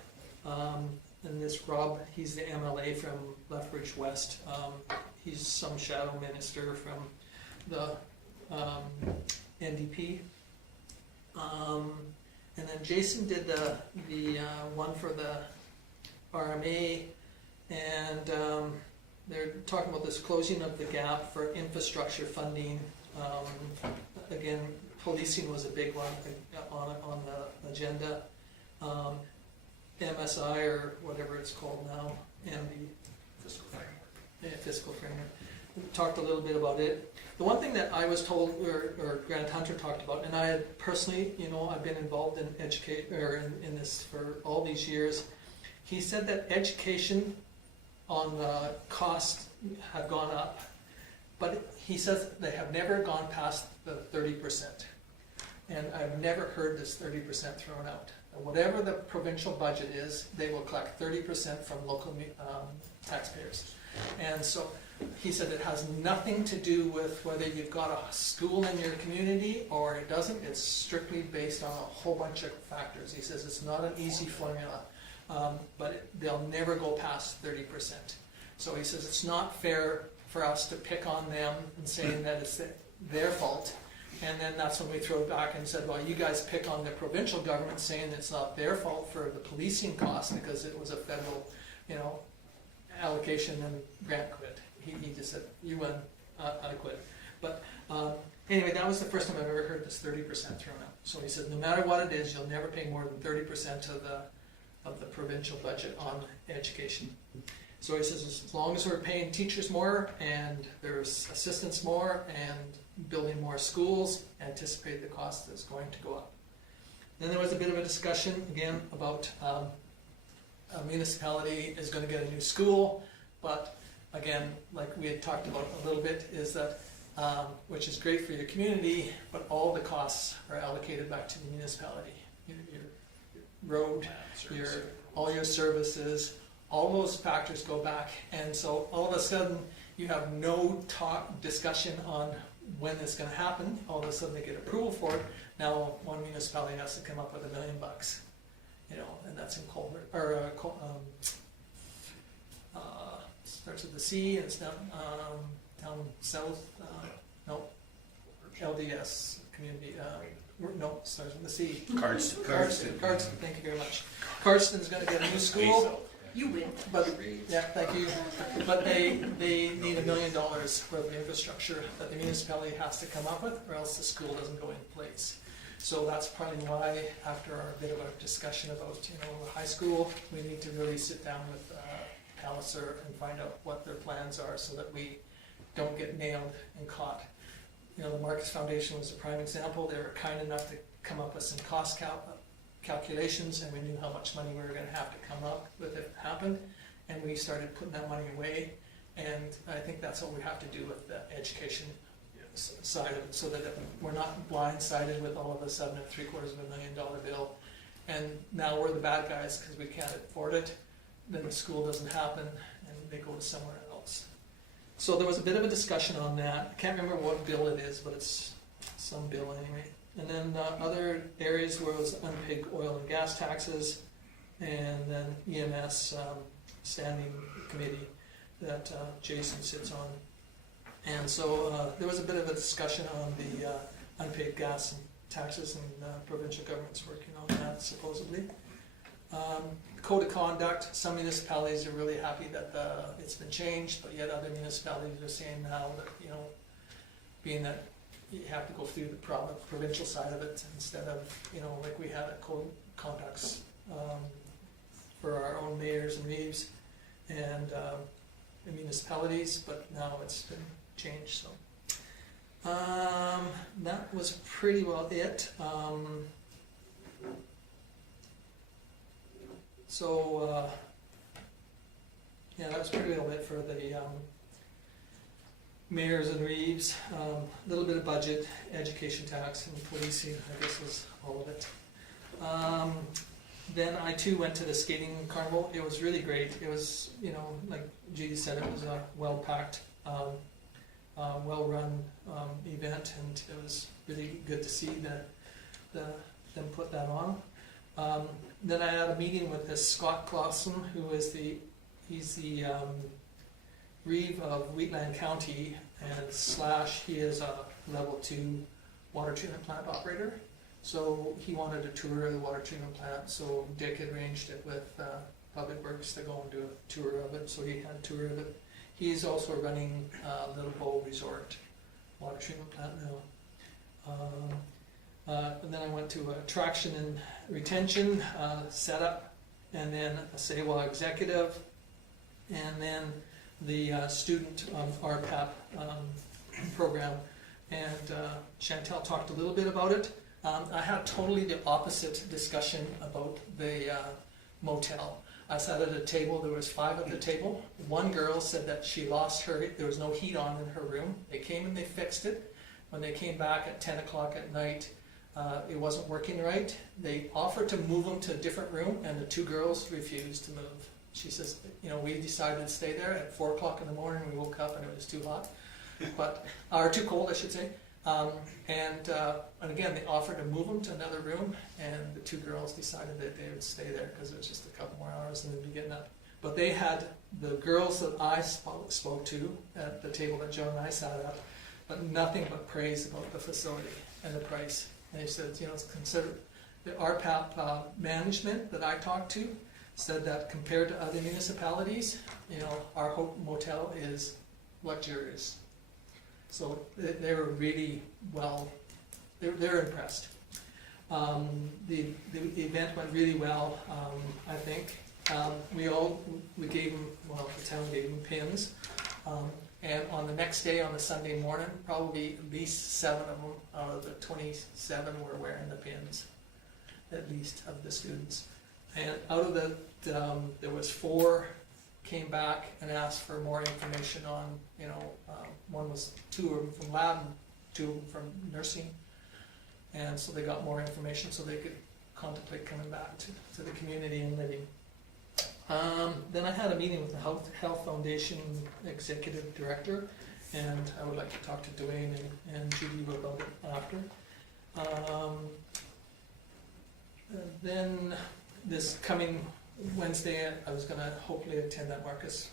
And this Rob, he's the MLA from Lethbridge West. He's some shadow minister from the NDP. And then Jason did the one for the RMA, and they're talking about this closing of the gap for infrastructure funding. Again, policing was a big one on the agenda. MSI, or whatever it's called now, and the fiscal framework. We talked a little bit about it. The one thing that I was told, or Grant Hunter talked about, and I had personally, I've been involved in in this for all these years. He said that education on the costs have gone up, but he says they have never gone past the 30%. And I've never heard this 30% thrown out. whatever the provincial budget is, they will collect 30% from local taxpayers. And so he said it has nothing to do with whether you've got a school in your community or it doesn't. It's strictly based on a whole bunch of factors. He says it's not an easy formula, but they'll never go past 30%. So he says it's not fair for us to pick on them and saying that it's their fault. And then that's when we throw it back and said, well, you guys pick on the provincial government saying it's not their fault for the policing costs because it was a federal, allocation and Grant quit. He just said, you win, I quit. But anyway, that was the first time I've ever heard this 30% thrown out. So he said, no matter what it is, you'll never pay more than 30% of the provincial budget on education. So he says, as long as we're paying teachers more and there's assistants more and building more schools, anticipate the cost is going to go up. Then there was a bit of a discussion again about a municipality is going to get a new school, but again, like we had talked about a little bit, is that which is great for your community, but all the costs are allocated back to the municipality. Your road, all your services, all those factors go back, and so all of a sudden you have no discussion on when it's going to happen. All of a sudden they get approval for it. Now one municipality has to come up with $1 million, and that's in Colbert or starts with the C and it's down south. LDS community. Starts with the C. Cardston. Thank you very much. Cardston is going to get a new school. You win. But yeah, thank you. But they need $1 million for the infrastructure that the municipality has to come up with, or else the school doesn't go in place. So that's probably why, after our bit of a discussion about high school, we need to really sit down with Palliser and find out what their plans are, so that we don't get nailed and caught. The Marcus Foundation was a prime example. They were kind enough to come up with some cost calculations, and we knew how much money we were going to have to come up with if it happened, and we started putting that money away. And I think that's what we have to do with the education side of it, so that we're not blindsided with all of a sudden a $750,000 bill, and now we're the bad guys because we can't afford it. Then the school doesn't happen, and they go to somewhere else. So there was a bit of a discussion on that. I can't remember what bill it is, but it's some bill anyway. And then other areas where it was unpaid oil and gas taxes, and then EMS standing committee that Jason sits on. And so there was a bit of a discussion on the unpaid gas and taxes, and provincial government's working on that supposedly. Code of conduct, some municipalities are really happy that it's been changed, but yet other municipalities are saying now that, being that you have to go through the provincial side of it instead of, like we had at code conducts for our own mayors and reeves and the municipalities, but now it's been changed. So that was pretty well it. That was pretty well it for the mayors and reeves. A little bit of budget, education tax, and policing, I guess was all of it. Then I too went to the skating carnival. It was really great. It was, like Judy said, it was a well-packed, well-run event, and it was really good to see them put that on. Then I had a meeting with this Scott Clausen, who is he's the reeve of Wheatland County, and / he is a level 2 water treatment plant operator. So he wanted a tour of the water treatment plant, so Dick had arranged it with Public Works to go and do a tour of it, so he had a tour of it. He's also running Little Bow Resort water treatment plant now. And then I went to attraction and retention setup, and then a SAWA executive, and then the student RPAP program. And Chantel talked a little bit about it. I had totally the opposite discussion about the motel. I sat at a table, there was 5 at the table. One girl said that she lost there was no heat on in her room. They came and they fixed it. When they came back at 10 o'clock at night, It wasn't working right. They offered to move them to a different room, and the two girls refused to move. She says, you know, we decided to stay there at 4 o'clock in the morning. We woke up and it was too hot, or too cold, I should say. And again, they offered to move them to another room, and the two girls decided that they would stay there because it was just a couple more hours and they'd be getting up. But they had the girls that I spoke to at the table that Joe and I sat at, but nothing but praise about the facility and the price. And they said, you know, it's considered, the RPAP management that I talked to said that compared to other municipalities, you know, our motel is luxurious. So they were really well, they're impressed. The event went really well, I think. We gave them, well, the town gave them pins. And on the next day, on the Sunday morning, probably at least 7 of them out of the 27 were wearing the pins, at least of the students. And out of the, there was 4 came back and asked for more information on, you know, 2 of them from lab and 2 of them from nursing. And so they got more information so they could contemplate coming back to the community and living. Then I had a meeting with the Health Foundation Executive Director, and I would like to talk to Dwayne and Judy about it after. Then this coming Wednesday, I was going to hopefully attend that Marcus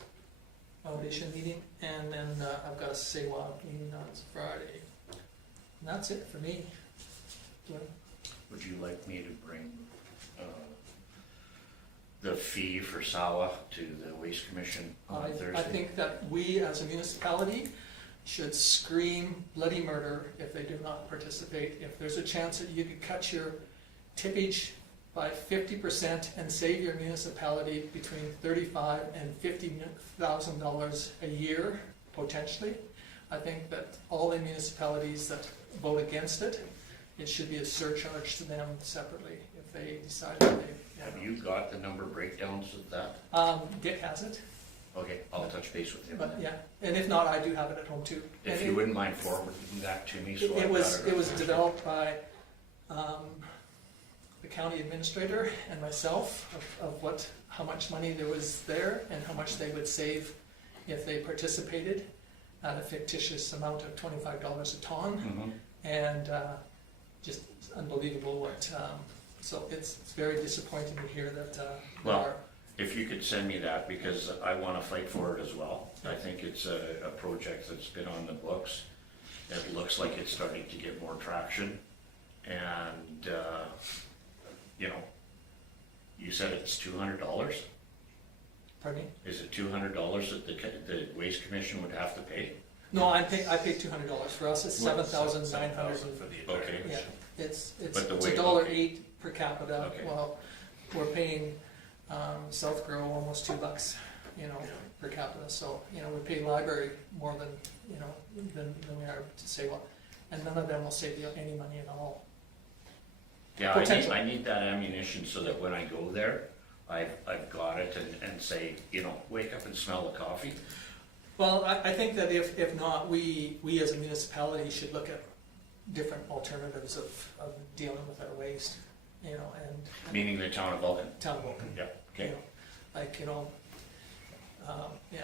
Foundation meeting, and then I've got a SEWA meeting on Friday. And that's it for me. Dwayne? Would you like me to bring the fee for SAWA to the Waste Commission on Thursday? I think that we as a municipality should scream bloody murder if they do not participate. If there's a chance that you could cut your tippage by 50% and save your municipality between $35,000 and $50,000 a year, potentially, I think that all the municipalities that vote against it, it should be a surcharge to them separately if they decide that they. Have you got the number breakdowns of that? Dick has it, Okay, I'll touch base with him. but yeah, and if not, I do have it at home too. If And you it- wouldn't mind forwarding that to me, so It I've was, got it was developed by the county administrator and myself of how much money there was there and how much they would save if they participated at a fictitious amount of $25 a ton. Mhm. And just unbelievable what, so it's very disappointing to hear that there Well, are. If you could send me that, because I want to fight for it as well. I think it's a project that's been on the books. It looks like it's starting to get more traction. And, you know, you said it's $200? Pardon me? Is it $200 that the Waste Commission would have to pay? No, I paid $200. For us, it's $7,900. For the entire Okay. Yeah, commission. it's But the it's way- $1.08 per capita. Okay. Well, we're paying South Grow almost $2, you know, per capita. So, you know, we pay library more than, you know, than we are to SEWA. And none of them will save you any money at all. Yeah, Potential. I need that ammunition so that when I go there, I've got it and say, you know, wake up and smell the coffee. Well, I think that if not, we as a municipality should look at different alternatives of dealing with our waste, you know, and Meaning the town of Vulcan. town of Vulcan, Yeah, you okay. know, like, you know, yeah.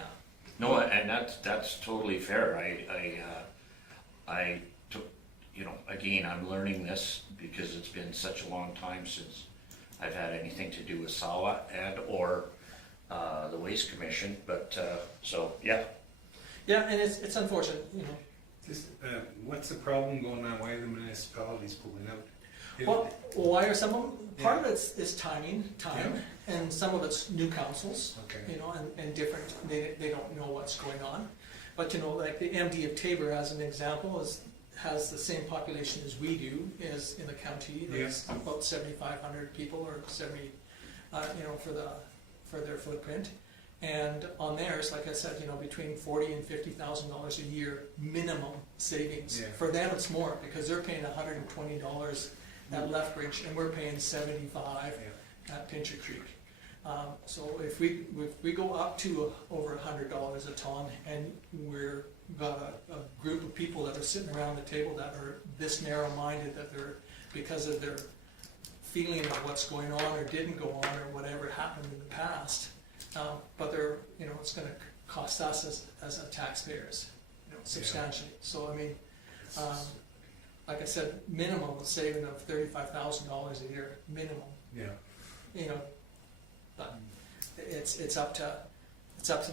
No, and that's totally fair. I took, you know, again, I'm learning this because it's been such a long time since I've had anything to do with SAWA and or the Waste Commission, but, so, yeah. Yeah, and it's unfortunate, you know. Just, what's the problem going on? Why are the municipalities pulling out? Well, why are some of them, part of it's is time, and some of it's new councils, Okay. you know, and different, they don't know what's going on. But, you know, like the MD of Tabor, as an example, has the same population as we do, is in the county. There's about 7,500 people, or 70, you know, for their footprint. And on theirs, like I said, you know, between $40,000 and $50,000 a year minimum savings. Yeah. For them, it's more because they're paying $120 at Lethbridge, and we're paying $75 at Pincher Creek. So if we go up to over $100 a ton, and we're got a group of people that are sitting around the table that are this narrow-minded, that they're, because of their feeling of what's going on or didn't go on or whatever happened in the past, but they're, it's gonna cost us as taxpayers, substantially. So, I mean, like I said, minimum a saving of $35,000 a year, minimum. Yeah. But it's up to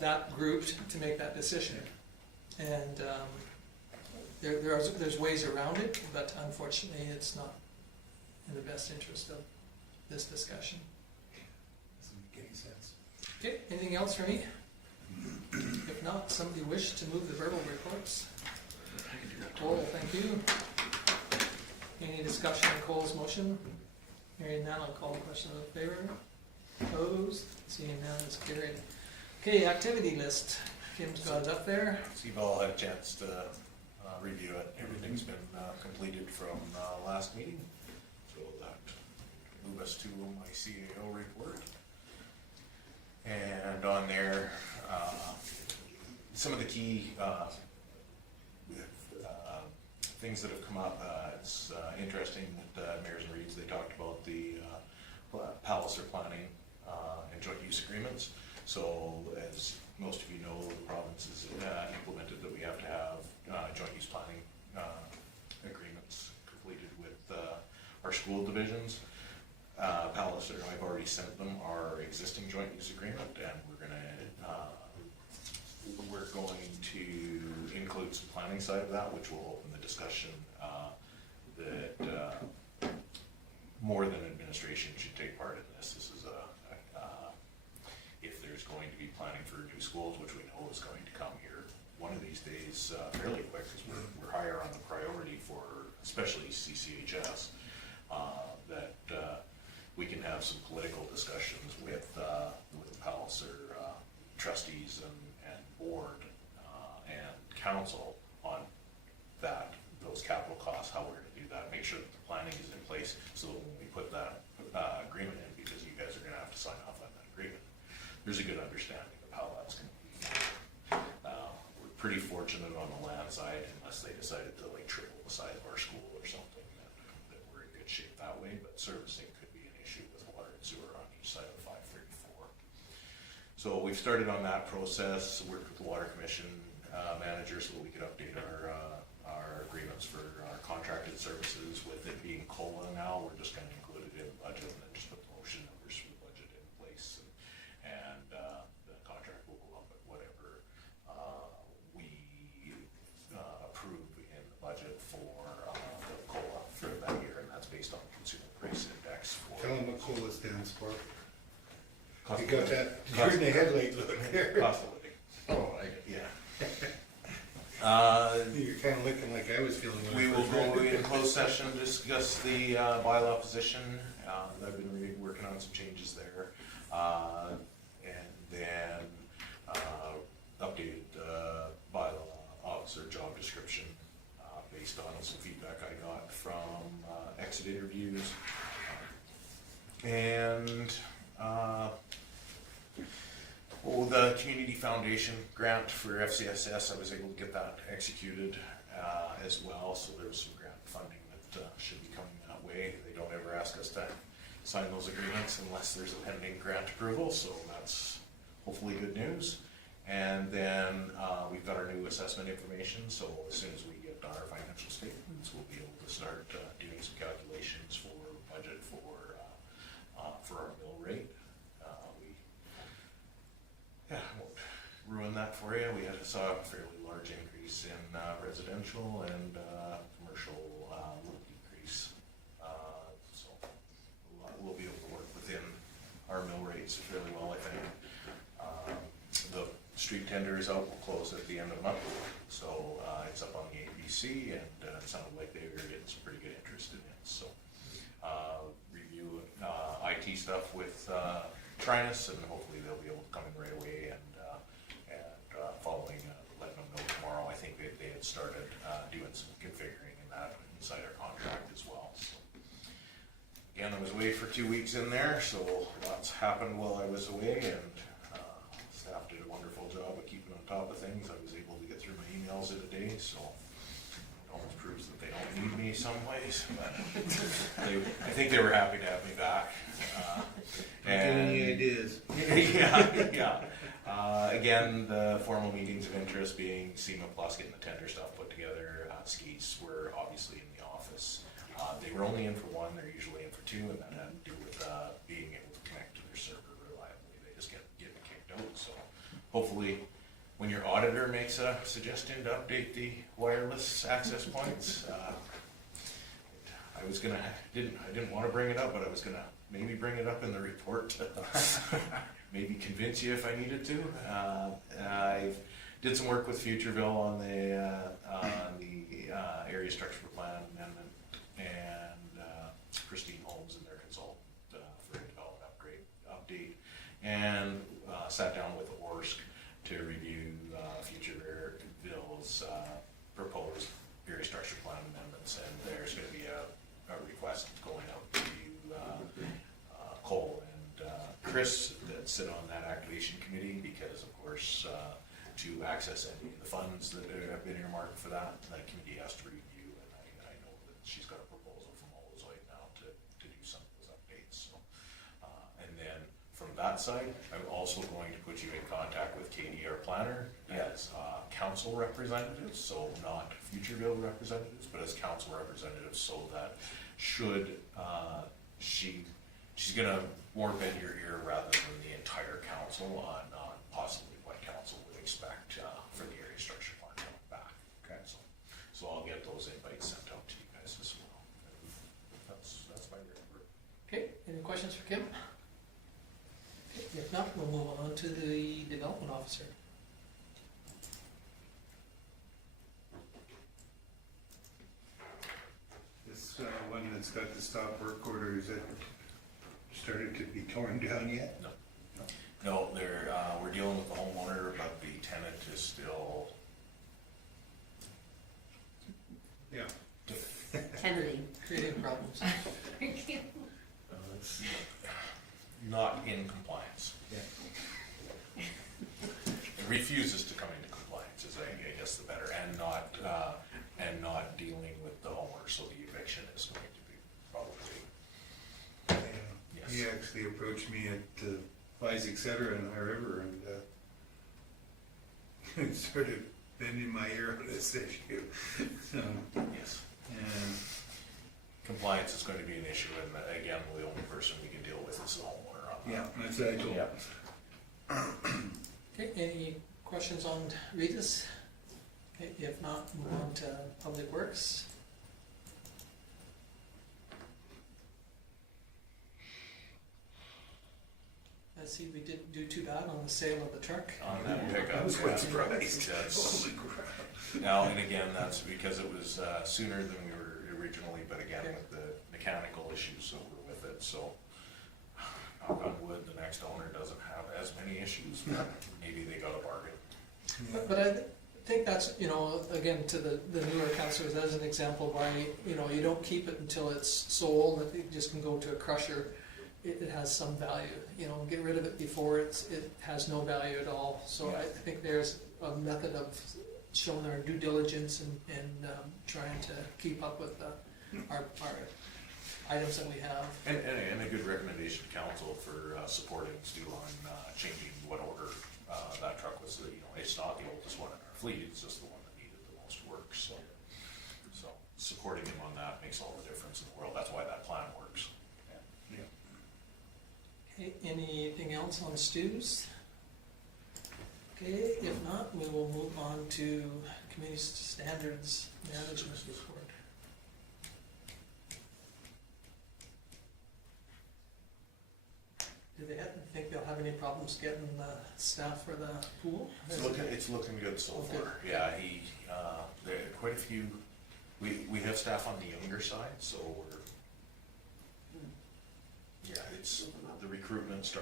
that group to make that decision. And there's ways around it, but unfortunately, it's not in the best interest of this discussion. Doesn't make any sense. Okay, anything else for me? If not, somebody wish to move the verbal reports? Cole, thank you. Any discussion on Cole's motion? Hearing none, I'll call the question in favor. Opposed? Seeing none, it's carried. Okay, activity list. Kim's got it up there. So you've all had a chance to review it. Everything's been completed from last meeting. So that move us to my CAO report. And on there, some of the key things that have come up. It's interesting that Mayors and Reeds, they talked about the Palliser planning and joint use agreements. So as most of you know, the province has implemented that we have to have joint use planning agreements completed with our school divisions. Palliser, I've already sent them our existing joint use agreement, and we're going to include some planning side of that, which will open the discussion that more than administration should take part in this. This is if there's going to be planning for new schools, which we know is going to come here one of these days fairly quick, because we're higher on the priority for especially CCHS, that we can have some political discussions with the Palliser trustees and board and council on those capital costs, how we're going to do that, make sure that the planning is in place, so that when we put that agreement in, because you guys are going to have to sign off on that agreement, there's a good understanding of how that's going to be. We're pretty fortunate on the land side, unless they decided to triple the size of our school or something, that we're in good shape that way, but servicing could be an issue with water and sewer on each side of 534. So we've started on that process, worked with the Water Commission manager so that we could update our agreements for our contracted services. With it being COLA now, we're just going to include it in the budget and then just put the motion numbers for the budget in place. And the contract will go up at whatever we approve in the budget for the COLA for that year, and that's based on consumer price index. Tell them what COLA stands for. Cost You of got living. that? You're in the headlight look there. Cost of living. Oh, Yeah. You're kind of looking like I was feeling when We I will first read go it. in closed session, discuss the bylaw position. I've been working on some changes there. And then updated bylaw officer job description based on some feedback I got from exit interviews. And the Community Foundation grant for FCSS, I was able to get that executed as well, so there was some grant funding that should be coming that way. They don't ever ask us to sign those agreements unless there's a pending grant approval, so that's hopefully good news. And then we've got our new assessment information, so as soon as we get our financial statements, we'll be able to start doing some calculations for budget for our mill rate. I won't ruin that for you. We saw a fairly large increase in residential and commercial little decrease. So we'll be able to work within our mill rates fairly well, I think. The street tender is out. We'll close at the end of the month. So it's up on the ABC, and it sounded like they were getting some pretty good interest in it. So review IT stuff with Trinus, and hopefully they'll be able to come in right away and following letting them know tomorrow. I think they had started doing some configuring in that inside our contract as well. So again, I was away for 2 weeks in there, so lots happened while I was away, and staff did a wonderful job of keeping on top of things. I was able to get through my emails in a day, so it almost proves that they don't need me some ways, but I think they were happy to have me back. Don't get any ideas. Yeah. Again, the formal meetings of interest being SEMA Plus, getting the tender stuff put together. Skeets were obviously in the office. They were only in for one, they're usually in for two, and that had to do with being able to connect to their server reliably. They just get kicked out, so hopefully when your auditor makes a suggestion to update the wireless access points, I didn't want to bring it up, but I was gonna maybe bring it up in the report to maybe convince you if I needed to. I did some work with Futureville on the area structure plan amendment, and Christine Holmes and their consultant for a development update, and sat down with ORSC to review Futureville's proposed area structure plan amendments, and there's going to be a request going out to Cole and Chris that sit on that activation committee, because of course to access any of the funds that have been earmarked for that, that committee has to review, and I know that she's got a proposal from Olozoid now to do some of those updates. So, and then from that side, I'm also going to put you in contact with Katie, our planner, as council representatives, so not Futureville representatives, but as council representatives, so that should she's gonna more bend your ear rather than the entire council on possibly what council would expect for the area structure plan coming back. Okay, so I'll get those invites sent out to you guys as well. That's my report. Okay, any questions for Kim? Okay, if not, we'll move on to the development officer. This one that's got the stop work order, is it started to be torn down yet? No, we're dealing with the homeowner, but the tenant is still. Yeah. Tenanting. Creating problems. It's not in compliance. Yeah. It refuses to come into compliance, is I guess the better, and not dealing with the homeowner, so the eviction is going to be probably. Yeah. He actually approached me at Wise, et cetera, in High River, and started bending my ear on this issue. So, Yes. and Compliance is going to be an issue, and again, the only person we can deal with is the homeowner on that. yeah, that's what I told him. Yeah. Okay, any questions on Regis? Okay, if not, move on to Public Works. Let's see, we didn't do too bad on the sale of the truck. On that pickup. I was quite surprised. That's, Holy crap. now, and again, that's because it was sooner than we were originally, but again, Okay. with the mechanical issues that were with it, so knock on wood, the next owner doesn't have as many issues, but maybe they got a bargain. But I think that's, again, to the newer councillors, as an example why, you don't keep it until it's sold, that it just can go to a crusher. It has some value, get rid of it before it has no value at all. So I think there's a method of showing our due diligence and trying to keep up with our items that we have. And a good recommendation to council for supporting Stu on changing what order that truck was. It's not the oldest one in our fleet, it's just the one that needed the most work. So supporting him on that makes all the difference in the world. That's why that plan works. Okay, anything else on Stu's? Okay, if not, we will move on to Community Standards Management Report. Do they think they'll have any problems getting staff for the pool? It's looking good so Okay. far. Yeah, there are quite a few. We have staff on the younger side, so it's the recruitment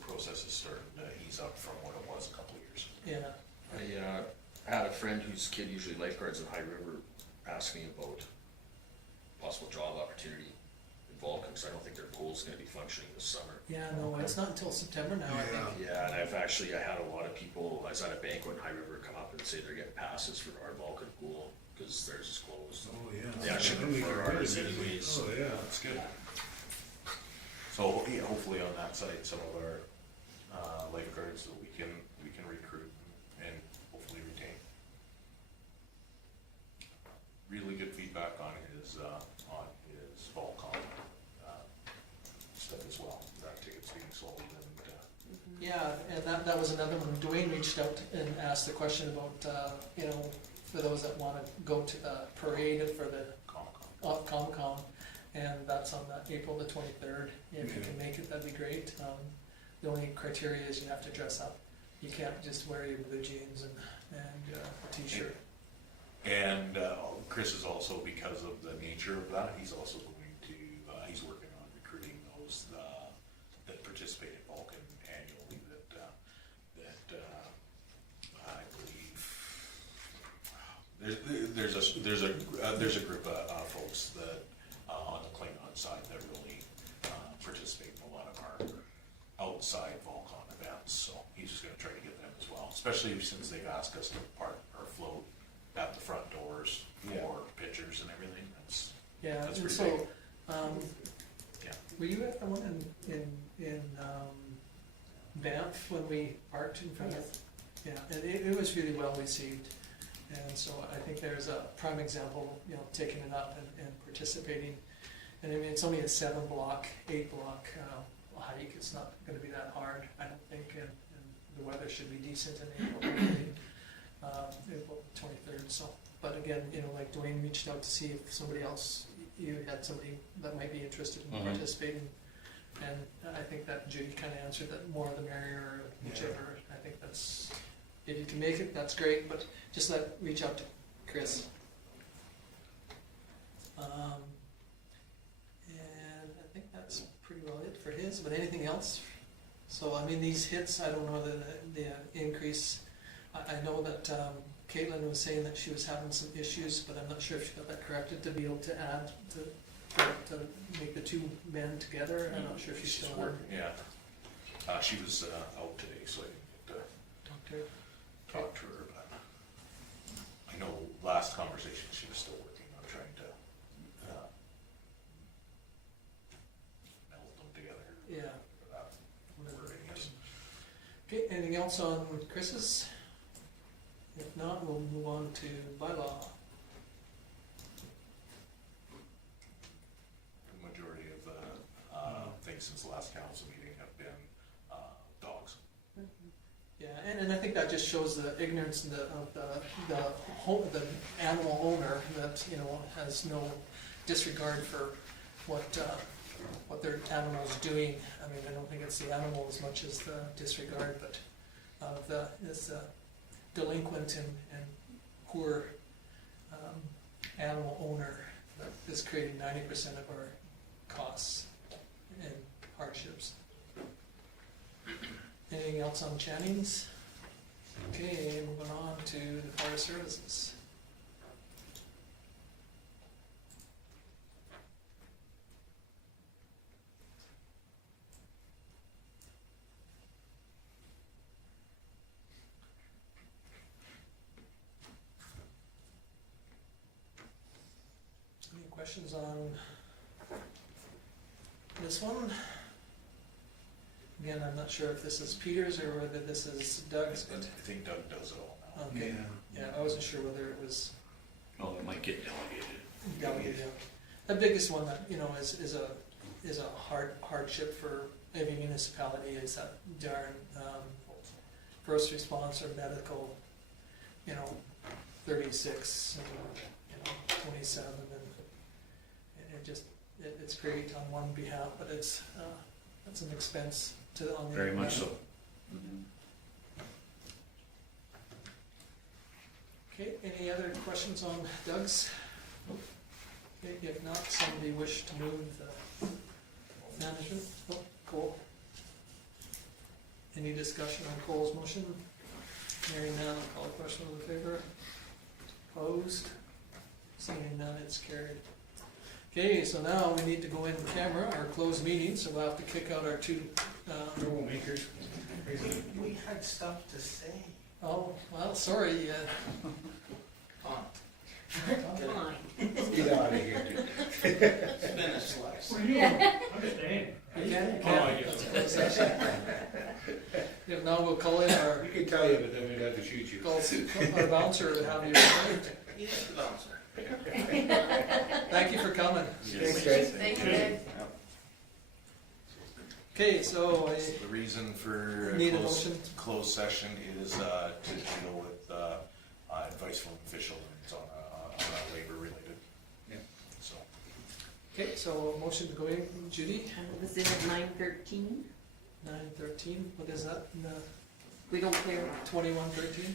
process is starting to ease up from what it was a couple of years ago. Yeah. I had a friend whose kid usually lifeguards in High River ask me about possible job opportunity Vulcan, because I don't think their pool's gonna be functioning this summer. Yeah, no, it's not until September now, I think. Yeah, and I had a lot of people, I was at a banquet in High River, come up and say they're getting passes for our Vulcan pool, because theirs is closed. Oh, yeah. They actually prefer ours anyways. Oh, yeah. That's good. So, yeah, hopefully on that site, some of our lifeguards that we can recruit and hopefully retain. Really good feedback on his Volcom stuff as well. That ticket's being sold and Yeah, and that was another one. Dwayne reached out and asked the question about, for those that wanna go to the parade for the Comic-Con, and that's on April the 23rd. If you can make it, that'd be great. The only criteria is you have to dress up. You can't just wear your blue jeans and a t-shirt. And Chris is also, because of the nature of that, he's also going to, he's working on recruiting those that participate in Vulcan annually that I believe there's a group of folks that on the Klingon side that really participate in a lot of our outside Volcon events. So he's just going to try to get them as well, especially since they've asked us to park our float at the front doors for pictures and everything. That's And pretty so, big. Yeah. were you at the one in Banff when we parked in front of? Yeah, and it was really well received. And so I think there's a prime example, taking it up and participating. And I mean, it's only a 7-block, 8-block hike. It's not gonna be that hard, I don't think, and the weather should be decent in April. April 23rd, so, but again, like Dwayne reached out to see if somebody else, you had somebody that might be interested in participating. And I think that Judy kinda answered that more the merrier, whichever. I think that's, if you can make it, that's great, but just reach out to Chris. And I think that's pretty well it for his, but anything else? So, I mean, these hits, I don't know the increase. I know that Caitlin was saying that she was having some issues, but I'm not sure if she got that corrected to be able to add to make the two men together. I'm not sure if she's still working. Yeah, she was out today, so I didn't get to talk to her. But I know last conversation she was still working on trying to meld them together. Yeah. Wording is. Okay, anything else on Chris's? If not, we'll move on to bylaw. The majority of the things since the last council meeting have been dogs. Yeah, and I think that just shows the ignorance of the animal owner that, has no disregard for what their animal's doing. I mean, I don't think it's the animal as much as the disregard, but is the delinquent and poor animal owner that is creating 90% of our costs and hardships. Anything else on Channing's? Okay, moving on to the fire services. Any questions on this one? Again, I'm not sure if this is Peter's or whether this is Doug's, I but, think Doug does it all now. okay. Yeah, I wasn't sure whether it was Oh, it might get delegated. delegated. The biggest one that, is a hardship for every municipality is that darn, first response or medical, 36 and, 27, and it's great on one behalf, but it's an expense on the other. Very much so. Okay, any other questions on Doug's? Okay, if not, somebody wish to move the management? Oh, Cole. Any discussion on Cole's motion? Hearing none, I'll call a question in favor. Opposed? Seeing none, it's carried. Okay, so now we need to go in camera, our closed meeting, so we'll have to kick out our two, Troublemakers. We had stuff to say. oh, well, sorry, Fine. Get out of here. It's been a slice. you can, closed session. If not, we'll call in our, We could tell you, but then we'd have to shoot you. call our bouncer to have you removed. He's the bouncer. Thank you for coming. Thanks, guys. Thank you. Okay, so The reason for Need a closed, motion? closed session is to deal with advice from officials on labor related. Yeah. So. okay, so a motion to go in, Judy, It was in at 9:13. 9:13, what is that, We don't care. 21:13?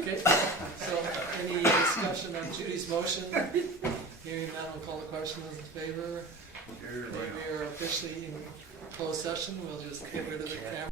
Okay, so any discussion on Judy's motion? Hearing none, we'll call the question, those in favor? We are officially in closed session, we'll just get rid of the camera.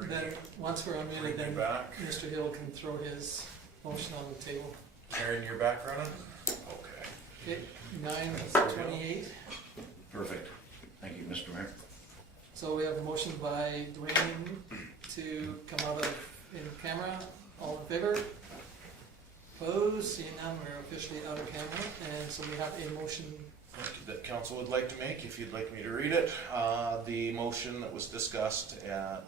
Then, once we're unmuted, Bring then you back. Mr. Hill can throw his motion on the table. Aaron, you're back running? Okay. Okay, 9:28. Perfect. Thank you, Mr. Mayor. So we have a motion by Dwayne to come out of in camera. All in favor? Opposed? Seeing none, we're officially out of camera. And so we have a motion. That council would like to make, if you'd like me to read it. The motion that was discussed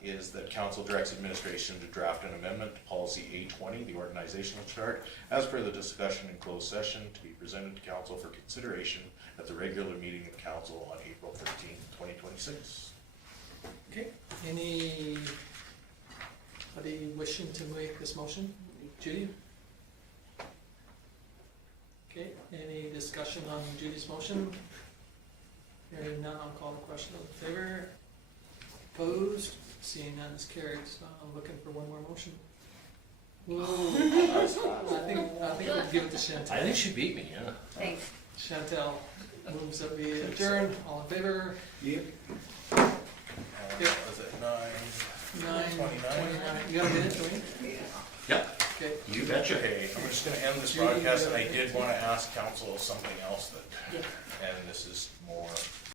is that council directs administration to draft an amendment to policy A20, the organizational chart, as per the discussion in closed session, to be presented to council for consideration at the regular meeting of council on April 13th, 2026. Okay. Anybody wishing to make this motion? Judy? Okay, any discussion on Judy's motion? Hearing none, I'll call the question. All in favor? Opposed? Seeing none is carried, so I'm looking for one more motion. I think we'll give it to Chantel. I think she beat me, yeah. Thanks. Chantel moves that we adjourn. All in favor? Yep. Was it 9:29. You got a minute, Dwayne? Yep. Okay. You betcha. Okay, I'm just gonna end this Judy, broadcast, you and I got- did wanna ask council something else that, Yeah. and this is more